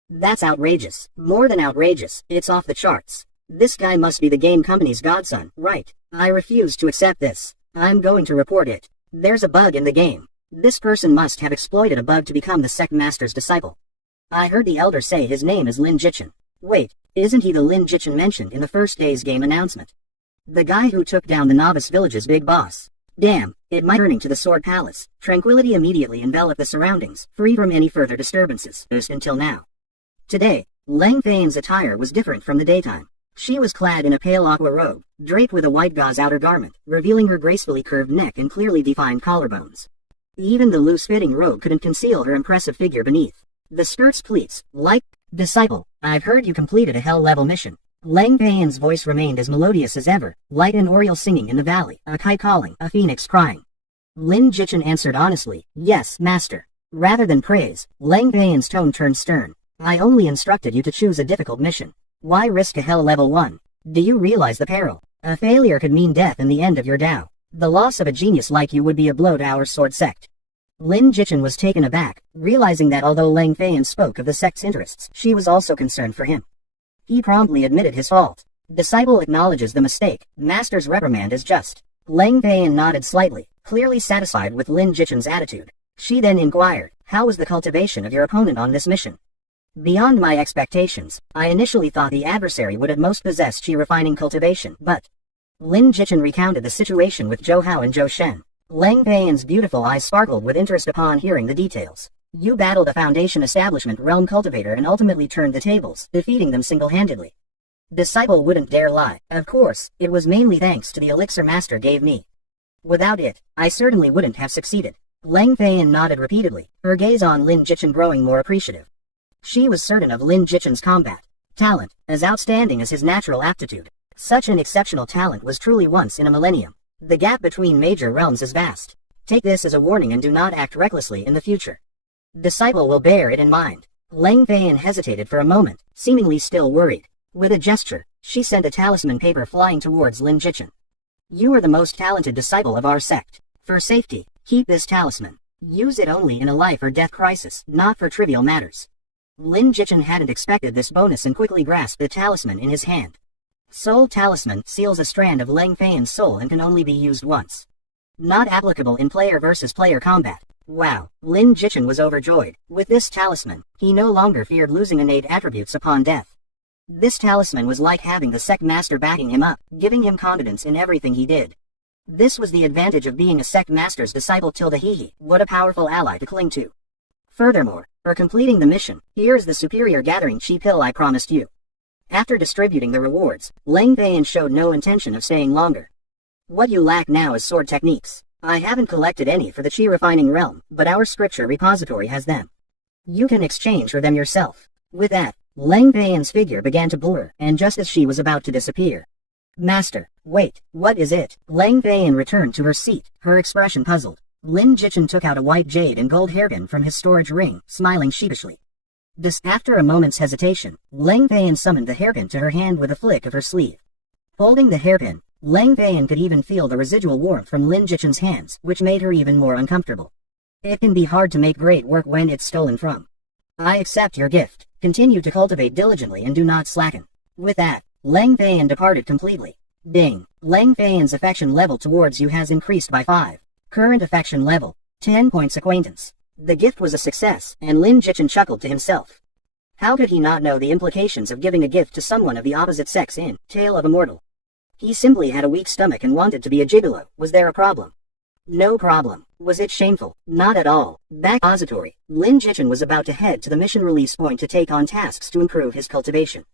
That's outrageous. More than outrageous, it's off the charts. This guy must be the game company's godson, right? I refuse to accept this. I'm going to report it. There's a bug in the game. This person must have exploited a bug to become the sect master's disciple. I heard the elder say his name is Lin Jichin. Wait, isn't he the Lin Jichin mentioned in the first day's game announcement? The guy who took down the novice village's big boss. Damn, it might turning to the Sword Palace. Tranquility immediately enveloped the surroundings, free from any further disturbances, until now. Today, Lang Feiyan's attire was different from the daytime. She was clad in a pale aqua robe, draped with a white gauze outer garment, revealing her gracefully curved neck and clearly defined collarbones. Even the loose-fitting robe couldn't conceal her impressive figure beneath. The skirt's pleats, like, disciple, I've heard you completed a hell-level mission. Lang Feiyan's voice remained as melodious as ever, like an oriole singing in the valley, a kite calling, a phoenix crying. Lin Jichin answered honestly, yes, master. Rather than praise, Lang Feiyan's tone turned stern. I only instructed you to choose a difficult mission. Why risk a hell level 1? Do you realize the peril? A failure could mean death and the end of your Tao. The loss of a genius like you would be a blow to our sword sect. Lin Jichin was taken aback, realizing that although Lang Feiyan spoke of the sect's interests, she was also concerned for him. He promptly admitted his fault. Disciple acknowledges the mistake. Master's reprimand is just. Lang Feiyan nodded slightly, clearly satisfied with Lin Jichin's attitude. She then inquired, how was the cultivation of your opponent on this mission? Beyond my expectations, I initially thought the adversary would at most possess chi refining cultivation, but... Lin Jichin recounted the situation with Zhou Hao and Zhou Shen. Lang Feiyan's beautiful eyes sparkled with interest upon hearing the details. You battled a Foundation establishment realm cultivator and ultimately turned the tables, defeating them single-handedly. Disciple wouldn't dare lie. Of course, it was mainly thanks to the elixir master gave me. Without it, I certainly wouldn't have succeeded. Lang Feiyan nodded repeatedly, her gaze on Lin Jichin growing more appreciative. She was certain of Lin Jichin's combat talent, as outstanding as his natural aptitude. Such an exceptional talent was truly once in a millennium. The gap between major realms is vast. Take this as a warning and do not act recklessly in the future. Disciple will bear it in mind. Lang Feiyan hesitated for a moment, seemingly still worried. With a gesture, she sent a talisman paper flying towards Lin Jichin. You are the most talented disciple of our sect. For safety, keep this talisman. Use it only in a life or death crisis, not for trivial matters. Lin Jichin hadn't expected this bonus and quickly grasped the talisman in his hand. Soul Talisman seals a strand of Leng Feiyan's soul and can only be used once. Not applicable in player versus player combat. Wow, Lin Jichin was overjoyed. With this talisman, he no longer feared losing innate attributes upon death. This talisman was like having the sect master backing him up, giving him confidence in everything he did. This was the advantage of being a sect master's disciple. Hehe, what a powerful ally to cling to. Furthermore, for completing the mission, here's the superior gathering chi pill I promised you. After distributing the rewards, Leng Feiyan showed no intention of staying longer. What you lack now is sword techniques. I haven't collected any for the chi refining realm, but our scripture repository has them. You can exchange for them yourself. With that, Leng Feiyan's figure began to blur, and just as she was about to disappear. Master, wait, what is it? Leng Feiyan returned to her seat, her expression puzzled. Lin Jichin took out a white jade and gold hairpin from his storage ring, smiling sheepishly. After a moment's hesitation, Leng Feiyan summoned the hairpin to her hand with a flick of her sleeve. Holding the hairpin, Leng Feiyan could even feel the residual warmth from Lin Jichin's hands, which made her even more uncomfortable. It can be hard to make great work when it's stolen from. I accept your gift. Continue to cultivate diligently and do not slacken. With that, Leng Feiyan departed completely. Ding. Leng Feiyan's affection level towards you has increased by 5. Current affection level, 10 points acquaintance. The gift was a success, and Lin Jichin chuckled to himself. How could he not know the implications of giving a gift to someone of the opposite sex in Tale of a Mortal? He simply had a weak stomach and wanted to be a gigolo. Was there a problem? No problem. Was it shameful? Not at all. Back repository, Lin Jichin was about to head to the mission release point to take on tasks to improve his cultivation.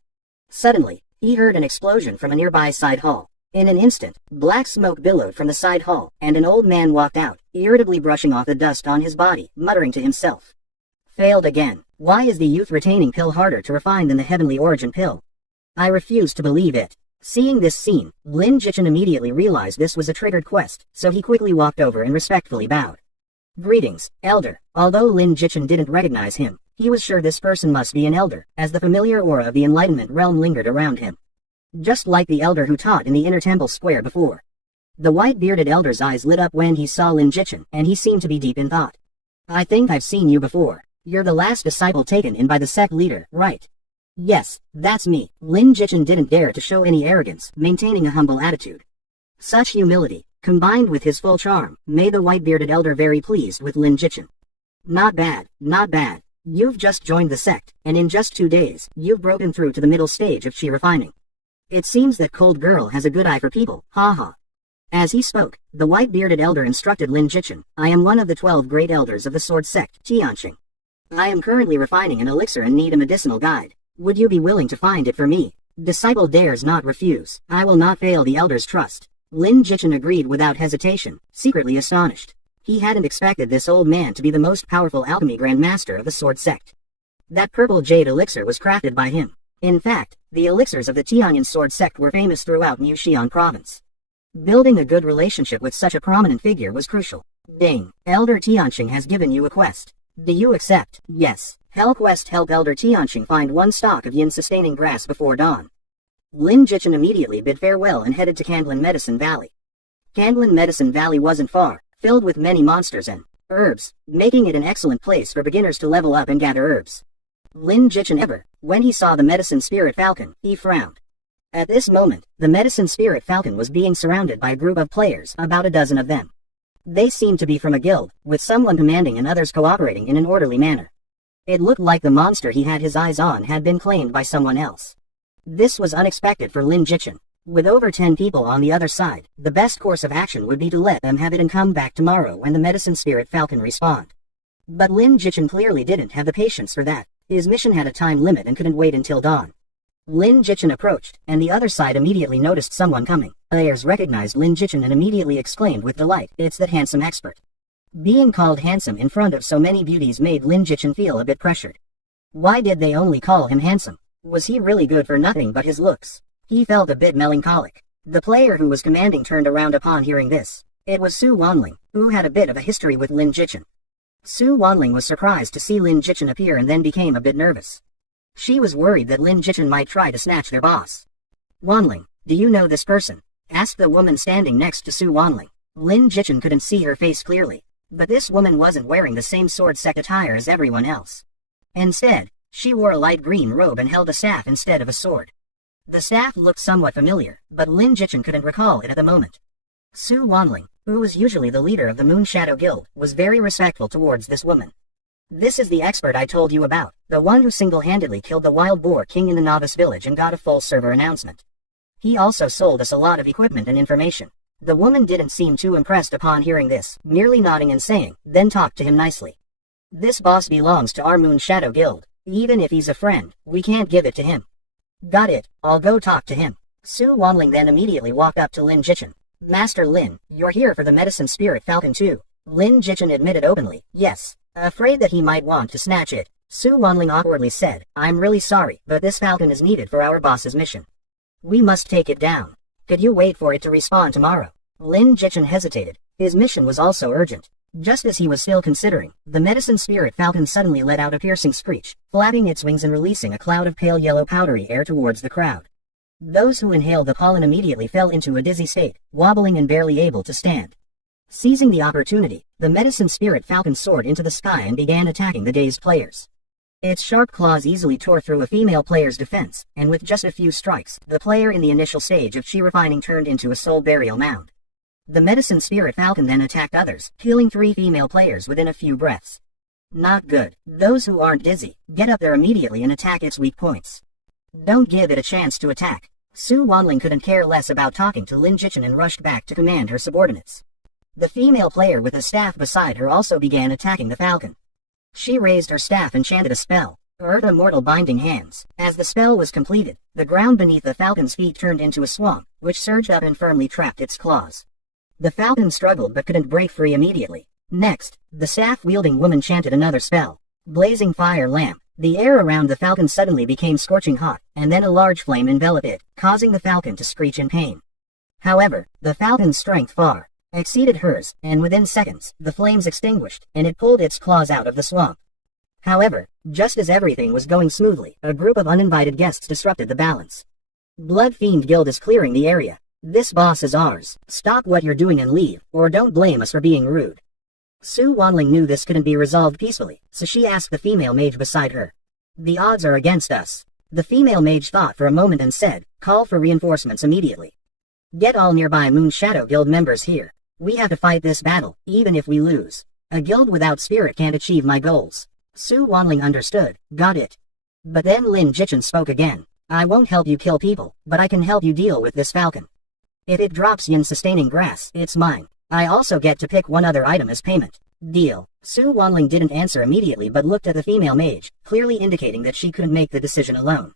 Suddenly, he heard an explosion from a nearby side hall. In an instant, black smoke billowed from the side hall, and an old man walked out, irritably brushing off the dust on his body, muttering to himself. Failed again. Why is the youth-retaining pill harder to refine than the heavenly origin pill? I refuse to believe it. Seeing this scene, Lin Jichin immediately realized this was a triggered quest, so he quickly walked over and respectfully bowed. Greetings, Elder. Although Lin Jichin didn't recognize him, he was sure this person must be an elder, as the familiar aura of the Enlightenment realm lingered around him. Just like the elder who taught in the inner temple square before. The white-bearded elder's eyes lit up when he saw Lin Jichin, and he seemed to be deep in thought. I think I've seen you before. You're the last disciple taken in by the sect leader, right? Yes, that's me. Lin Jichin didn't dare to show any arrogance, maintaining a humble attitude. Such humility, combined with his full charm, made the white-bearded elder very pleased with Lin Jichin. Not bad, not bad. You've just joined the sect, and in just 2 days, you've broken through to the middle stage of chi refining. It seems that Cold Girl has a good eye for people, haha. As he spoke, the white-bearded elder instructed Lin Jichin, I am one of the 12 great elders of the sword sect, Tianqing. I am currently refining an elixir and need a medicinal guide. Would you be willing to find it for me? Disciple dares not refuse. I will not fail the elder's trust. Lin Jichin agreed without hesitation, secretly astonished. He hadn't expected this old man to be the most powerful alchemy grandmaster of the sword sect. That purple jade elixir was crafted by him. In fact, the elixirs of the Tianyan sword sect were famous throughout New Xi'an province. Building a good relationship with such a prominent figure was crucial. Ding, Elder Tianqing has given you a quest. Do you accept? Yes. Hell quest, help Elder Tianqing find 1 stalk of yin-sustaining grass before dawn. Lin Jichin immediately bid farewell and headed to Candlin Medicine Valley. Candlin Medicine Valley wasn't far, filled with many monsters and herbs, making it an excellent place for beginners to level up and gather herbs. Lin Jichin when he saw the medicine spirit falcon, he frowned. At this moment, the medicine spirit falcon was being surrounded by a group of players, about a dozen of them. They seemed to be from a guild, with someone commanding and others cooperating in an orderly manner. It looked like the monster he had his eyes on had been claimed by someone else. This was unexpected for Lin Jichin. With over 10 people on the other side, the best course of action would be to let them have it and come back tomorrow when the medicine spirit falcon respawned. But Lin Jichin clearly didn't have the patience for that. His mission had a time limit and couldn't wait until dawn. Lin Jichin approached, and the other side immediately noticed someone coming. Players recognized Lin Jichin and immediately exclaimed with delight, it's that handsome expert. Being called handsome in front of so many beauties made Lin Jichin feel a bit pressured. Why did they only call him handsome? Was he really good for nothing but his looks? He felt a bit melancholic. The player who was commanding turned around upon hearing this. It was Su Wanling, who had a bit of a history with Lin Jichin. Su Wanling was surprised to see Lin Jichin appear and then became a bit nervous. She was worried that Lin Jichin might try to snatch their boss. Wanling, do you know this person? asked the woman standing next to Su Wanling. Lin Jichin couldn't see her face clearly, but this woman wasn't wearing the same sword sect attire as everyone else. Instead, she wore a light green robe and held a staff instead of a sword. The staff looked somewhat familiar, but Lin Jichin couldn't recall it at the moment. Su Wanling, who was usually the leader of the Moon Shadow Guild, was very respectful towards this woman. This is the expert I told you about, the one who single-handedly killed the wild boar king in the novice village and got a full server announcement. He also sold us a lot of equipment and information. The woman didn't seem too impressed upon hearing this, merely nodding and saying, then talked to him nicely. This boss belongs to our Moon Shadow Guild. Even if he's a friend, we can't give it to him. Got it, I'll go talk to him. Su Wanling then immediately walked up to Lin Jichin. Master Lin, you're here for the medicine spirit falcon too. Lin Jichin admitted openly, yes. Afraid that he might want to snatch it, Su Wanling awkwardly said, I'm really sorry, but this falcon is needed for our boss's mission. We must take it down. Could you wait for it to respawn tomorrow? Lin Jichin hesitated. His mission was also urgent. Just as he was still considering, the medicine spirit falcon suddenly let out a piercing screech, flapping its wings and releasing a cloud of pale yellow powdery air towards the crowd. Those who inhaled the pollen immediately fell into a dizzy state, wobbling and barely able to stand. Seizing the opportunity, the medicine spirit falcon soared into the sky and began attacking the dazed players. Its sharp claws easily tore through a female player's defense, and with just a few strikes, the player in the initial stage of chi refining turned into a soul burial mound. The medicine spirit falcon then attacked others, killing 3 female players within a few breaths. Not good. Those who aren't dizzy, get up there immediately and attack its weak points. Don't give it a chance to attack. Su Wanling couldn't care less about talking to Lin Jichin and rushed back to command her subordinates. The female player with a staff beside her also began attacking the falcon. She raised her staff and chanted a spell, Earth Immortal Binding Hands. As the spell was completed, the ground beneath the falcon's feet turned into a swamp, which surged up and firmly trapped its claws. The falcon struggled but couldn't break free immediately. Next, the staff-wielding woman chanted another spell, Blazing Fire Lamp. The air around the falcon suddenly became scorching hot, and then a large flame enveloped it, causing the falcon to screech in pain. However, the falcon's strength far exceeded hers, and within seconds, the flames extinguished, and it pulled its claws out of the swamp. However, just as everything was going smoothly, a group of uninvited guests disrupted the balance. Blood Fiend Guild is clearing the area. This boss is ours. Stop what you're doing and leave, or don't blame us for being rude. Su Wanling knew this couldn't be resolved peacefully, so she asked the female mage beside her. The odds are against us. The female mage thought for a moment and said, call for reinforcements immediately. Get all nearby Moon Shadow Guild members here. We have to fight this battle, even if we lose. A guild without spirit can't achieve my goals. Su Wanling understood. Got it. But then Lin Jichin spoke again. I won't help you kill people, but I can help you deal with this falcon. If it drops yin sustaining grass, it's mine. I also get to pick one other item as payment. Deal. Su Wanling didn't answer immediately but looked at the female mage, clearly indicating that she couldn't make the decision alone.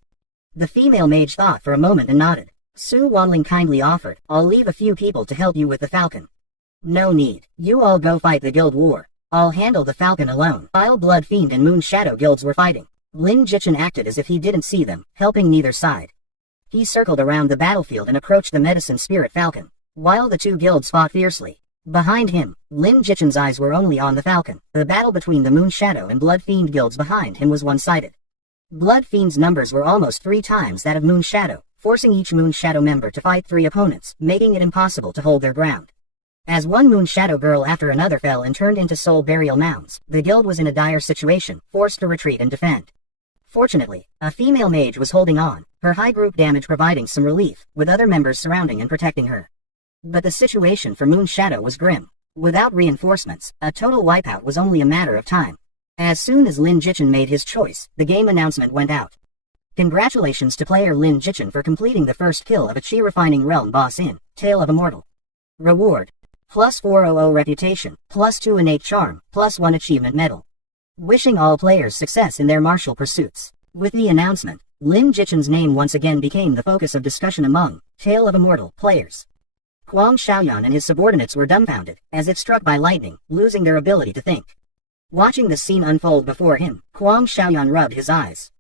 The female mage thought for a moment and nodded. Su Wanling kindly offered, I'll leave a few people to help you with the falcon. No need. You all go fight the guild war. I'll handle the falcon alone. While Blood Fiend and Moon Shadow guilds were fighting, Lin Jichin acted as if he didn't see them, helping neither side. He circled around the battlefield and approached the medicine spirit falcon, while the two guilds fought fiercely. Behind him, Lin Jichin's eyes were only on the falcon. The battle between the Moon Shadow and Blood Fiend guilds behind him was one-sided. Blood Fiend's numbers were almost 3 times that of Moon Shadow, forcing each Moon Shadow member to fight 3 opponents, making it impossible to hold their ground. As one Moon Shadow girl after another fell and turned into soul burial mounds, the guild was in a dire situation, forced to retreat and defend. Fortunately, a female mage was holding on, her high group damage providing some relief, with other members surrounding and protecting her. But the situation for Moon Shadow was grim. Without reinforcements, a total wipeout was only a matter of time. As soon as Lin Jichin made his choice, the game announcement went out. Congratulations to player Lin Jichin for completing the first kill of a Chi Refining Realm boss in Tale of Immortal. Reward: plus 400 reputation, plus 2 innate charm, plus 1 achievement medal. Wishing all players success in their martial pursuits. With the announcement, Lin Jichin's name once again became the focus of discussion among Tale of Immortal players. Huang Xiaoyan and his subordinates were dumbfounded, as if struck by lightning, losing their ability to think. Watching the scene unfold before him, Huang Xiaoyan rubbed his eyes.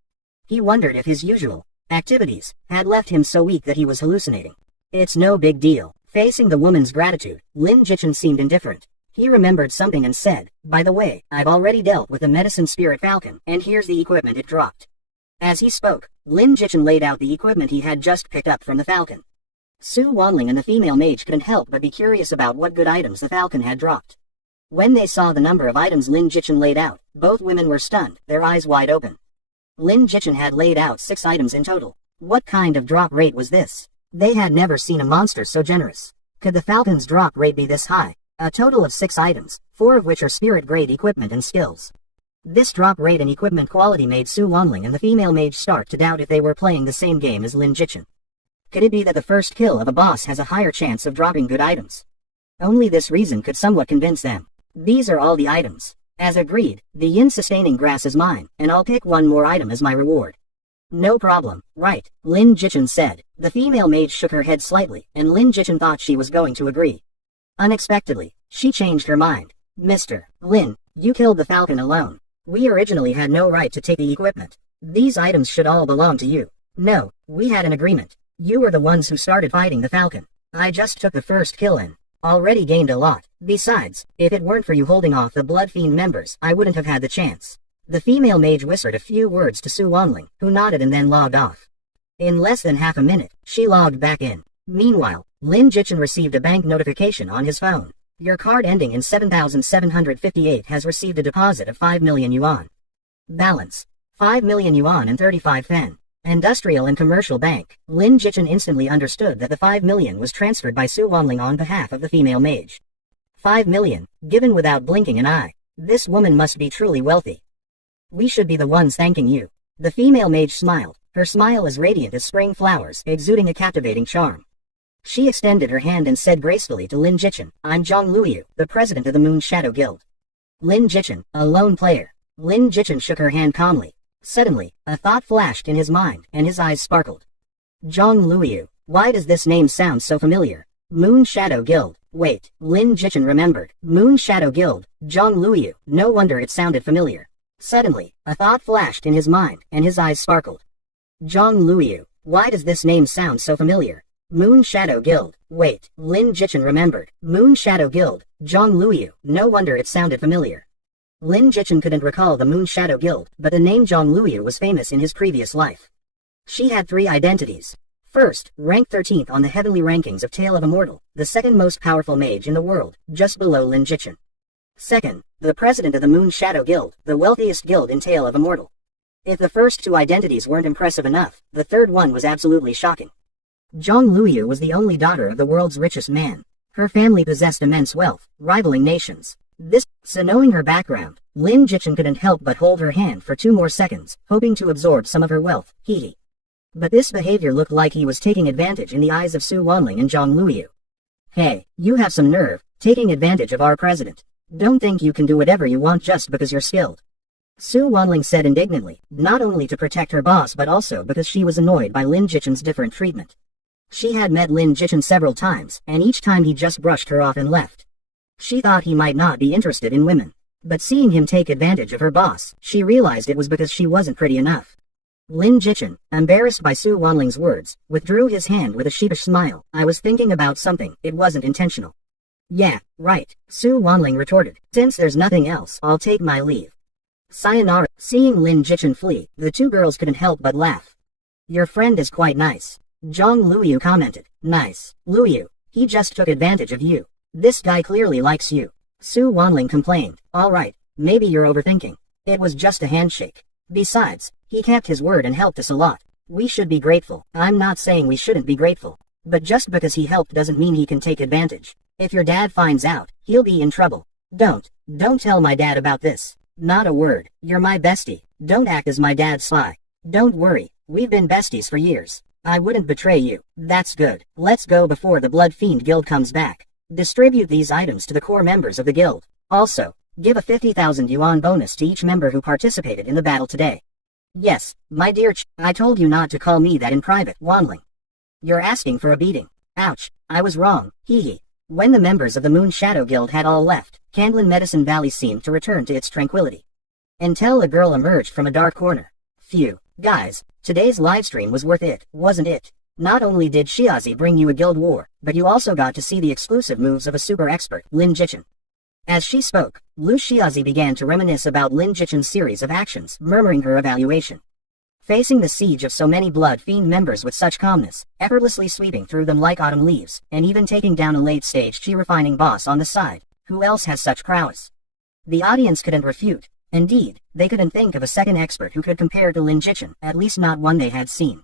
He wondered if his usual activities had left him so weak that he was hallucinating. It's no big deal. Facing the woman's gratitude, Lin Jichin seemed indifferent. He remembered something and said, by the way, I've already dealt with the medicine spirit falcon, and here's the equipment it dropped. As he spoke, Lin Jichin laid out the equipment he had just picked up from the falcon. Su Wanling and the female mage couldn't help but be curious about what good items the falcon had dropped. When they saw the number of items Lin Jichen laid out, both women were stunned, their eyes wide open. Lin Jichen had laid out 6 items in total. What kind of drop rate was this? They had never seen a monster so generous. Could the falcon's drop rate be this high? A total of 6 items, 4 of which are spirit-grade equipment and skills. This drop rate and equipment quality made Su Wanling and the female mage start to doubt if they were playing the same game as Lin Jichen. Could it be that the first kill of a boss has a higher chance of dropping good items? Only this reason could somewhat convince them. These are all the items. As agreed, the yin-sustaining grass is mine, and I'll pick one more item as my reward. No problem, right, Lin Jichen said. The female mage shook her head slightly, and Lin Jichen thought she was going to agree. Unexpectedly, she changed her mind. Mr. Lin, you killed the falcon alone. We originally had no right to take the equipment. These items should all belong to you. No, we had an agreement. You were the ones who started fighting the falcon. I just took the first kill and already gained a lot. Besides, if it weren't for you holding off the Blood Fiend members, I wouldn't have had the chance. The female mage whispered a few words to Su Wanling, who nodded and then logged off. In less than half a minute, she logged back in. Meanwhile, Lin Jichen received a bank notification on his phone. Your card ending in 7758 has received a deposit of 5 million yuan. Balance: 5 million yuan and 35 fen. Industrial and Commercial Bank. Lin Jichen instantly understood that the 5 million was transferred by Su Wanling on behalf of the female mage. 5 million, given without blinking an eye. This woman must be truly wealthy. We should be the ones thanking you. The female mage smiled, her smile as radiant as spring flowers, exuding a captivating charm. She extended her hand and said gracefully to Lin Jichen, I'm Zhang Luyu, the president of the Moon Shadow Guild. Lin Jichen, a lone player. Lin Jichen shook her hand calmly. Suddenly, a thought flashed in his mind, and his eyes sparkled. Zhang Luyu, why does this name sound so familiar? Moon Shadow Guild. Wait, Lin Jichen remembered. Moon Shadow Guild, Zhang Luyu, no wonder it sounded familiar. Suddenly, a thought flashed in his mind, and his eyes sparkled. Zhang Luyu, why does this name sound so familiar? Moon Shadow Guild. Wait, Lin Jichen remembered. Moon Shadow Guild, Zhang Luyu, no wonder it sounded familiar. Lin Jichen couldn't recall the Moon Shadow Guild, but the name Zhang Luyu was famous in his previous life. She had 3 identities. First, ranked 13th on the heavenly rankings of Tale of a Mortal, the second most powerful mage in the world, just below Lin Jichen. Second, the president of the Moon Shadow Guild, the wealthiest guild in Tale of a Mortal. If the first 2 identities weren't impressive enough, the third one was absolutely shocking. Zhang Luyu was the only daughter of the world's richest man. Her family possessed immense wealth, rivaling nations. So knowing her background, Lin Jichen couldn't help but hold her hand for 2 more seconds, hoping to absorb some of her wealth, hee. But this behavior looked like he was taking advantage in the eyes of Su Wanling and Zhang Luyu. Hey, you have some nerve, taking advantage of our president. Don't think you can do whatever you want just because you're skilled. Su Wanling said indignantly, not only to protect her boss but also because she was annoyed by Lin Jichen's different treatment. She had met Lin Jichen several times, and each time he just brushed her off and left. She thought he might not be interested in women. But seeing him take advantage of her boss, she realized it was because she wasn't pretty enough. Lin Jichen, embarrassed by Su Wanling's words, withdrew his hand with a sheepish smile. I was thinking about something, it wasn't intentional. Yeah, right, Su Wanling retorted. Since there's nothing else, I'll take my leave. Sayonara. Seeing Lin Jichen flee, the 2 girls couldn't help but laugh. Your friend is quite nice. Zhang Luyu commented. Nice, Luyu, he just took advantage of you. This guy clearly likes you. Su Wanling complained. Alright, maybe you're overthinking. It was just a handshake. Besides, he kept his word and helped us a lot. We should be grateful. I'm not saying we shouldn't be grateful. But just because he helped doesn't mean he can take advantage. If your dad finds out, he'll be in trouble. Don't tell my dad about this. Not a word. You're my bestie. Don't act as my dad's spy. Don't worry, we've been besties for years. I wouldn't betray you. That's good. Let's go before the Blood Fiend Guild comes back. Distribute these items to the core members of the guild. Also, give a 50,000 yuan bonus to each member who participated in the battle today. Yes, my dear I told you not to call me that in private, Wanling. You're asking for a beating. Ouch, I was wrong, hee hee. When the members of the Moon Shadow Guild had all left, Candlin Medicine Valley seemed to return to its tranquility. Until a girl emerged from a dark corner. Phew, guys, today's livestream was worth it, wasn't it? Not only did Shiazi bring you a guild war, but you also got to see the exclusive moves of a super expert, Lin Jichen. As she spoke, Lu Shiazi began to reminisce about Lin Jichen's series of actions, murmuring her evaluation. facing the siege of so many Blood Fiend members with such calmness, effortlessly sweeping through them like autumn leaves, and even taking down a late-stage chi-refining boss on the side. Who else has such prowess? The audience couldn't refute. Indeed, they couldn't think of a second expert who could compare to Lin Jichin, at least not one they had seen.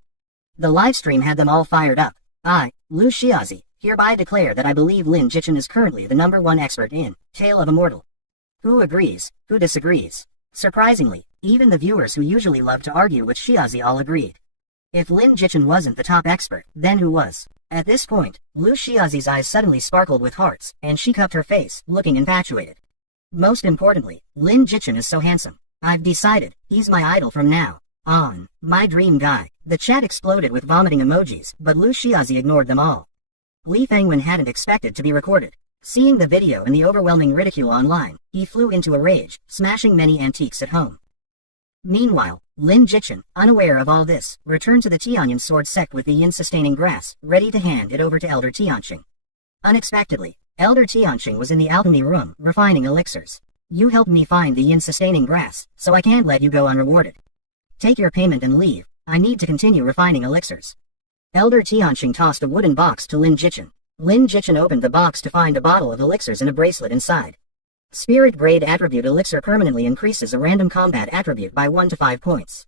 The livestream had them all fired up. I, Lu Shiazi, hereby declare that I believe Lin Jichin is currently the #1 expert in Tale of a Mortal. Who agrees? Who disagrees? Surprisingly, even the viewers who usually love to argue with Shiazi all agreed. If Lin Jichin wasn't the top expert, then who was? At this point, Lu Shiazi's eyes suddenly sparkled with hearts, and she cupped her face, looking infatuated. Most importantly, Lin Jichin is so handsome. I've decided, he's my idol from now on. My dream guy. The chat exploded with vomiting emojis, but Lu Shiazi ignored them all. Li Fengwen hadn't expected to be recorded. Seeing the video and the overwhelming ridicule online, he flew into a rage, smashing many antiques at home. Meanwhile, Lin Jichin, unaware of all this, returned to the Tianyan sword sect with the yin-sustaining grass, ready to hand it over to Elder Tianqing. Unexpectedly, Elder Tianqing was in the alchemy room, refining elixirs. You helped me find the yin-sustaining grass, so I can't let you go unrewarded. Take your payment and leave. I need to continue refining elixirs. Elder Tianqing tossed a wooden box to Lin Jichin. Lin Jichin opened the box to find a bottle of elixirs and a bracelet inside. Spirit Grade Attribute Elixir permanently increases a random combat attribute by 1 to 5 points.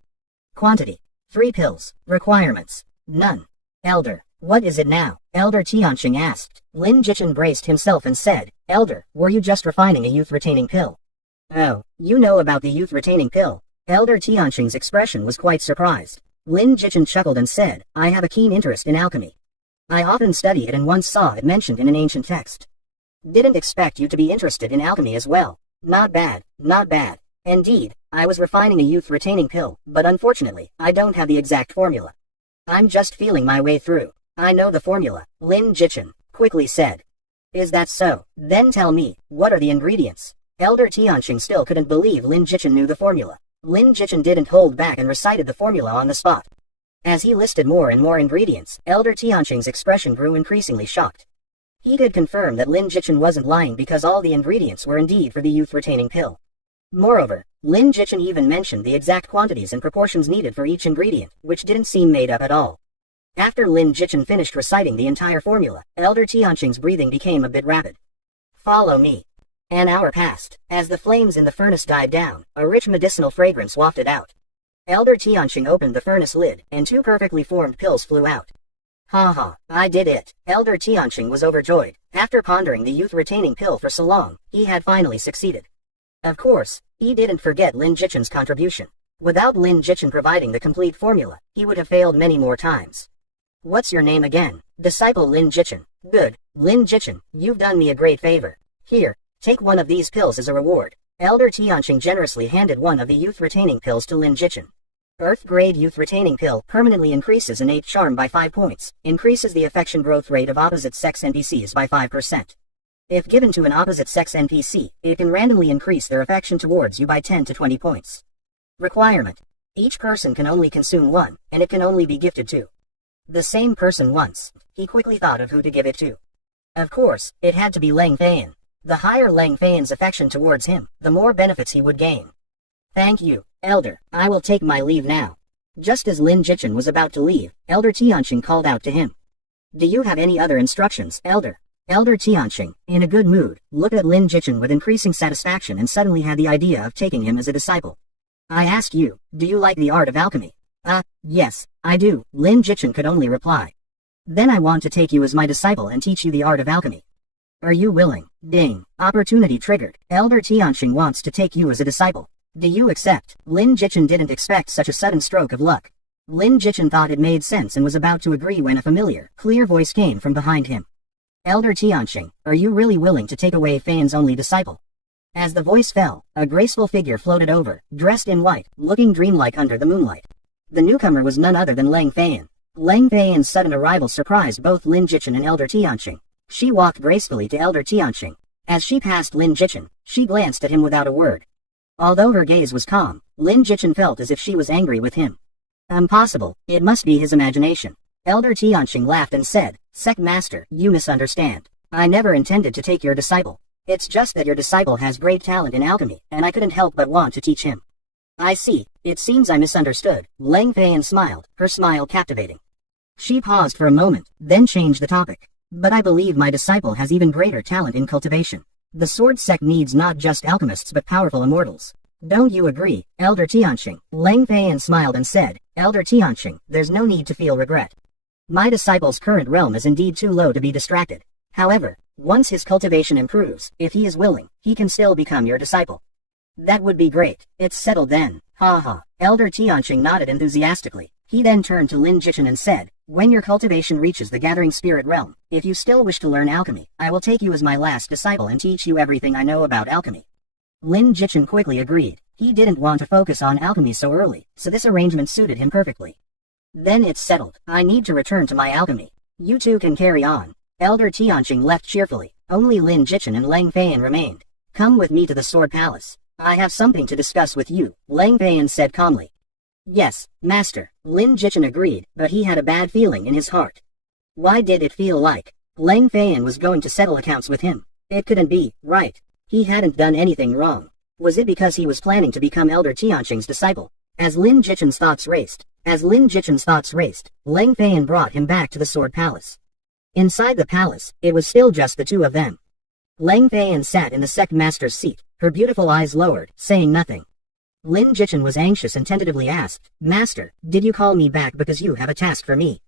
Quantity: 3 pills. Requirements: none. Elder, what is it now? Elder Tianqing asked. Lin Jichin braced himself and said, Elder, were you just refining a youth-retaining pill? Oh, you know about the youth-retaining pill? Elder Tianqing's expression was quite surprised. Lin Jichin chuckled and said, I have a keen interest in alchemy. I often study it and once saw it mentioned in an ancient text. Didn't expect you to be interested in alchemy as well. Not bad, not bad. Indeed, I was refining a youth-retaining pill, but unfortunately, I don't have the exact formula. I'm just feeling my way through. I know the formula, Lin Jichin quickly said. Is that so? Then tell me, what are the ingredients? Elder Tianqing still couldn't believe Lin Jichin knew the formula. Lin Jichin didn't hold back and recited the formula on the spot. As he listed more and more ingredients, Elder Tianqing's expression grew increasingly shocked. He could confirm that Lin Jichin wasn't lying because all the ingredients were indeed for the youth-retaining pill. Moreover, Lin Jichin even mentioned the exact quantities and proportions needed for each ingredient, which didn't seem made up at all. After Lin Jichin finished reciting the entire formula, Elder Tianqing's breathing became a bit rapid. Follow me. An hour passed. As the flames in the furnace died down, a rich medicinal fragrance wafted out. Elder Tianqing opened the furnace lid, and 2 perfectly formed pills flew out. Ha ha, I did it. Elder Tianqing was overjoyed. After pondering the youth-retaining pill for so long, he had finally succeeded. Of course, he didn't forget Lin Jichin's contribution. Without Lin Jichin providing the complete formula, he would have failed many more times. What's your name again? Disciple Lin Jichin. Good, Lin Jichin, you've done me a great favor. Here, take one of these pills as a reward. Elder Tianqing generously handed one of the youth-retaining pills to Lin Jichin. Earth-grade youth-retaining pill permanently increases innate charm by 5 points, increases the affection growth rate of opposite-sex NPCs by 5%. If given to an opposite-sex NPC, it can randomly increase their affection towards you by 10 to 20 points. Requirement: each person can only consume one, and it can only be gifted to the same person once. He quickly thought of who to give it to. Of course, it had to be Lang Feiyan. The higher Lang Feiyan's affection towards him, the more benefits he would gain. Thank you, Elder. I will take my leave now. Just as Lin Jichin was about to leave, Elder Tianqing called out to him. Do you have any other instructions, Elder? Elder Tianqing, in a good mood, looked at Lin Jichin with increasing satisfaction and suddenly had the idea of taking him as a disciple. I ask you, do you like the art of alchemy? Yes, I do, Lin Jichin could only reply. Then I want to take you as my disciple and teach you the art of alchemy. Are you willing? Ding. Opportunity triggered. Elder Tianqing wants to take you as a disciple. Do you accept? Lin Jichin didn't expect such a sudden stroke of luck. Lin Jichin thought it made sense and was about to agree when a familiar, clear voice came from behind him. Elder Tianqing, are you really willing to take away Feiyan's only disciple? As the voice fell, a graceful figure floated over, dressed in white, looking dreamlike under the moonlight. The newcomer was none other than Lang Feiyan. Lang Feiyan's sudden arrival surprised both Lin Jichin and Elder Tianqing. She walked gracefully to Elder Tianqing. As she passed Lin Jichin, she glanced at him without a word. Although her gaze was calm, Lin Jichin felt as if she was angry with him. Impossible, it must be his imagination. Elder Tianqing laughed and said, Sect Master, you misunderstand. I never intended to take your disciple. It's just that your disciple has great talent in alchemy, and I couldn't help but want to teach him. I see, It seems I misunderstood. Lang Feiyan smiled, her smile captivating. She paused for a moment, then changed the topic. But I believe my disciple has even greater talent in cultivation. The sword sect needs not just alchemists but powerful immortals. Don't you agree, Elder Tianqing? Lang Feiyan smiled and said, Elder Tianqing, there's no need to feel regret. My disciple's current realm is indeed too low to be distracted. However, once his cultivation improves, if he is willing, he can still become your disciple. That would be great. It's settled then. Ha ha. Elder Tianqing nodded enthusiastically. He then turned to Lin Jichin and said, when your cultivation reaches the gathering spirit realm, if you still wish to learn alchemy, I will take you as my last disciple and teach you everything I know about alchemy. Lin Jichin quickly agreed. He didn't want to focus on alchemy so early, so this arrangement suited him perfectly. Then it's settled. I need to return to my alchemy. You two can carry on. Elder Tianqing left cheerfully. Only Lin Jichin and Lang Feiyan remained. Come with me to the Sword Palace. I have something to discuss with you, Lang Feiyan said calmly. Yes, Master, Lin Jichin agreed, but he had a bad feeling in his heart. Why did it feel like Lang Feiyan was going to settle accounts with him? It couldn't be, right? He hadn't done anything wrong. Was it because he was planning to become Elder Tianqing's disciple? As Lin Jichin's thoughts raced, Lang Feiyan brought him back to the Sword Palace. Inside the palace, it was still just the two of them. Lang Feiyan sat in the sect master's seat, her beautiful eyes lowered, saying nothing. Lin Jichin was anxious and tentatively asked, Master, did you call me back because you have a task for me?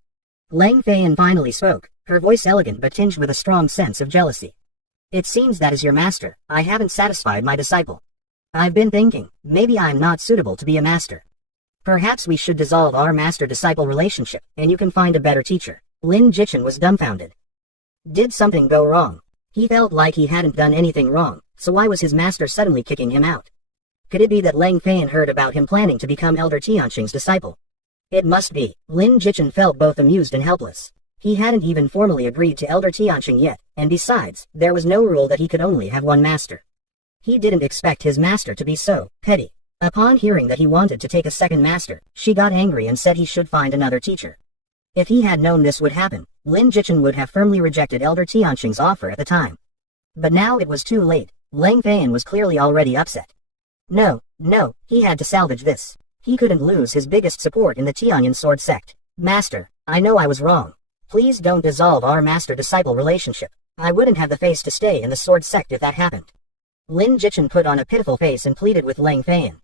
Lang Feiyan finally spoke, her voice elegant but tinged with a strong sense of jealousy. It seems that as your master, I haven't satisfied my disciple. I've been thinking, maybe I'm not suitable to be a master. Perhaps we should dissolve our master-disciple relationship, and you can find a better teacher. Lin Jichin was dumbfounded. Did something go wrong? He felt like he hadn't done anything wrong, so why was his master suddenly kicking him out? Could it be that Lang Feiyan heard about him planning to become Elder Tianqing's disciple? It must be. Lin Jichin felt both amused and helpless. He hadn't even formally agreed to Elder Tianqing yet, and besides, there was no rule that he could only have one master. He didn't expect his master to be so petty. Upon hearing that he wanted to take a second master, she got angry and said he should find another teacher. If he had known this would happen, Lin Jichin would have firmly rejected Elder Tianqing's offer at the time. But now it was too late. Lang Feiyan was clearly already upset. No, he had to salvage this. He couldn't lose his biggest support in the Tianyan sword sect. Master, I know I was wrong. Please don't dissolve our master-disciple relationship. I wouldn't have the face to stay in the sword sect if that happened. Lin Jichin put on a pitiful face and pleaded with Lang Feiyan.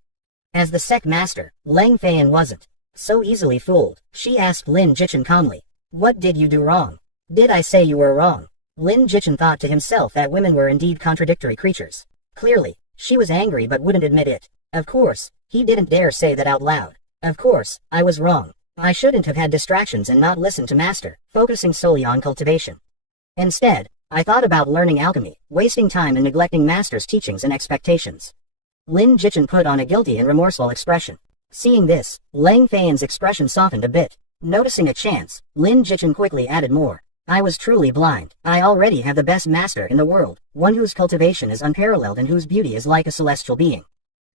As the sect master, Lang Feiyan wasn't so easily fooled. She asked Lin Jichin calmly, what did you do wrong? Did I say you were wrong? Lin Jichin thought to himself that women were indeed contradictory creatures. Clearly, she was angry but wouldn't admit it. Of course, he didn't dare say that out loud. Of course, I was wrong. I shouldn't have had distractions and not listened to Master, focusing solely on cultivation. Instead, I thought about learning alchemy, wasting time and neglecting Master's teachings and expectations. Lin Jichin put on a guilty and remorseful expression. Seeing this, Lang Feiyan's expression softened a bit. Noticing a chance, Lin Jichin quickly added more. I was truly blind. I already have the best master in the world, one whose cultivation is unparalleled and whose beauty is like a celestial being.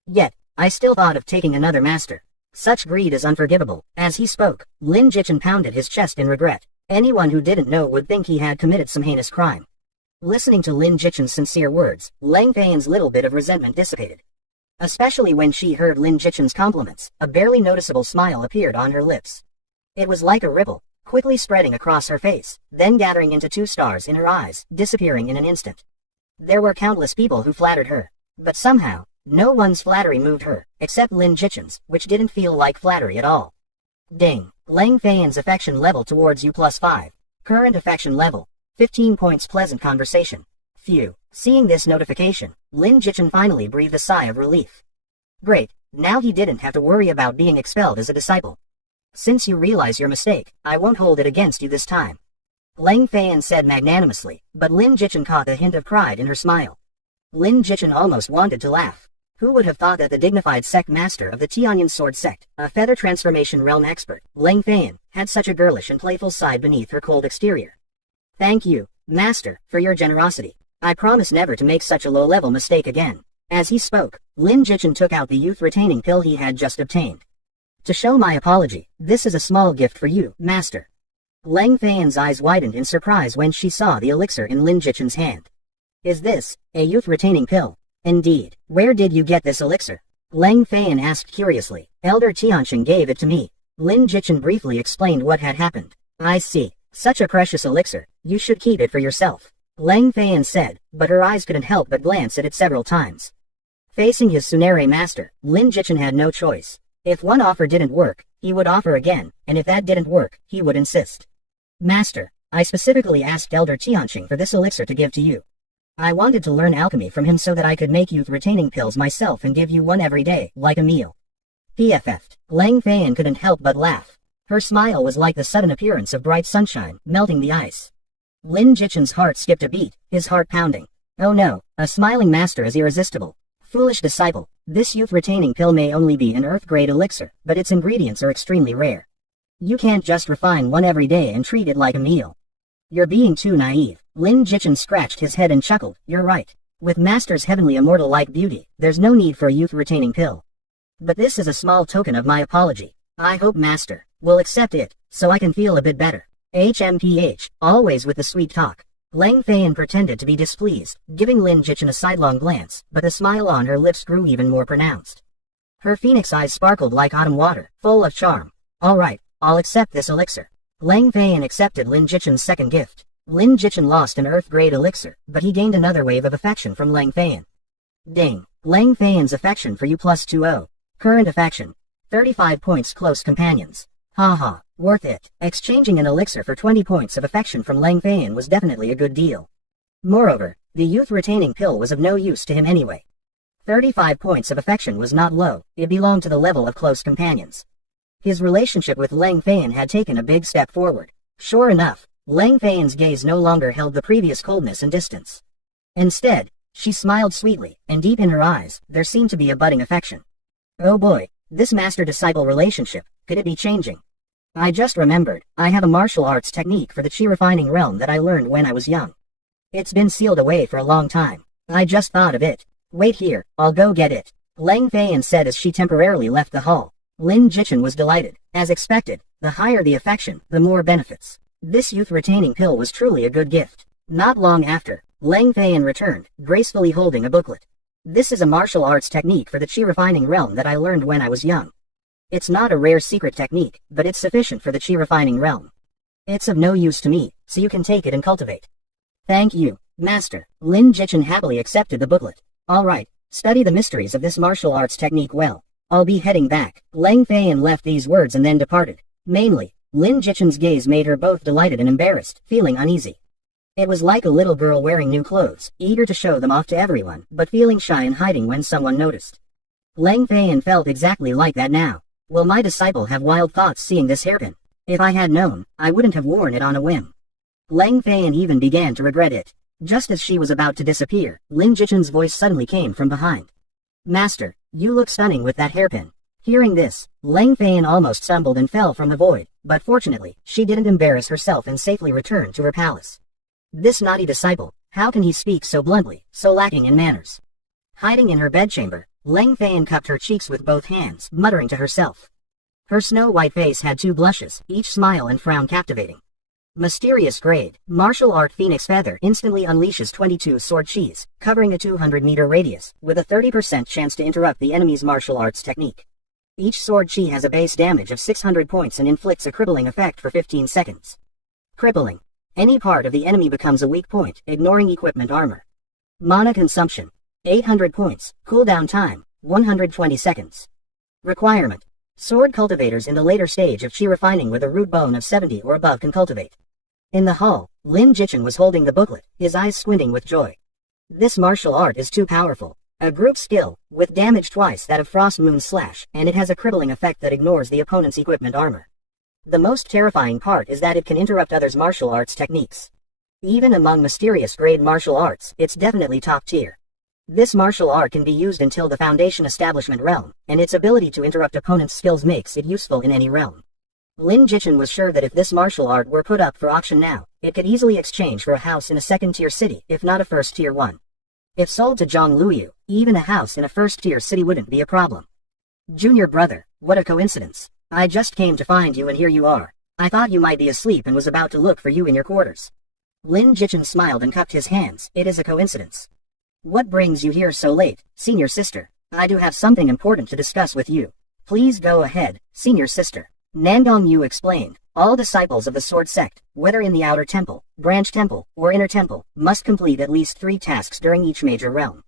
Yet, I still thought of taking another master. Such greed is unforgivable. As he spoke, Lin Jichin pounded his chest in regret. Anyone who didn't know would think he had committed some heinous crime. Listening to Lin Jichin's sincere words, Lang Feiyan's little bit of resentment dissipated. Especially when she heard Lin Jichin's compliments, a barely noticeable smile appeared on her lips. It was like a ripple, quickly spreading across her face, then gathering into 2 stars in her eyes, disappearing in an instant. There were countless people who flattered her, but somehow, no one's flattery moved her, except Lin Jichin's, which didn't feel like flattery at all. Ding. Lang Feiyan's affection level towards you +5. Current affection level. 15 points. Pleasant conversation. Phew. Seeing this notification, Lin Jichin finally breathed a sigh of relief. Great. Now he didn't have to worry about being expelled as a disciple. Since you realize your mistake, I won't hold it against you this time. Lang Feiyan said magnanimously, but Lin Jichin caught a hint of pride in her smile. Lin Jichin almost wanted to laugh. Who would have thought that the dignified sect master of the Tianyan sword sect, a feather transformation realm expert, Lang Feiyan, had such a girlish and playful side beneath her cold exterior. Thank you, Master, for your generosity. I promise never to make such a low-level mistake again. As he spoke, Lin Jichin took out the youth-retaining pill he had just obtained. To show my apology, this is a small gift for you, Master. Lang Feiyan's eyes widened in surprise when she saw the elixir in Lin Jichin's hand. Is this a youth-retaining pill? Indeed. Where did you get this elixir? Leng Feiyan asked curiously. Elder Tianqing gave it to me. Lin Jichen briefly explained what had happened. I see. Such a precious elixir. You should keep it for yourself. Leng Feiyan said, but her eyes couldn't help but glance at it several times. Facing his Tsunere master, Lin Jichen had no choice. If one offer didn't work, he would offer again, and if that didn't work, he would insist. Master, I specifically asked Elder Tianqing for this elixir to give to you. I wanted to learn alchemy from him so that I could make youth-retaining pills myself and give you one every day, like a meal. PFF'd. Leng Feiyan couldn't help but laugh. Her smile was like the sudden appearance of bright sunshine, melting the ice. Lin Jichen's heart skipped a beat, his heart pounding. Oh no, a smiling master is irresistible. Foolish disciple, this youth-retaining pill may only be an earth-grade elixir, but its ingredients are extremely rare. You can't just refine one every day and treat it like a meal. You're being too naive. Lin Jichen scratched his head and chuckled. You're right. With Master's heavenly immortal-like beauty, there's no need for a youth-retaining pill. But this is a small token of my apology. I hope Master will accept it, so I can feel a bit better. HMPH, always with the sweet talk. Leng Feiyan pretended to be displeased, giving Lin Jichen a sidelong glance, but the smile on her lips grew even more pronounced. Her phoenix eyes sparkled like autumn water, full of charm. All right, I'll accept this elixir. Leng Feiyan accepted Lin Jichen's second gift. Lin Jichen lost an earth-grade elixir, but he gained another wave of affection from Leng Feiyan. Ding. Leng Feiyan's affection for you plus 2-0. Current affection. 35 points close companions. Haha, worth it. Exchanging an elixir for 20 points of affection from Leng Feiyan was definitely a good deal. Moreover, the youth-retaining pill was of no use to him anyway. 35 points of affection was not low, it belonged to the level of close companions. His relationship with Leng Feiyan had taken a big step forward. Sure enough, Leng Feiyan's gaze no longer held the previous coldness and distance. Instead, she smiled sweetly, and deep in her eyes, there seemed to be a budding affection. Oh boy, this master-disciple relationship, could it be changing? I just remembered, I have a martial arts technique for the chi-refining realm that I learned when I was young. It's been sealed away for a long time. I just thought of it. Wait here, I'll go get it. Leng Feiyan said as she temporarily left the hall. Lin Jichen was delighted. As expected, the higher the affection, the more benefits. This youth-retaining pill was truly a good gift. Not long after, Leng Feiyan returned, gracefully holding a booklet. This is a martial arts technique for the chi-refining realm that I learned when I was young. It's not a rare secret technique, but it's sufficient for the chi-refining realm. It's of no use to me, so you can take it and cultivate. Thank you, Master. Lin Jichen happily accepted the booklet. Alright, study the mysteries of this martial arts technique well. I'll be heading back. Leng Feiyan left these words and then departed. Mainly, Lin Jichen's gaze made her both delighted and embarrassed, feeling uneasy. It was like a little girl wearing new clothes, eager to show them off to everyone, but feeling shy and hiding when someone noticed. Leng Feiyan felt exactly like that now. Will my disciple have wild thoughts seeing this hairpin? If I had known, I wouldn't have worn it on a whim. Leng Feiyan even began to regret it. Just as she was about to disappear, Lin Jichen's voice suddenly came from behind. Master, you look stunning with that hairpin. Hearing this, Leng Feiyan almost stumbled and fell from the void, but fortunately, she didn't embarrass herself and safely returned to her palace. This naughty disciple, how can he speak so bluntly, so lacking in manners? Hiding in her bedchamber, Leng Feiyan cupped her cheeks with both hands, muttering to herself. Her snow-white face had two blushes, each smile and frown captivating. Mysterious grade, martial art phoenix feather instantly unleashes 22 sword chis, covering a 200-meter radius, with a 30% chance to interrupt the enemy's martial arts technique. Each sword chi has a base damage of 600 points and inflicts a crippling effect for 15 seconds. Crippling. Any part of the enemy becomes a weak point, ignoring equipment armor. Mana consumption. 800 points, cooldown time, 120 seconds. Requirement. Sword cultivators in the later stage of chi refining with a root bone of 70 or above can cultivate. In the hall, Lin Jichen was holding the booklet, his eyes squinting with joy. This martial art is too powerful. A group skill, with damage twice that of Frost Moon Slash, and it has a crippling effect that ignores the opponent's equipment armor. The most terrifying part is that it can interrupt others' martial arts techniques. Even among mysterious grade martial arts, it's definitely top tier. This martial art can be used until the Foundation Establishment realm, and its ability to interrupt opponents' skills makes it useful in any realm. Lin Jichen was sure that if this martial art were put up for auction now, it could easily exchange for a house in a second-tier city, if not a first-tier one. If sold to Zhang Luyu, even a house in a first-tier city wouldn't be a problem. Junior brother, what a coincidence. I just came to find you and here you are. I thought you might be asleep and was about to look for you in your quarters. Lin Jichen smiled and cupped his hands. It is a coincidence. What brings you here so late, senior sister? I do have something important to discuss with you. Please go ahead, senior sister. Nandong Yu explained. All disciples of the sword sect, whether in the outer temple, branch temple, or inner temple, must complete at least 3 tasks during each major realm.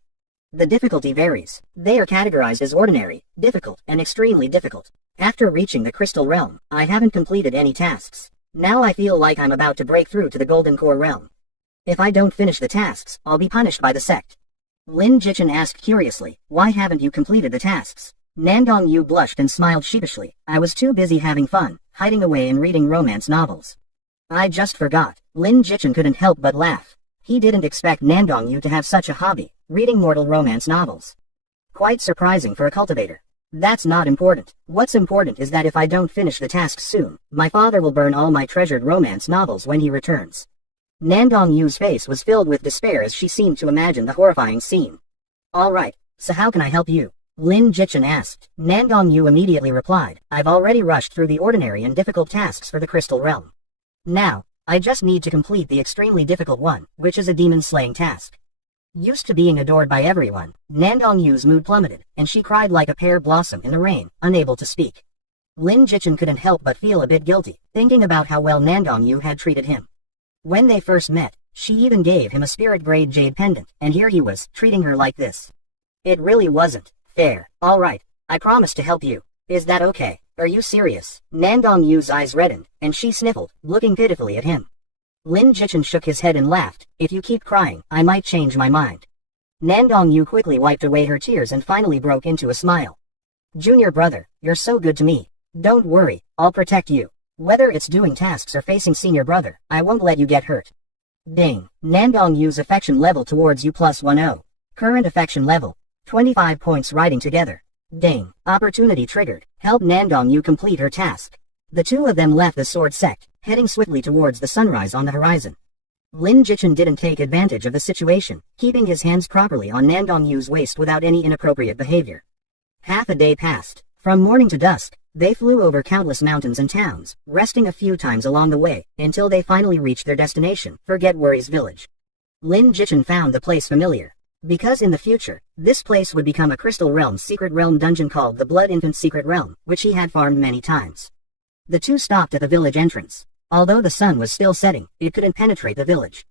The difficulty varies. They are categorized as ordinary, difficult, and extremely difficult. After reaching the crystal realm, I haven't completed any tasks. Now I feel like I'm about to break through to the golden core realm. If I don't finish the tasks, I'll be punished by the sect. Lin Jichin asked curiously, why haven't you completed the tasks? Nandong Yu blushed and smiled sheepishly. I was too busy having fun, hiding away and reading romance novels. I just forgot. Lin Jichin couldn't help but laugh. He didn't expect Nandong Yu to have such a hobby, reading mortal romance novels. Quite surprising for a cultivator. That's not important. What's important is that if I don't finish the tasks soon, my father will burn all my treasured romance novels when he returns. Nandong Yu's face was filled with despair as she seemed to imagine the horrifying scene. Alright, so how can I help you? Lin Jichin asked. Nandong Yu immediately replied, I've already rushed through the ordinary and difficult tasks for the crystal realm. Now, I just need to complete the extremely difficult one, which is a demon-slaying task. Used to being adored by everyone, Nandong Yu's mood plummeted, and she cried like a pear blossom in the rain, unable to speak. Lin Jichin couldn't help but feel a bit guilty, thinking about how well Nandong Yu had treated him. When they first met, she even gave him a spirit-grade jade pendant, and here he was, treating her like this. It really wasn't fair. Alright, I promise to help you. Is that okay? Are you serious? Nandong Yu's eyes reddened, and she sniffled, looking pitifully at him. Lin Jichin shook his head and laughed. If you keep crying, I might change my mind. Nandong Yu quickly wiped away her tears and finally broke into a smile. Junior brother, you're so good to me. Don't worry, I'll protect you. Whether it's doing tasks or facing senior brother, I won't let you get hurt. Ding. Nandong Yu's affection level towards you +10. Current affection level. 25 points riding together. Ding. Opportunity triggered. Help Nandong Yu complete her task. The two of them left the sword sect, heading swiftly towards the sunrise on the horizon. Lin Jichin didn't take advantage of the situation, keeping his hands properly on Nandong Yu's waist without any inappropriate behavior. Half a day passed. From morning to dusk, they flew over countless mountains and towns, resting a few times along the way, until they finally reached their destination, Forget Worry's village. Lin Jichin found the place familiar. Because in the future, this place would become a Crystal Realm's secret realm dungeon called the Blood Infant Secret Realm, which he had farmed many times. The two stopped at the village entrance. Although the sun was still setting, it couldn't penetrate the village.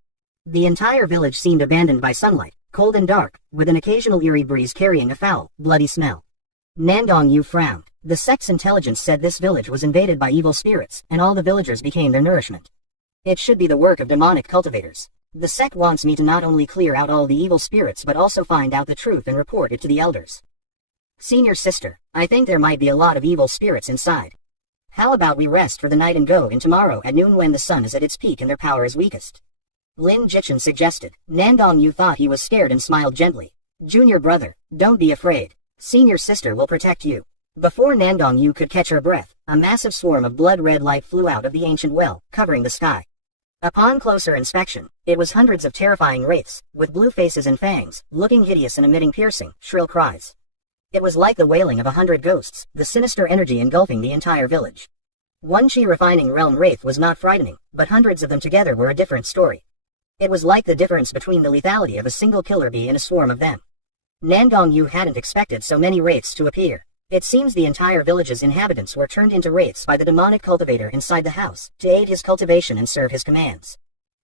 The entire village seemed abandoned by sunlight, cold and dark, with an occasional eerie breeze carrying a foul, bloody smell. Nandong Yu frowned. The sect's intelligence said this village was invaded by evil spirits, and all the villagers became their nourishment. It should be the work of demonic cultivators. The sect wants me to not only clear out all the evil spirits but also find out the truth and report it to the elders. Senior sister, I think there might be a lot of evil spirits inside. How about we rest for the night and go in tomorrow at noon when the sun is at its peak and their power is weakest? Lin Jichin suggested. Nandong Yu thought he was scared and smiled gently. Junior brother, don't be afraid. Senior sister will protect you. Before Nandong Yu could catch her breath, a massive swarm of blood-red light flew out of the ancient well, covering the sky. Upon closer inspection, it was hundreds of terrifying wraiths, with blue faces and fangs, looking hideous and emitting piercing, shrill cries. It was like the wailing of 100 ghosts, the sinister energy engulfing the entire village. One Chi-refining realm wraith was not frightening, but hundreds of them together were a different story. It was like the difference between the lethality of a single killer bee and a swarm of them. Nandong Yu hadn't expected so many wraiths to appear. It seems the entire village's inhabitants were turned into wraiths by the demonic cultivator inside the house, to aid his cultivation and serve his commands.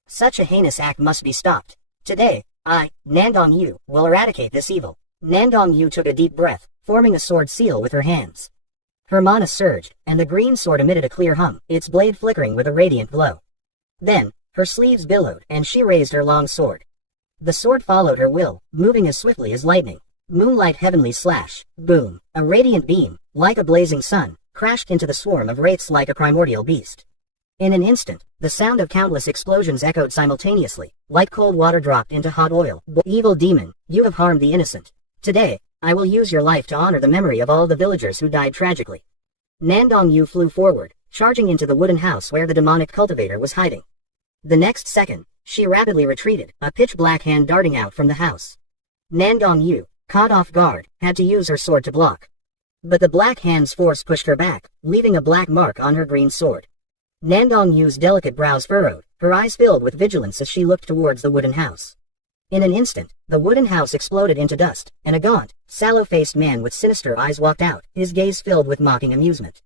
Such a heinous act must be stopped. Today, I, Nandong Yu, will eradicate this evil. Nandong Yu took a deep breath, forming a sword seal with her hands. Her mana surged, and the green sword emitted a clear hum, its blade flickering with a radiant glow. Then, her sleeves billowed, and she raised her long sword. The sword followed her will, moving as swiftly as lightning. Moonlight heavenly slash, boom, a radiant beam, like a blazing sun, crashed into the swarm of wraiths like a primordial beast. In an instant, the sound of countless explosions echoed simultaneously, like cold water dropped into hot oil. Evil demon, you have harmed the innocent. Today, I will use your life to honor the memory of all the villagers who died tragically. Nandong Yu flew forward, charging into the wooden house where the demonic cultivator was hiding. The next second, she rapidly retreated, a pitch-black hand darting out from the house. Nandong Yu, caught off guard, had to use her sword to block. But the black hand's force pushed her back, leaving a black mark on her green sword. Nandong Yu's delicate brows furrowed, her eyes filled with vigilance as she looked towards the wooden house. In an instant, the wooden house exploded into dust, and a gaunt, sallow-faced man with sinister eyes walked out, his gaze filled with mocking amusement.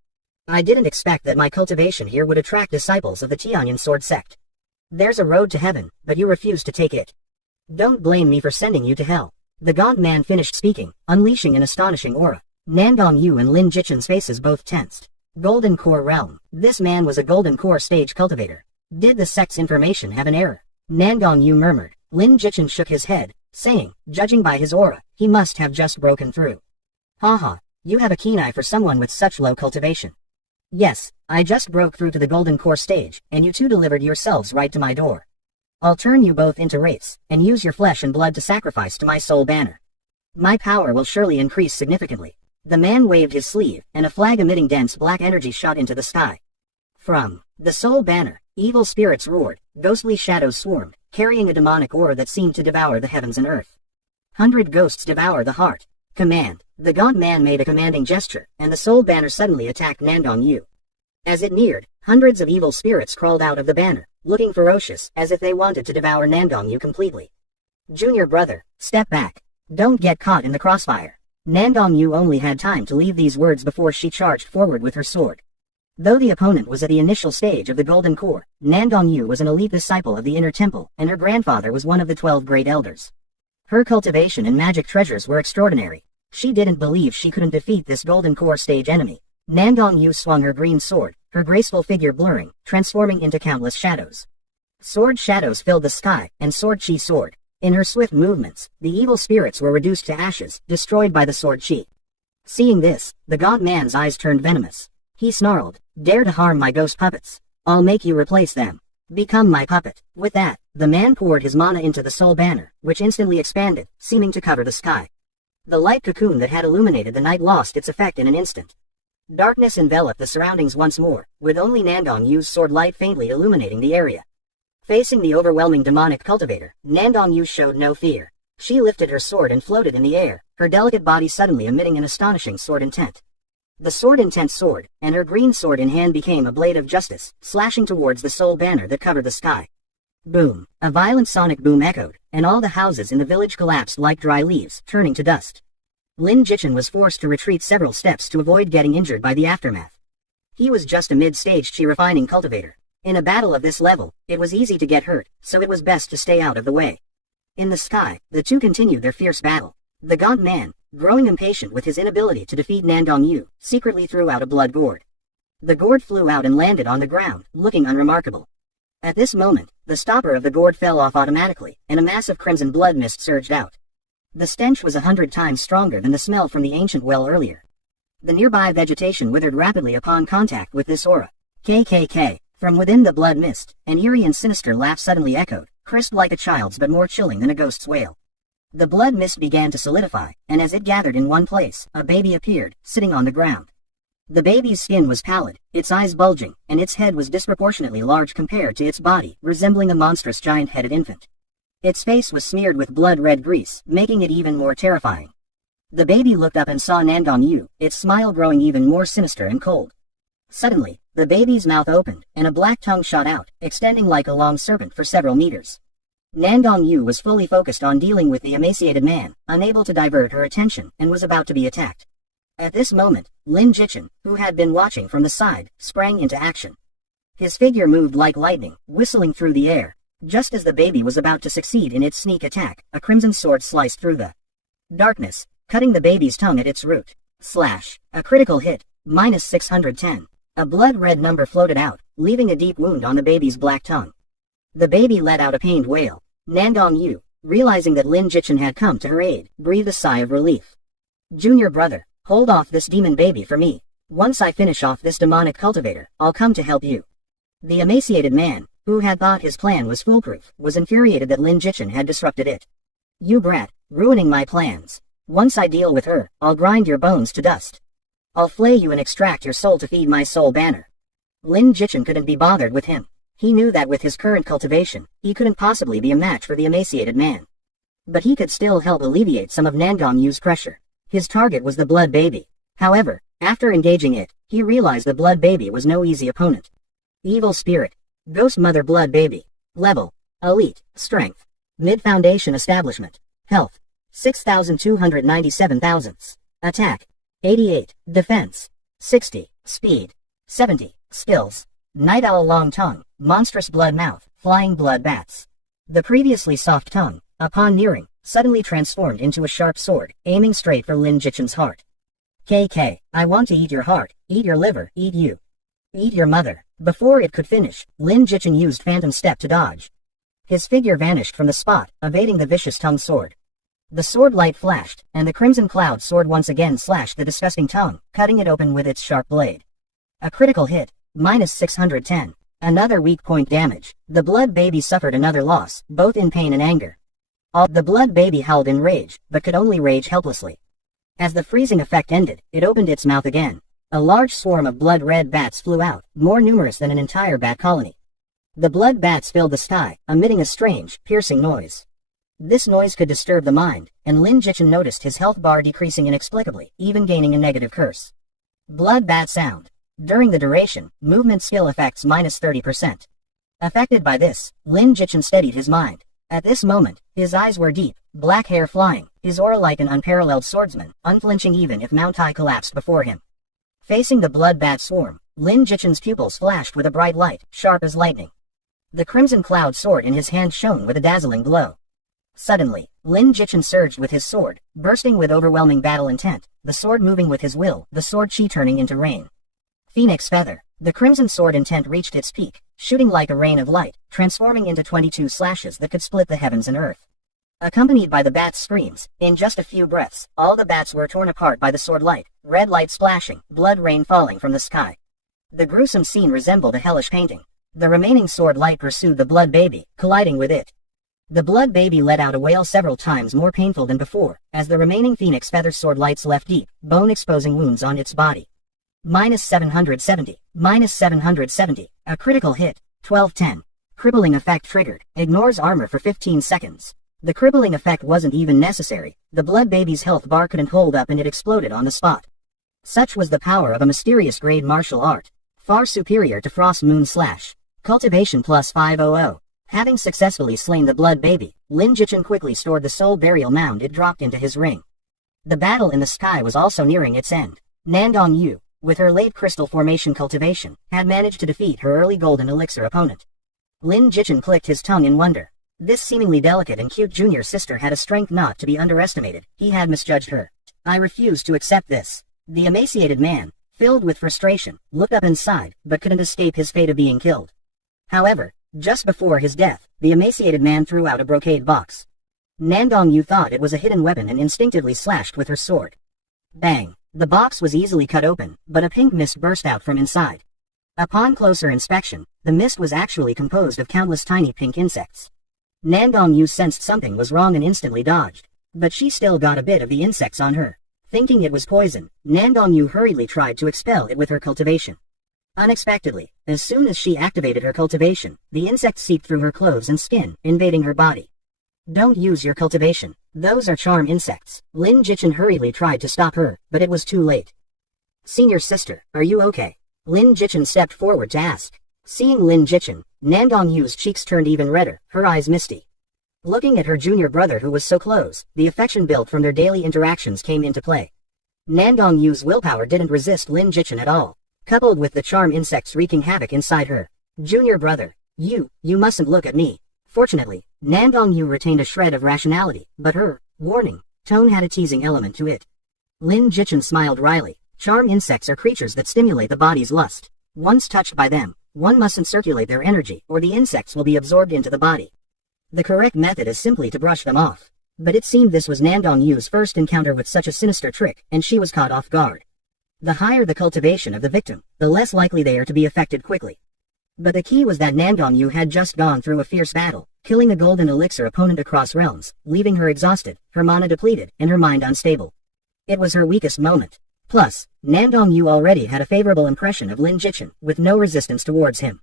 I didn't expect that my cultivation here would attract disciples of the Tianyan sword sect. There's a road to heaven, but you refuse to take it. Don't blame me for sending you to hell. The gaunt man finished speaking, unleashing an astonishing aura. Nandong Yu and Lin Jichen's faces both tensed. Golden Core Realm. This man was a Golden Core stage cultivator. Did the sect's information have an error? Nandong Yu murmured. Lin Jichen shook his head, saying, judging by his aura, he must have just broken through. Haha, you have a keen eye for someone with such low cultivation. Yes, I just broke through to the Golden Core stage, and you two delivered yourselves right to my door. I'll turn you both into wraiths, and use your flesh and blood to sacrifice to my soul banner. My power will surely increase significantly. The man waved his sleeve, and a flag emitting dense black energy shot into the sky. From the soul banner, evil spirits roared, ghostly shadows swarmed, carrying a demonic aura that seemed to devour the heavens and earth. 100 ghosts devour the heart. Command. The gaunt man made a commanding gesture, and the soul banner suddenly attacked Nandong Yu. As it neared, hundreds of evil spirits crawled out of the banner, looking ferocious, as if they wanted to devour Nandong Yu completely. Junior brother, step back. Don't get caught in the crossfire. Nandong Yu only had time to leave these words before she charged forward with her sword. Though the opponent was at the initial stage of the Golden Core, Nandong Yu was an elite disciple of the Inner Temple, and her grandfather was one of the 12 Great Elders. Her cultivation and magic treasures were extraordinary. She didn't believe she couldn't defeat this Golden Core stage enemy. Nandong Yu swung her green sword, her graceful figure blurring, transforming into countless shadows. Sword shadows filled the sky, and sword chi soared. In her swift movements, the evil spirits were reduced to ashes, destroyed by the sword chi. Seeing this, the gaunt man's eyes turned venomous. He snarled, "Dare to harm my ghost puppets? I'll make you replace them. Become my puppet." With that, the man poured his mana into the soul banner, which instantly expanded, seeming to cover the sky. The light cocoon that had illuminated the night lost its effect in an instant. Darkness enveloped the surroundings once more, with only Nandong Yu's sword light faintly illuminating the area. Facing the overwhelming demonic cultivator, Nandong Yu showed no fear. She lifted her sword and floated in the air, her delicate body suddenly emitting an astonishing sword intent. The sword intent soared, and her green sword in hand became a blade of justice, slashing towards the soul banner that covered the sky. Boom! A violent sonic boom echoed, and all the houses in the village collapsed like dry leaves, turning to dust. Lin Jichen was forced to retreat several steps to avoid getting injured by the aftermath. He was just a mid-stage chi refining cultivator. In a battle of this level, it was easy to get hurt, so it was best to stay out of the way. In the sky, the two continued their fierce battle. The gaunt man, growing impatient with his inability to defeat Nandong Yu, secretly threw out a blood gourd. The gourd flew out and landed on the ground, looking unremarkable. At this moment, the stopper of the gourd fell off automatically, and a mass of crimson blood mist surged out. The stench was 100 times stronger than the smell from the ancient well earlier. The nearby vegetation withered rapidly upon contact with this aura. KKK. From within the blood mist, an eerie and sinister laugh suddenly echoed, crisp like a child's but more chilling than a ghost's wail. The blood mist began to solidify, and as it gathered in one place, a baby appeared, sitting on the ground. The baby's skin was pallid, its eyes bulging, and its head was disproportionately large compared to its body, resembling a monstrous giant-headed infant. Its face was smeared with blood-red grease, making it even more terrifying. The baby looked up and saw Nandong Yu, its smile growing even more sinister and cold. Suddenly, the baby's mouth opened, and a black tongue shot out, extending like a long serpent for several meters. Nandong Yu was fully focused on dealing with the emaciated man, unable to divert her attention, and was about to be attacked. At this moment, Lin Jichen, who had been watching from the side, sprang into action. His figure moved like lightning, whistling through the air. Just as the baby was about to succeed in its sneak attack, a crimson sword sliced through the darkness, cutting the baby's tongue at its root. Slash. A critical hit. -610. A blood-red number floated out, leaving a deep wound on the baby's black tongue. The baby let out a pained wail. Nandong Yu, realizing that Lin Jichen had come to her aid, breathed a sigh of relief. Junior brother, hold off this demon baby for me. Once I finish off this demonic cultivator, I'll come to help you. The emaciated man, who had thought his plan was foolproof, was infuriated that Lin Jichen had disrupted it. You brat, ruining my plans. Once I deal with her, I'll grind your bones to dust. I'll flay you and extract your soul to feed my soul banner. Lin Jichen couldn't be bothered with him. He knew that with his current cultivation, he couldn't possibly be a match for the emaciated man. But he could still help alleviate some of Nandong Yu's pressure. His target was the blood baby. However, after engaging it, he realized the blood baby was no easy opponent. Evil spirit. Ghost mother blood baby. Level. Elite. Strength. Mid-foundation establishment. Health. 6,297 thousandths. Attack. 88. Defense. 60. Speed. 70. Skills. Night owl long tongue, monstrous blood mouth, flying blood bats. The previously soft tongue, upon nearing, suddenly transformed into a sharp sword, aiming straight for Lin Jichen's heart. KK, I want to eat your heart, eat your liver, eat you. Eat your mother. Before it could finish, Lin Jichen used phantom step to dodge. His figure vanished from the spot, evading the vicious tongue sword. The sword light flashed, and the crimson cloud sword once again slashed the disgusting tongue, cutting it open with its sharp blade. A critical hit. Minus 610. Another weak point damage. The blood baby suffered another loss, both in pain and anger. The blood baby howled in rage, but could only rage helplessly. As the freezing effect ended, it opened its mouth again. A large swarm of blood-red bats flew out, more numerous than an entire bat colony. The blood bats filled the sky, emitting a strange, piercing noise. This noise could disturb the mind, and Lin Jichen noticed his health bar decreasing inexplicably, even gaining a negative curse. Blood bat sound. During the duration, movement skill effects minus 30%. Affected by this, Lin Jichen steadied his mind. At this moment, his eyes were deep, black hair flying, his aura like an unparalleled swordsman, unflinching even if Mount Tai collapsed before him. Facing the blood bat swarm, Lin Jichen's pupils flashed with a bright light, sharp as lightning. The crimson cloud sword in his hand shone with a dazzling glow. Suddenly, Lin Jichen surged with his sword, bursting with overwhelming battle intent, the sword moving with his will, the sword chi turning into rain. Phoenix feather. The crimson sword intent reached its peak, shooting like a rain of light, transforming into 22 slashes that could split the heavens and earth. Accompanied by the bat's screams, in just a few breaths, all the bats were torn apart by the sword light, red light splashing, blood rain falling from the sky. The gruesome scene resembled a hellish painting. The remaining sword light pursued the blood baby, colliding with it. The blood baby let out a wail several times more painful than before, as the remaining phoenix feather sword lights left deep, bone-exposing wounds on its body. Minus 770. Minus 770. A critical hit. 1210. Crippling effect triggered. Ignores armor for 15 seconds. The crippling effect wasn't even necessary. The blood baby's health bar couldn't hold up and it exploded on the spot. Such was the power of a mysterious grade martial art. Far superior to Frost Moon Slash. Cultivation plus 500. Having successfully slain the blood baby, Lin Jichen quickly stored the soul burial mound it dropped into his ring. The battle in the sky was also nearing its end. Nandong Yu, with her late crystal formation cultivation, had managed to defeat her early golden elixir opponent. Lin Jichen clicked his tongue in wonder. This seemingly delicate and cute junior sister had a strength not to be underestimated. He had misjudged her. I refused to accept this. The emaciated man, filled with frustration, looked up and sighed, but couldn't escape his fate of being killed. However, just before his death, the emaciated man threw out a brocade box. Nandong Yu thought it was a hidden weapon and instinctively slashed with her sword. Bang! The box was easily cut open, but a pink mist burst out from inside. Upon closer inspection, the mist was actually composed of countless tiny pink insects. Nandong Yu sensed something was wrong and instantly dodged, but she still got a bit of the insects on her. Thinking it was poison, Nandong Yu hurriedly tried to expel it with her cultivation. Unexpectedly, as soon as she activated her cultivation, the insects seeped through her clothes and skin, invading her body. Don't use your cultivation. Those are charm insects. Lin Jichen hurriedly tried to stop her, but it was too late. Senior sister, are you okay? Lin Jichen stepped forward to ask. Seeing Lin Jichen, Nandong Yu's cheeks turned even redder, her eyes misty. Looking at her junior brother who was so close, the affection built from their daily interactions came into play. Nandong Yu's willpower didn't resist Lin Jichen at all, coupled with the charm insects wreaking havoc inside her. Junior brother, you mustn't look at me. Fortunately, Nandong Yu retained a shred of rationality, but her warning tone had a teasing element to it. Lin Jichen smiled wryly. Charm insects are creatures that stimulate the body's lust. Once touched by them, one mustn't circulate their energy, or the insects will be absorbed into the body. The correct method is simply to brush them off. But it seemed this was Nandong Yu's first encounter with such a sinister trick, and she was caught off guard. The higher the cultivation of the victim, the less likely they are to be affected quickly. But the key was that Nandong Yu had just gone through a fierce battle, killing a golden elixir opponent across realms, leaving her exhausted, her mana depleted, and her mind unstable. It was her weakest moment. Plus, Nandong Yu already had a favorable impression of Lin Jichen, with no resistance towards him.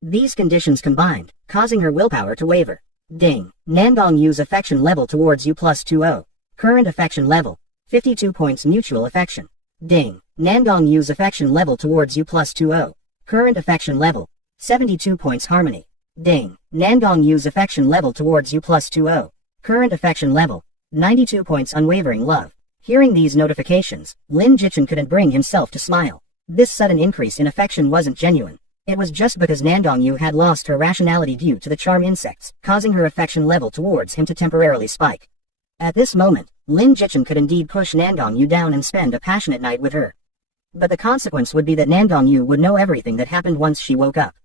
These conditions combined, causing her willpower to waver. Ding. Nandong Yu's affection level towards you plus 20. Current affection level. 52 points mutual affection. Ding. Nandong Yu's affection level towards you plus 20. Current affection level. 72 points harmony. Ding. Nandong Yu's affection level towards you +20. Current affection level. 92 points unwavering love. Hearing these notifications, Lin Jichen couldn't bring himself to smile. This sudden increase in affection wasn't genuine. It was just because Nandong Yu had lost her rationality due to the charm insects, causing her affection level towards him to temporarily spike. At this moment, Lin Jichen could indeed push Nandong Yu down and spend a passionate night with her. But the consequence would be that Nandong Yu would know everything that happened once she woke up.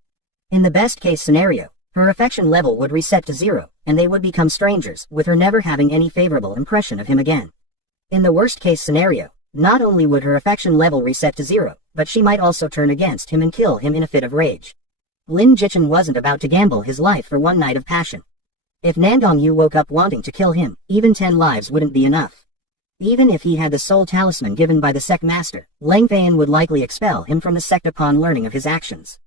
In the best case scenario, her affection level would reset to 0, and they would become strangers, with her never having any favorable impression of him again. In the worst case scenario, not only would her affection level reset to 0, but she might also turn against him and kill him in a fit of rage. Lin Jichen wasn't about to gamble his life for one night of passion. If Nandong Yu woke up wanting to kill him, even 10 lives wouldn't be enough. Even if he had the soul talisman given by the sect master, Lang Feiyan would likely expel him from the sect upon learning of his actions.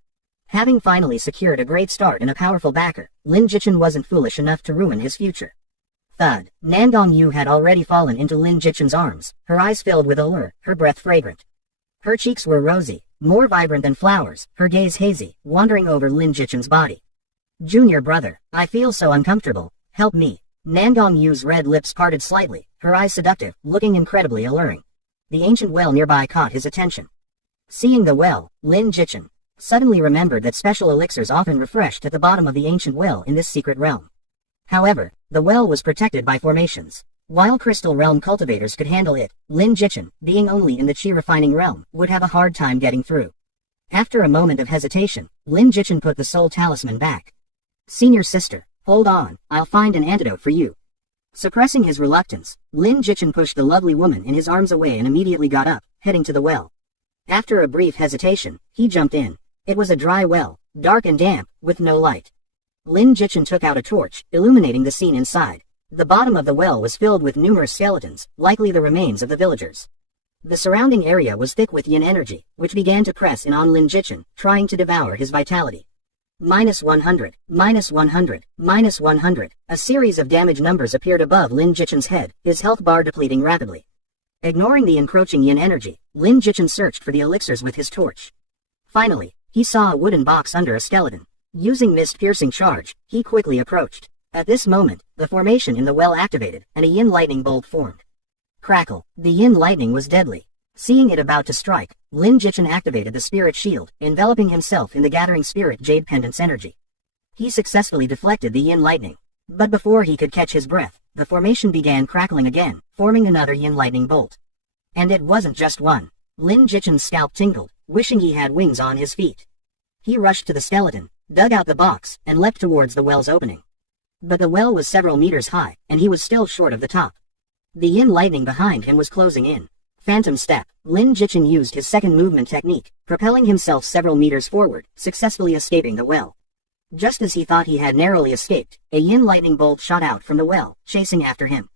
Having finally secured a great start and a powerful backer, Lin Jichen wasn't foolish enough to ruin his future. Thud. Nandong Yu had already fallen into Lin Jichen's arms, her eyes filled with allure, her breath fragrant. Her cheeks were rosy, more vibrant than flowers, her gaze hazy, wandering over Lin Jichen's body. Junior brother, I feel so uncomfortable, help me. Nandong Yu's red lips parted slightly, her eyes seductive, looking incredibly alluring. The ancient well nearby caught his attention. Seeing the well, Lin Jichen suddenly remembered that special elixirs often refreshed at the bottom of the ancient well in this secret realm. However, the well was protected by formations. While crystal realm cultivators could handle it, Lin Jichen, being only in the chi refining realm, would have a hard time getting through. After a moment of hesitation, Lin Jichen put the soul talisman back. Senior sister, hold on, I'll find an antidote for you. Suppressing his reluctance, Lin Jichen pushed the lovely woman in his arms away and immediately got up, heading to the well. After a brief hesitation, he jumped in. It was a dry well, dark and damp, with no light. Lin Jichen took out a torch, illuminating the scene inside. The bottom of the well was filled with numerous skeletons, likely the remains of the villagers. The surrounding area was thick with yin energy, which began to press in on Lin Jichen, trying to devour his vitality. -100, -100, -100. A series of damage numbers appeared above Lin Jichen's head, his health bar depleting rapidly. Ignoring the encroaching yin energy, Lin Jichen searched for the elixirs with his torch. Finally, he saw a wooden box under a skeleton. Using mist-piercing charge, he quickly approached. At this moment, the formation in the well activated, and a yin lightning bolt formed. Crackle. The yin lightning was deadly. Seeing it about to strike, Lin Jichen activated the spirit shield, enveloping himself in the gathering spirit jade pendant's energy. He successfully deflected the yin lightning. But before he could catch his breath, the formation began crackling again, forming another yin lightning bolt. And it wasn't just one. Lin Jichen's scalp tingled, wishing he had wings on his feet. He rushed to the skeleton, dug out the box, and leapt towards the well's opening. But the well was several meters high, and he was still short of the top. The yin lightning behind him was closing in. Phantom step. Lin Jichen used his second movement technique, propelling himself several meters forward, successfully escaping the well. Just as he thought he had narrowly escaped, a yin lightning bolt shot out from the well, chasing after him.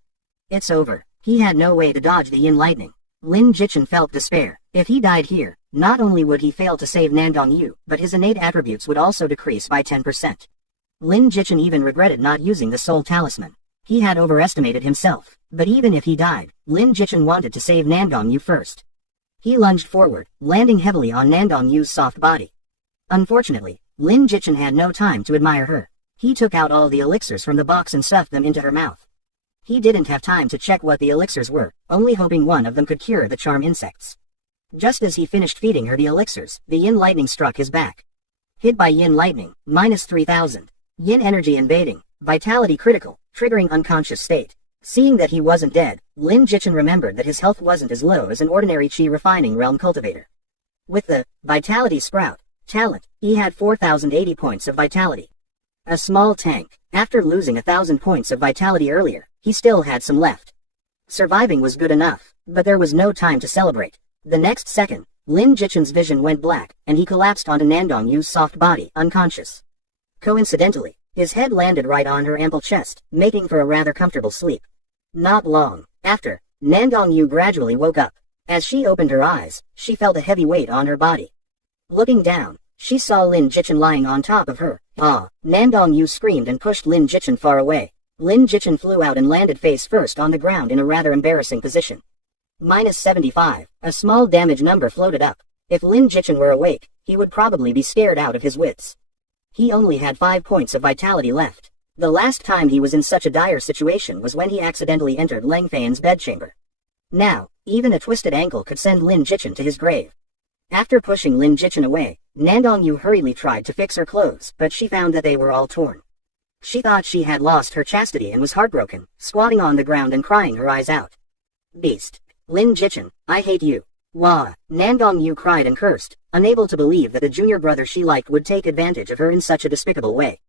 It's over. He had no way to dodge the yin lightning. Lin Jichen felt despair. If he died here, not only would he fail to save Nandong Yu, but his innate attributes would also decrease by 10%. Lin Jichen even regretted not using the soul talisman. He had overestimated himself, but even if he died, Lin Jichen wanted to save Nandong Yu first. He lunged forward, landing heavily on Nandong Yu's soft body. Unfortunately, Lin Jichen had no time to admire her. He took out all the elixirs from the box and stuffed them into her mouth. He didn't have time to check what the elixirs were, only hoping one of them could cure the charm insects. Just as he finished feeding her the elixirs, the yin lightning struck his back. Hit by yin lightning, -3000. Yin energy invading, vitality critical, triggering unconscious state. Seeing that he wasn't dead, Lin Jichen remembered that his health wasn't as low as an ordinary chi refining realm cultivator. With the vitality sprout talent, he had 4080 points of vitality. A small tank. After losing 1000 points of vitality earlier, he still had some left. Surviving was good enough, but there was no time to celebrate. The next second, Lin Jichen's vision went black, and he collapsed onto Nandong Yu's soft body, unconscious. Coincidentally, his head landed right on her ample chest, making for a rather comfortable sleep. Not long after, Nandong Yu gradually woke up. As she opened her eyes, she felt a heavy weight on her body. Looking down, she saw Lin Jichen lying on top of her. Ah! Nandong Yu screamed and pushed Lin Jichen far away. Lin Jichen flew out and landed face first on the ground in a rather embarrassing position. -75. A small damage number floated up. If Lin Jichen were awake, he would probably be scared out of his wits. He only had 5 points of vitality left. The last time he was in such a dire situation was when he accidentally entered Leng Fei's bedchamber. Now, even a twisted ankle could send Lin Jichin to his grave. After pushing Lin Jichin away, Nandong-yu hurriedly tried to fix her clothes, but she found that they were all torn. She thought she had lost her chastity and was heartbroken, squatting on the ground and crying her eyes out. Beast. Lin Jichin, I hate you. Wah! Nandong-yu cried and cursed, unable to believe that the junior brother she liked would take advantage of her in such a despicable way.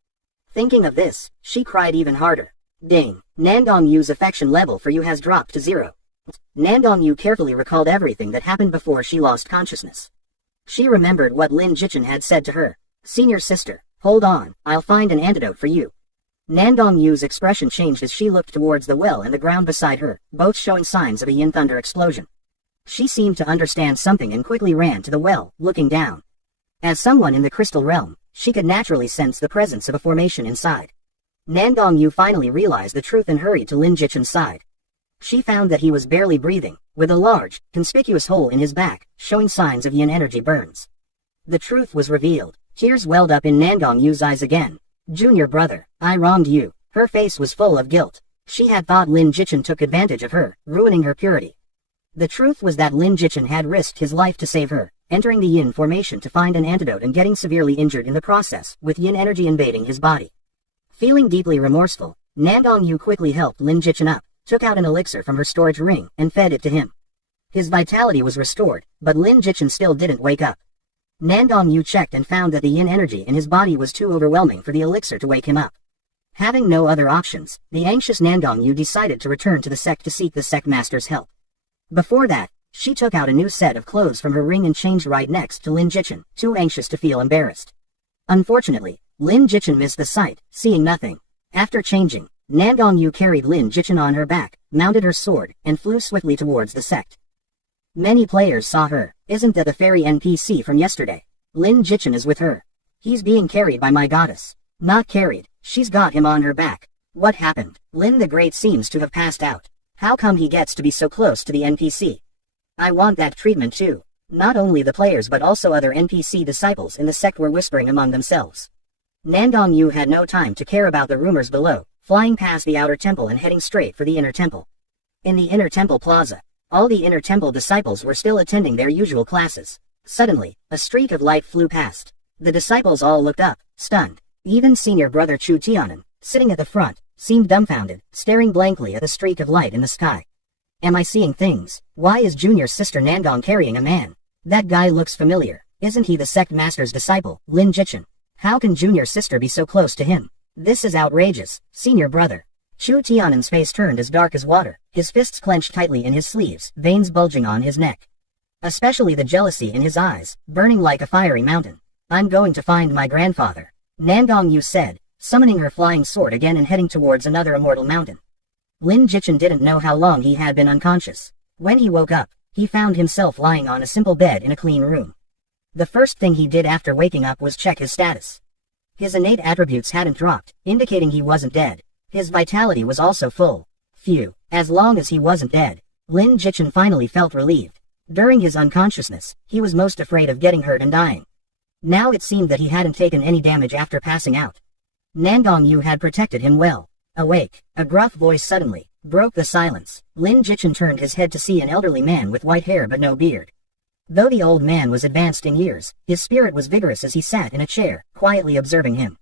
Thinking of this, she cried even harder. Ding! Nandong-yu's affection level for you has dropped to 0. Nandong-yu carefully recalled everything that happened before she lost consciousness. She remembered what Lin Jichin had said to her. Senior sister, hold on, I'll find an antidote for you. Nandong-yu's expression changed as she looked towards the well and the ground beside her, both showing signs of a yin thunder explosion. She seemed to understand something and quickly ran to the well, looking down. As someone in the crystal realm, she could naturally sense the presence of a formation inside. Nandong-yu finally realized the truth and hurried to Lin Jichin's side. She found that he was barely breathing, with a large, conspicuous hole in his back, showing signs of yin energy burns. The truth was revealed. Tears welled up in Nandong-yu's eyes again. Junior brother, I wronged you. Her face was full of guilt. She had thought Lin Jichin took advantage of her, ruining her purity. The truth was that Lin Jichin had risked his life to save her, entering the yin formation to find an antidote and getting severely injured in the process, with yin energy invading his body. Feeling deeply remorseful, Nandong-yu quickly helped Lin Jichin up, took out an elixir from her storage ring, and fed it to him. His vitality was restored, but Lin Jichin still didn't wake up. Nandong-yu checked and found that the yin energy in his body was too overwhelming for the elixir to wake him up. Having no other options, the anxious Nandong-yu decided to return to the sect to seek the sect master's help. Before that, she took out a new set of clothes from her ring and changed right next to Lin Jichin, too anxious to feel embarrassed. Unfortunately, Lin Jichin missed the sight, seeing nothing. After changing, Nandong-yu carried Lin Jichin on her back, mounted her sword, and flew swiftly towards the sect. Many players saw her. Isn't that the fairy NPC from yesterday? Lin Jichin is with her. He's being carried by my goddess. Not carried, she's got him on her back. What happened? Lin the Great seems to have passed out. How come he gets to be so close to the NPC? I want that treatment too. Not only the players but also other NPC disciples in the sect were whispering among themselves. Nandong-yu had no time to care about the rumors below, flying past the outer temple and heading straight for the inner temple. In the inner temple plaza, all the inner temple disciples were still attending their usual classes. Suddenly, a streak of light flew past. The disciples all looked up, stunned. Even senior brother Chu Tianan, sitting at the front, seemed dumbfounded, staring blankly at the streak of light in the sky. Am I seeing things? Why is junior sister Nandong carrying a man? That guy looks familiar. Isn't he the sect master's disciple, Lin Jichin? How can junior sister be so close to him? This is outrageous, senior brother. Chu Tianan's face turned as dark as water, his fists clenched tightly in his sleeves, veins bulging on his neck. Especially the jealousy in his eyes, burning like a fiery mountain. I'm going to find my grandfather, Nandong-yu said, summoning her flying sword again and heading towards another immortal mountain. Lin Jichin didn't know how long he had been unconscious. When he woke up, he found himself lying on a simple bed in a clean room. The first thing he did after waking up was check his status. His innate attributes hadn't dropped, indicating he wasn't dead. His vitality was also full. Phew, as long as he wasn't dead. Lin Jichin finally felt relieved. During his unconsciousness, he was most afraid of getting hurt and dying. Now it seemed that he hadn't taken any damage after passing out. Nandong-yu had protected him well. Awake, a gruff voice suddenly broke the silence. Lin Jichin turned his head to see an elderly man with white hair but no beard. Though the old man was advanced in years, his spirit was vigorous as he sat in a chair, quietly observing him.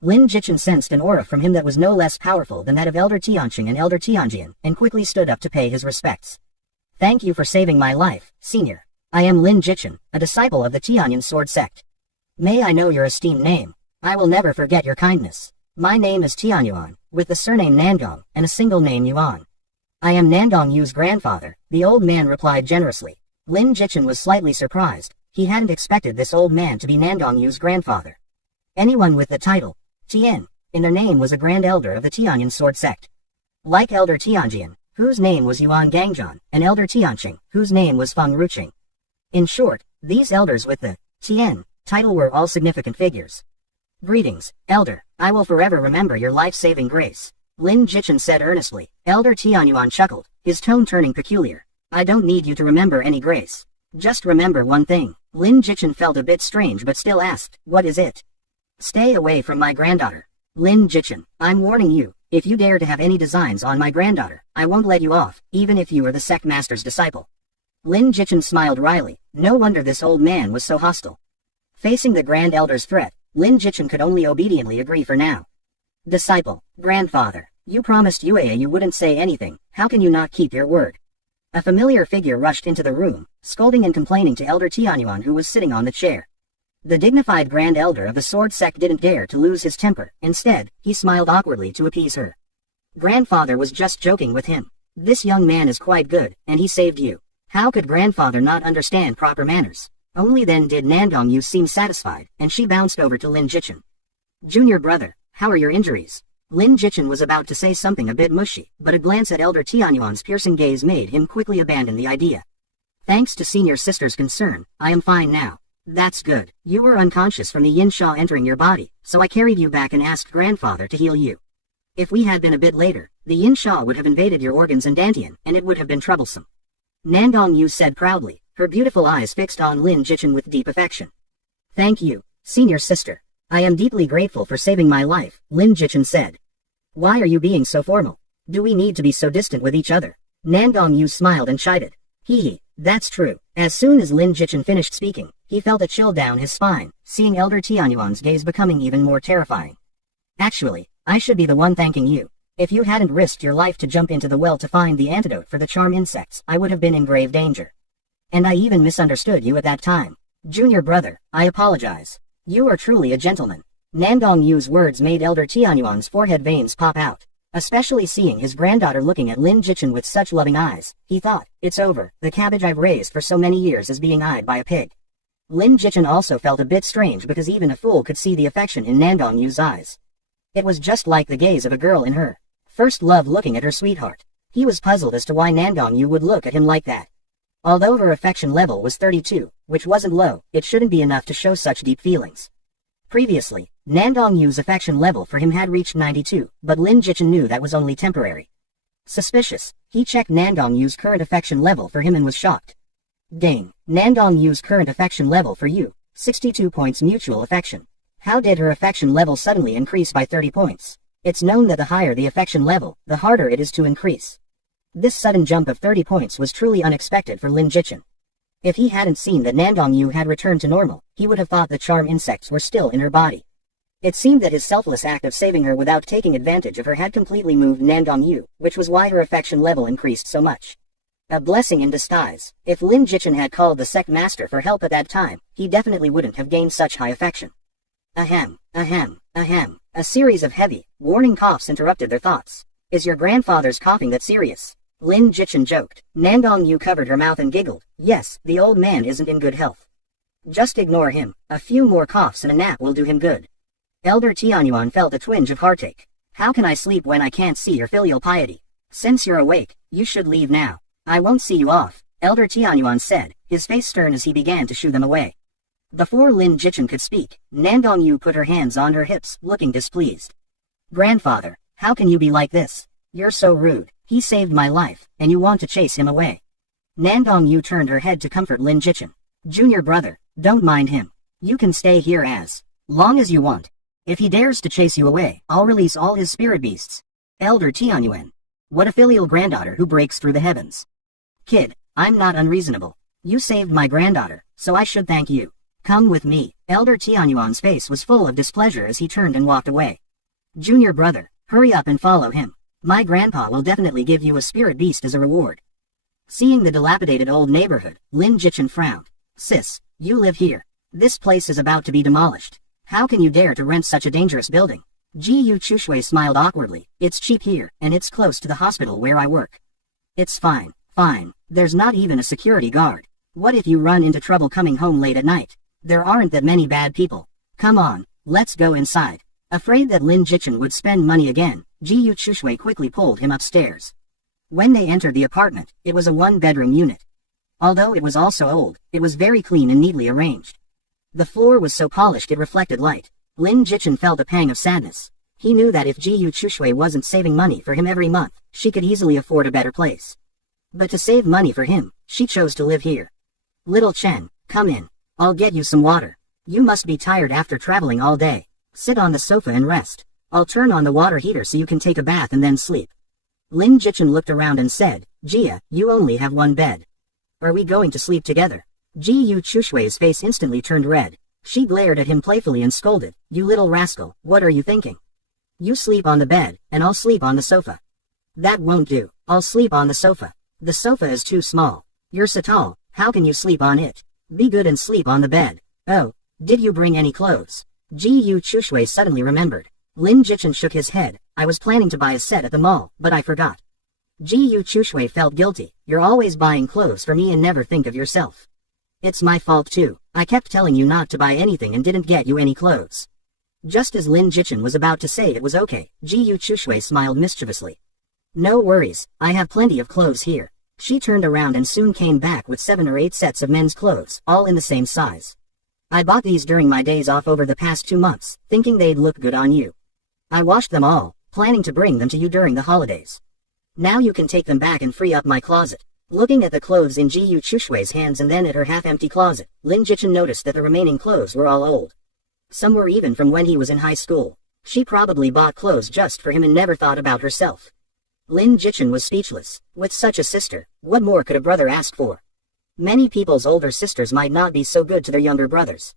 Lin Jichin sensed an aura from him that was no less powerful than that of Elder Tianqing and Elder Tianjian, and quickly stood up to pay his respects. Thank you for saving my life, senior. I am Lin Jichin, a disciple of the Tianyan sword sect. May I know your esteemed name? I will never forget your kindness. My name is Tianyuan, with the surname Nandong, and a single name Yuan. I am Nandong-yu's grandfather, the old man replied generously. Lin Jichin was slightly surprised. He hadn't expected this old man to be Nandong-yu's grandfather. Anyone with the title Tian in their name was a grand elder of the Tianyan sword sect. Like Elder Tianjian, whose name was Yuan Gangjian, and Elder Tianqing, whose name was Feng Ruqing. In short, these elders with the Tian title were all significant figures. Greetings, Elder. I will forever remember your life-saving grace, Lin Jichin said earnestly. Elder Tianyuan chuckled, his tone turning peculiar. I don't need you to remember any grace. Just remember one thing. Lin Jichin felt a bit strange but still asked, what is it? Stay away from my granddaughter. Lin Jichin, I'm warning you, if you dare to have any designs on my granddaughter, I won't let you off, even if you are the sect master's disciple. Lin Jichin smiled wryly. No wonder this old man was so hostile. Facing the grand elder's threat, Lin Jichin could only obediently agree for now. Disciple, grandfather, you promised Yuea you wouldn't say anything, how can you not keep your word? A familiar figure rushed into the room, scolding and complaining to Elder Tianyuan who was sitting on the chair. The dignified grand elder of the sword sect didn't dare to lose his temper, instead, he smiled awkwardly to appease her. Grandfather was just joking with him. This young man is quite good, and he saved you. How could grandfather not understand proper manners? Only then did Nandong-yu seem satisfied, and she bounced over to Lin Jichin. Junior brother, how are your injuries? Lin Jichin was about to say something a bit mushy, but a glance at Elder Tianyuan's piercing gaze made him quickly abandon the idea. Thanks to senior sister's concern, I am fine now. That's good. You were unconscious from the yin sha entering your body, so I carried you back and asked grandfather to heal you. If we had been a bit later, the yin sha would have invaded your organs and dantian, and it would have been troublesome. Nandong-yu said proudly, her beautiful eyes fixed on Lin Jichin with deep affection. Thank you, senior sister. I am deeply grateful for saving my life, Lin Jichin said. Why are you being so formal? Do we need to be so distant with each other? Nandong-yu smiled and chided. Hee, that's true. As soon as Lin Jichin finished speaking, he felt a chill down his spine, seeing Elder Tianyuan's gaze becoming even more terrifying. Actually, I should be the one thanking you. If you hadn't risked your life to jump into the well to find the antidote for the charm insects, I would have been in grave danger. And I even misunderstood you at that time. Junior brother, I apologize. You are truly a gentleman. Nandong-yu's words made Elder Tianyuan's forehead veins pop out. Especially seeing his granddaughter looking at Lin Jichin with such loving eyes, he thought, it's over, the cabbage I've raised for so many years is being eyed by a pig. Lin Jichin also felt a bit strange because even a fool could see the affection in Nandong-yu's eyes. It was just like the gaze of a girl in her first love looking at her sweetheart. He was puzzled as to why Nandong-yu would look at him like that. Although her affection level was 32, which wasn't low, it shouldn't be enough to show such deep feelings. Previously, Nandong-yu's affection level for him had reached 92, but Lin Jichin knew that was only temporary. Suspicious, he checked Nandong-yu's current affection level for him and was shocked. Dang, Nandong-yu's current affection level for you, 62 points mutual affection. How did her affection level suddenly increase by 30 points? It's known that the higher the affection level, the harder it is to increase. This sudden jump of 30 points was truly unexpected for Lin Jichin. If he hadn't seen that Nandong-yu had returned to normal, he would have thought the charm insects were still in her body. It seemed that his selfless act of saving her without taking advantage of her had completely moved Nandong-yu, which was why her affection level increased so much. A blessing in disguise. If Lin Jichin had called the sect master for help at that time, he definitely wouldn't have gained such high affection. Ahem, ahem, ahem. A series of heavy, warning coughs interrupted their thoughts. Is your grandfather's coughing that serious? Lin Jichin joked. Nandong-yu covered her mouth and giggled. Yes, the old man isn't in good health. Just ignore him. A few more coughs and a nap will do him good. Elder Tianyuan felt a twinge of heartache. How can I sleep when I can't see your filial piety? Since you're awake, you should leave now. I won't see you off, Elder Tianyuan said, his face stern as he began to shoo them away. Before Lin Jichin could speak, Nandong-yu put her hands on her hips, looking displeased. Grandfather, how can you be like this? You're so rude. He saved my life, and you want to chase him away. Nandong-yu turned her head to comfort Lin Jichin. Junior brother, don't mind him. You can stay here as long as you want. If he dares to chase you away, I'll release all his spirit beasts. Elder Tianyuan. What a filial granddaughter who breaks through the heavens. Kid, I'm not unreasonable. You saved my granddaughter, so I should thank you. Come with me. Elder Tianyuan's face was full of displeasure as he turned and walked away. Junior brother, hurry up and follow him. My grandpa will definitely give you a spirit beast as a reward. Seeing the dilapidated old neighborhood, Lin Jichin frowned. Sis, you live here. This place is about to be demolished. How can you dare to rent such a dangerous building? Ji-yu Chushui smiled awkwardly. It's cheap here, and it's close to the hospital where I work. It's fine, fine. There's not even a security guard. What if you run into trouble coming home late at night? There aren't that many bad people. Come on, let's go inside. Afraid that Lin Jichin would spend money again, Ji-yu Chushui quickly pulled him upstairs. When they entered the apartment, it was a one-bedroom unit. Although it was also old, it was very clean and neatly arranged. The floor was so polished it reflected light. Lin Jichin felt a pang of sadness. He knew that if Ji-yu Chushui wasn't saving money for him every month, she could easily afford a better place. But to save money for him, she chose to live here. Little Chen, come in. I'll get you some water. You must be tired after traveling all day. Sit on the sofa and rest. I'll turn on the water heater so you can take a bath and then sleep. Lin Jichin looked around and said, Jia, you only have one bed. Are we going to sleep together? Ji Yu Chushui's face instantly turned red. She glared at him playfully and scolded, You little rascal, what are you thinking? You sleep on the bed, and I'll sleep on the sofa. That won't do. I'll sleep on the sofa. The sofa is too small. You're so tall, how can you sleep on it? Be good and sleep on the bed. Oh, did you bring any clothes? Ji Yu Chushui suddenly remembered. Lin Jichin shook his head. I was planning to buy a set at the mall, but I forgot. Ji Yu Chushui felt guilty. You're always buying clothes for me and never think of yourself. It's my fault too. I kept telling you not to buy anything and didn't get you any clothes. Just as Lin Jichin was about to say it was okay, Ji Yu Chushui smiled mischievously. No worries, I have plenty of clothes here. She turned around and soon came back with 7 or 8 sets of men's clothes, all in the same size. I bought these during my days off over the past 2 months, thinking they'd look good on you. I washed them all, planning to bring them to you during the holidays. Now you can take them back and free up my closet. Looking at the clothes in Ji Yu Chushui's hands and then at her half-empty closet, Lin Jichin noticed that the remaining clothes were all old. Some were even from when he was in high school. She probably bought clothes just for him and never thought about herself. Lin Jichin was speechless. With such a sister, what more could a brother ask for? Many people's older sisters might not be so good to their younger brothers.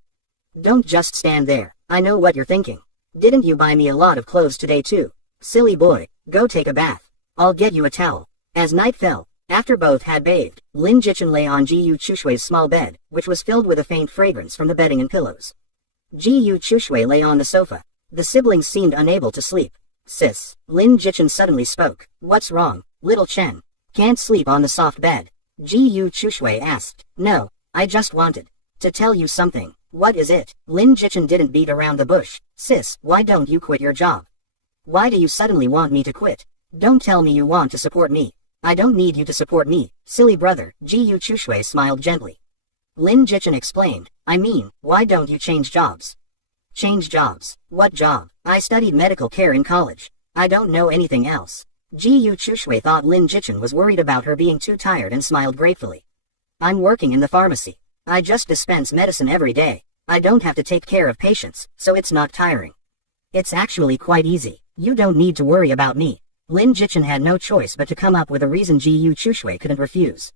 Don't just stand there. I know what you're thinking. Didn't you buy me a lot of clothes today too? Silly boy, go take a bath. I'll get you a towel. As night fell, after both had bathed, Lin Jichin lay on Ji Yu Chushui's small bed, which was filled with a faint fragrance from the bedding and pillows. Ji Yu Chushui lay on the sofa. The siblings seemed unable to sleep. Sis, Lin Jichin suddenly spoke. What's wrong, little Chen? Can't sleep on the soft bed? Ji Yu Chushui asked. No, I just wanted to tell you something. What is it? Lin Jichin didn't beat around the bush. Sis, why don't you quit your job? Why do you suddenly want me to quit? Don't tell me you want to support me. I don't need you to support me, silly brother. Ji Yu Chushui smiled gently. Lin Jichin explained. I mean, why don't you change jobs? Change jobs? What job? I studied medical care in college. I don't know anything else. Ji Yu Chushui thought Lin Jichin was worried about her being too tired and smiled gratefully. I'm working in the pharmacy. I just dispense medicine every day. I don't have to take care of patients, so it's not tiring. It's actually quite easy. You don't need to worry about me. Lin Jichin had no choice but to come up with a reason Ji Yu Chushui couldn't refuse.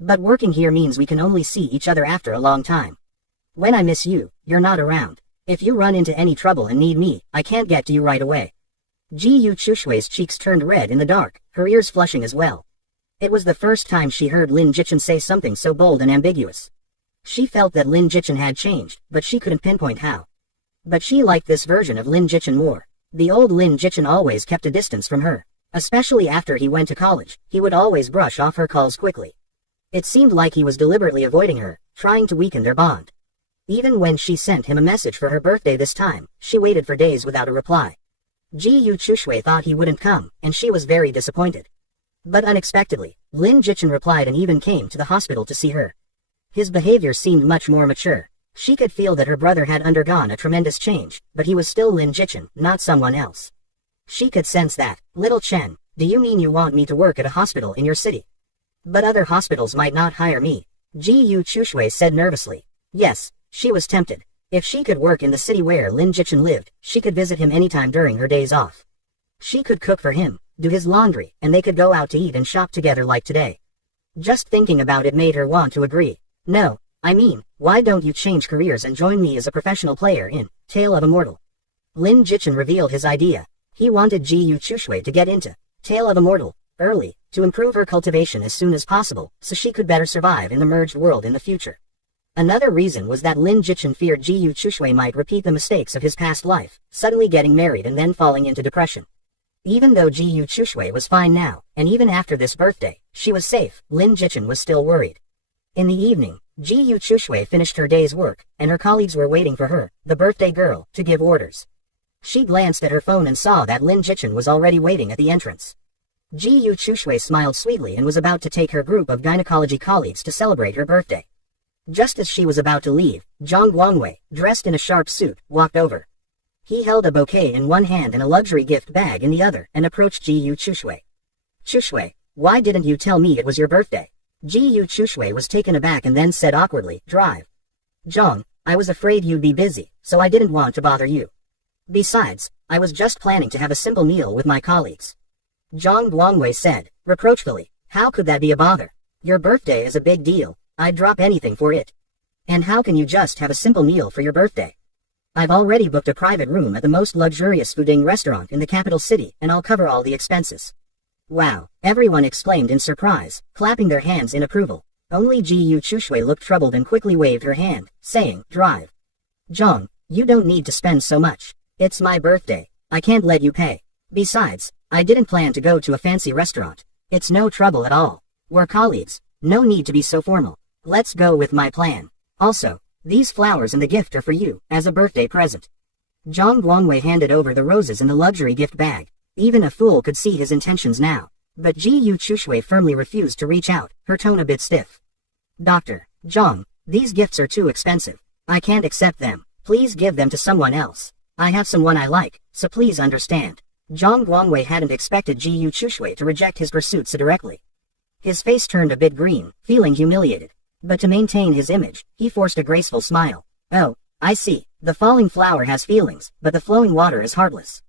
But working here means we can only see each other after a long time. When I miss you, you're not around. If you run into any trouble and need me, I can't get to you right away. Ji Yu Chushui's cheeks turned red in the dark, her ears flushing as well. It was the first time she heard Lin Jichin say something so bold and ambiguous. She felt that Lin Jichin had changed, but she couldn't pinpoint how. But she liked this version of Lin Jichin more. The old Lin Jichin always kept a distance from her. Especially after he went to college, he would always brush off her calls quickly. It seemed like he was deliberately avoiding her, trying to weaken their bond. Even when she sent him a message for her birthday this time, she waited for days without a reply. Ji Yu Chushui thought he wouldn't come, and she was very disappointed. But unexpectedly, Lin Jichin replied and even came to the hospital to see her. His behavior seemed much more mature. She could feel that her brother had undergone a tremendous change, but he was still Lin Jichin, not someone else. She could sense that. Little Chen, do you mean you want me to work at a hospital in your city? But other hospitals might not hire me. Ji Yu Chushui said nervously. Yes, she was tempted. If she could work in the city where Lin Jichin lived, she could visit him anytime during her days off. She could cook for him, do his laundry, and they could go out to eat and shop together like today. Just thinking about it made her want to agree. No, I mean, why don't you change careers and join me as a professional player in Tale of a Mortal? Lin Jichin revealed his idea. He wanted Ji Yu Chushui to get into Tale of a Mortal early, to improve her cultivation as soon as possible, so she could better survive in the merged world in the future. Another reason was that Lin Jichin feared Ji Yu Chushui might repeat the mistakes of his past life, suddenly getting married and then falling into depression. Even though Ji Yu Chushui was fine now, and even after this birthday, she was safe, Lin Jichin was still worried. In the evening, Ji Yu Chushui finished her day's work, and her colleagues were waiting for her, the birthday girl, to give orders. She glanced at her phone and saw that Lin Jichin was already waiting at the entrance. Ji Yu Chushui smiled sweetly and was about to take her group of gynecology colleagues to celebrate her birthday. Just as she was about to leave, Zhang Guangwei, dressed in a sharp suit, walked over. He held a bouquet in one hand and a luxury gift bag in the other, and approached Ji Yu Chushui. Chushui, why didn't you tell me it was your birthday? Ji Yu Chushui was taken aback and then said awkwardly, Drive. Zhang, I was afraid you'd be busy, so I didn't want to bother you. Besides, I was just planning to have a simple meal with my colleagues. Zhang Guangwei said, reproachfully. How could that be a bother? Your birthday is a big deal. I'd drop anything for it. And how can you just have a simple meal for your birthday? I've already booked a private room at the most luxurious fooding restaurant in the capital city, and I'll cover all the expenses. Wow, everyone exclaimed in surprise, clapping their hands in approval. Only Ji Yu Chushui looked troubled and quickly waved her hand, saying, drive. Zhang, you don't need to spend so much. It's my birthday. I can't let you pay. Besides, I didn't plan to go to a fancy restaurant. It's no trouble at all. We're colleagues. No need to be so formal. Let's go with my plan. Also, these flowers and the gift are for you, as a birthday present. Zhang Guangwei handed over the roses in the luxury gift bag. Even a fool could see his intentions now. But Ji Yu Chushui firmly refused to reach out, her tone a bit stiff. Dr. Zhang, these gifts are too expensive. I can't accept them. Please give them to someone else. I have someone I like, so please understand. Zhang Guangwei hadn't expected Ji Yu Chushui to reject his pursuit so directly. His face turned a bit green, feeling humiliated. But to maintain his image, he forced a graceful smile. Oh, I see. The falling flower has feelings, but the flowing water is heartless.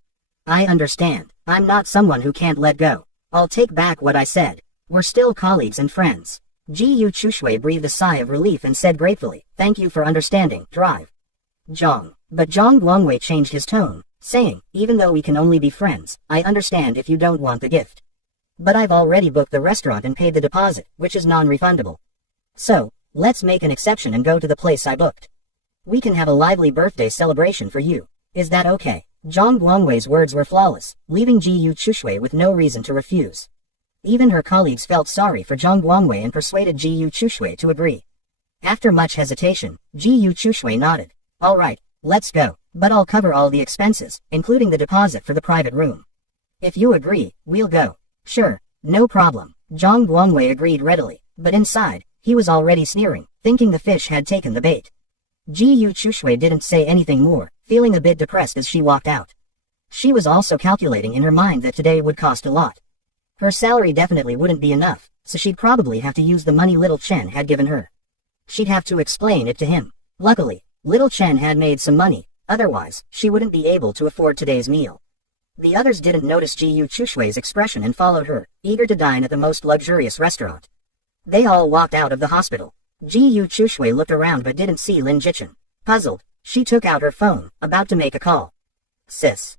I understand. I'm not someone who can't let go. I'll take back what I said. We're still colleagues and friends. Ji Yu Chushui breathed a sigh of relief and said gratefully, thank you for understanding, drive. Zhang. But Zhang Guangwei changed his tone, saying, even though we can only be friends, I understand if you don't want the gift. But I've already booked the restaurant and paid the deposit, which is non-refundable. So, let's make an exception and go to the place I booked. We can have a lively birthday celebration for you. Is that okay? Zhang Guangwei's words were flawless, leaving Ji Yu Chushui with no reason to refuse. Even her colleagues felt sorry for Zhang Guangwei and persuaded Ji Yu Chushui to agree. After much hesitation, Ji Yu Chushui nodded. All right, let's go, but I'll cover all the expenses, including the deposit for the private room. If you agree, we'll go. Sure, no problem. Zhang Guangwei agreed readily, but inside, he was already sneering, thinking the fish had taken the bait. Ji Yu Chushui didn't say anything more, feeling a bit depressed as she walked out. She was also calculating in her mind that today would cost a lot. Her salary definitely wouldn't be enough, so she'd probably have to use the money Little Chen had given her. She'd have to explain it to him. Luckily, Little Chen had made some money, otherwise, she wouldn't be able to afford today's meal. The others didn't notice Ji Yu Chushui's expression and followed her, eager to dine at the most luxurious restaurant. They all walked out of the hospital. Ji Yu Chushui looked around but didn't see Lin Jichen. Puzzled, she took out her phone, about to make a call. Sis.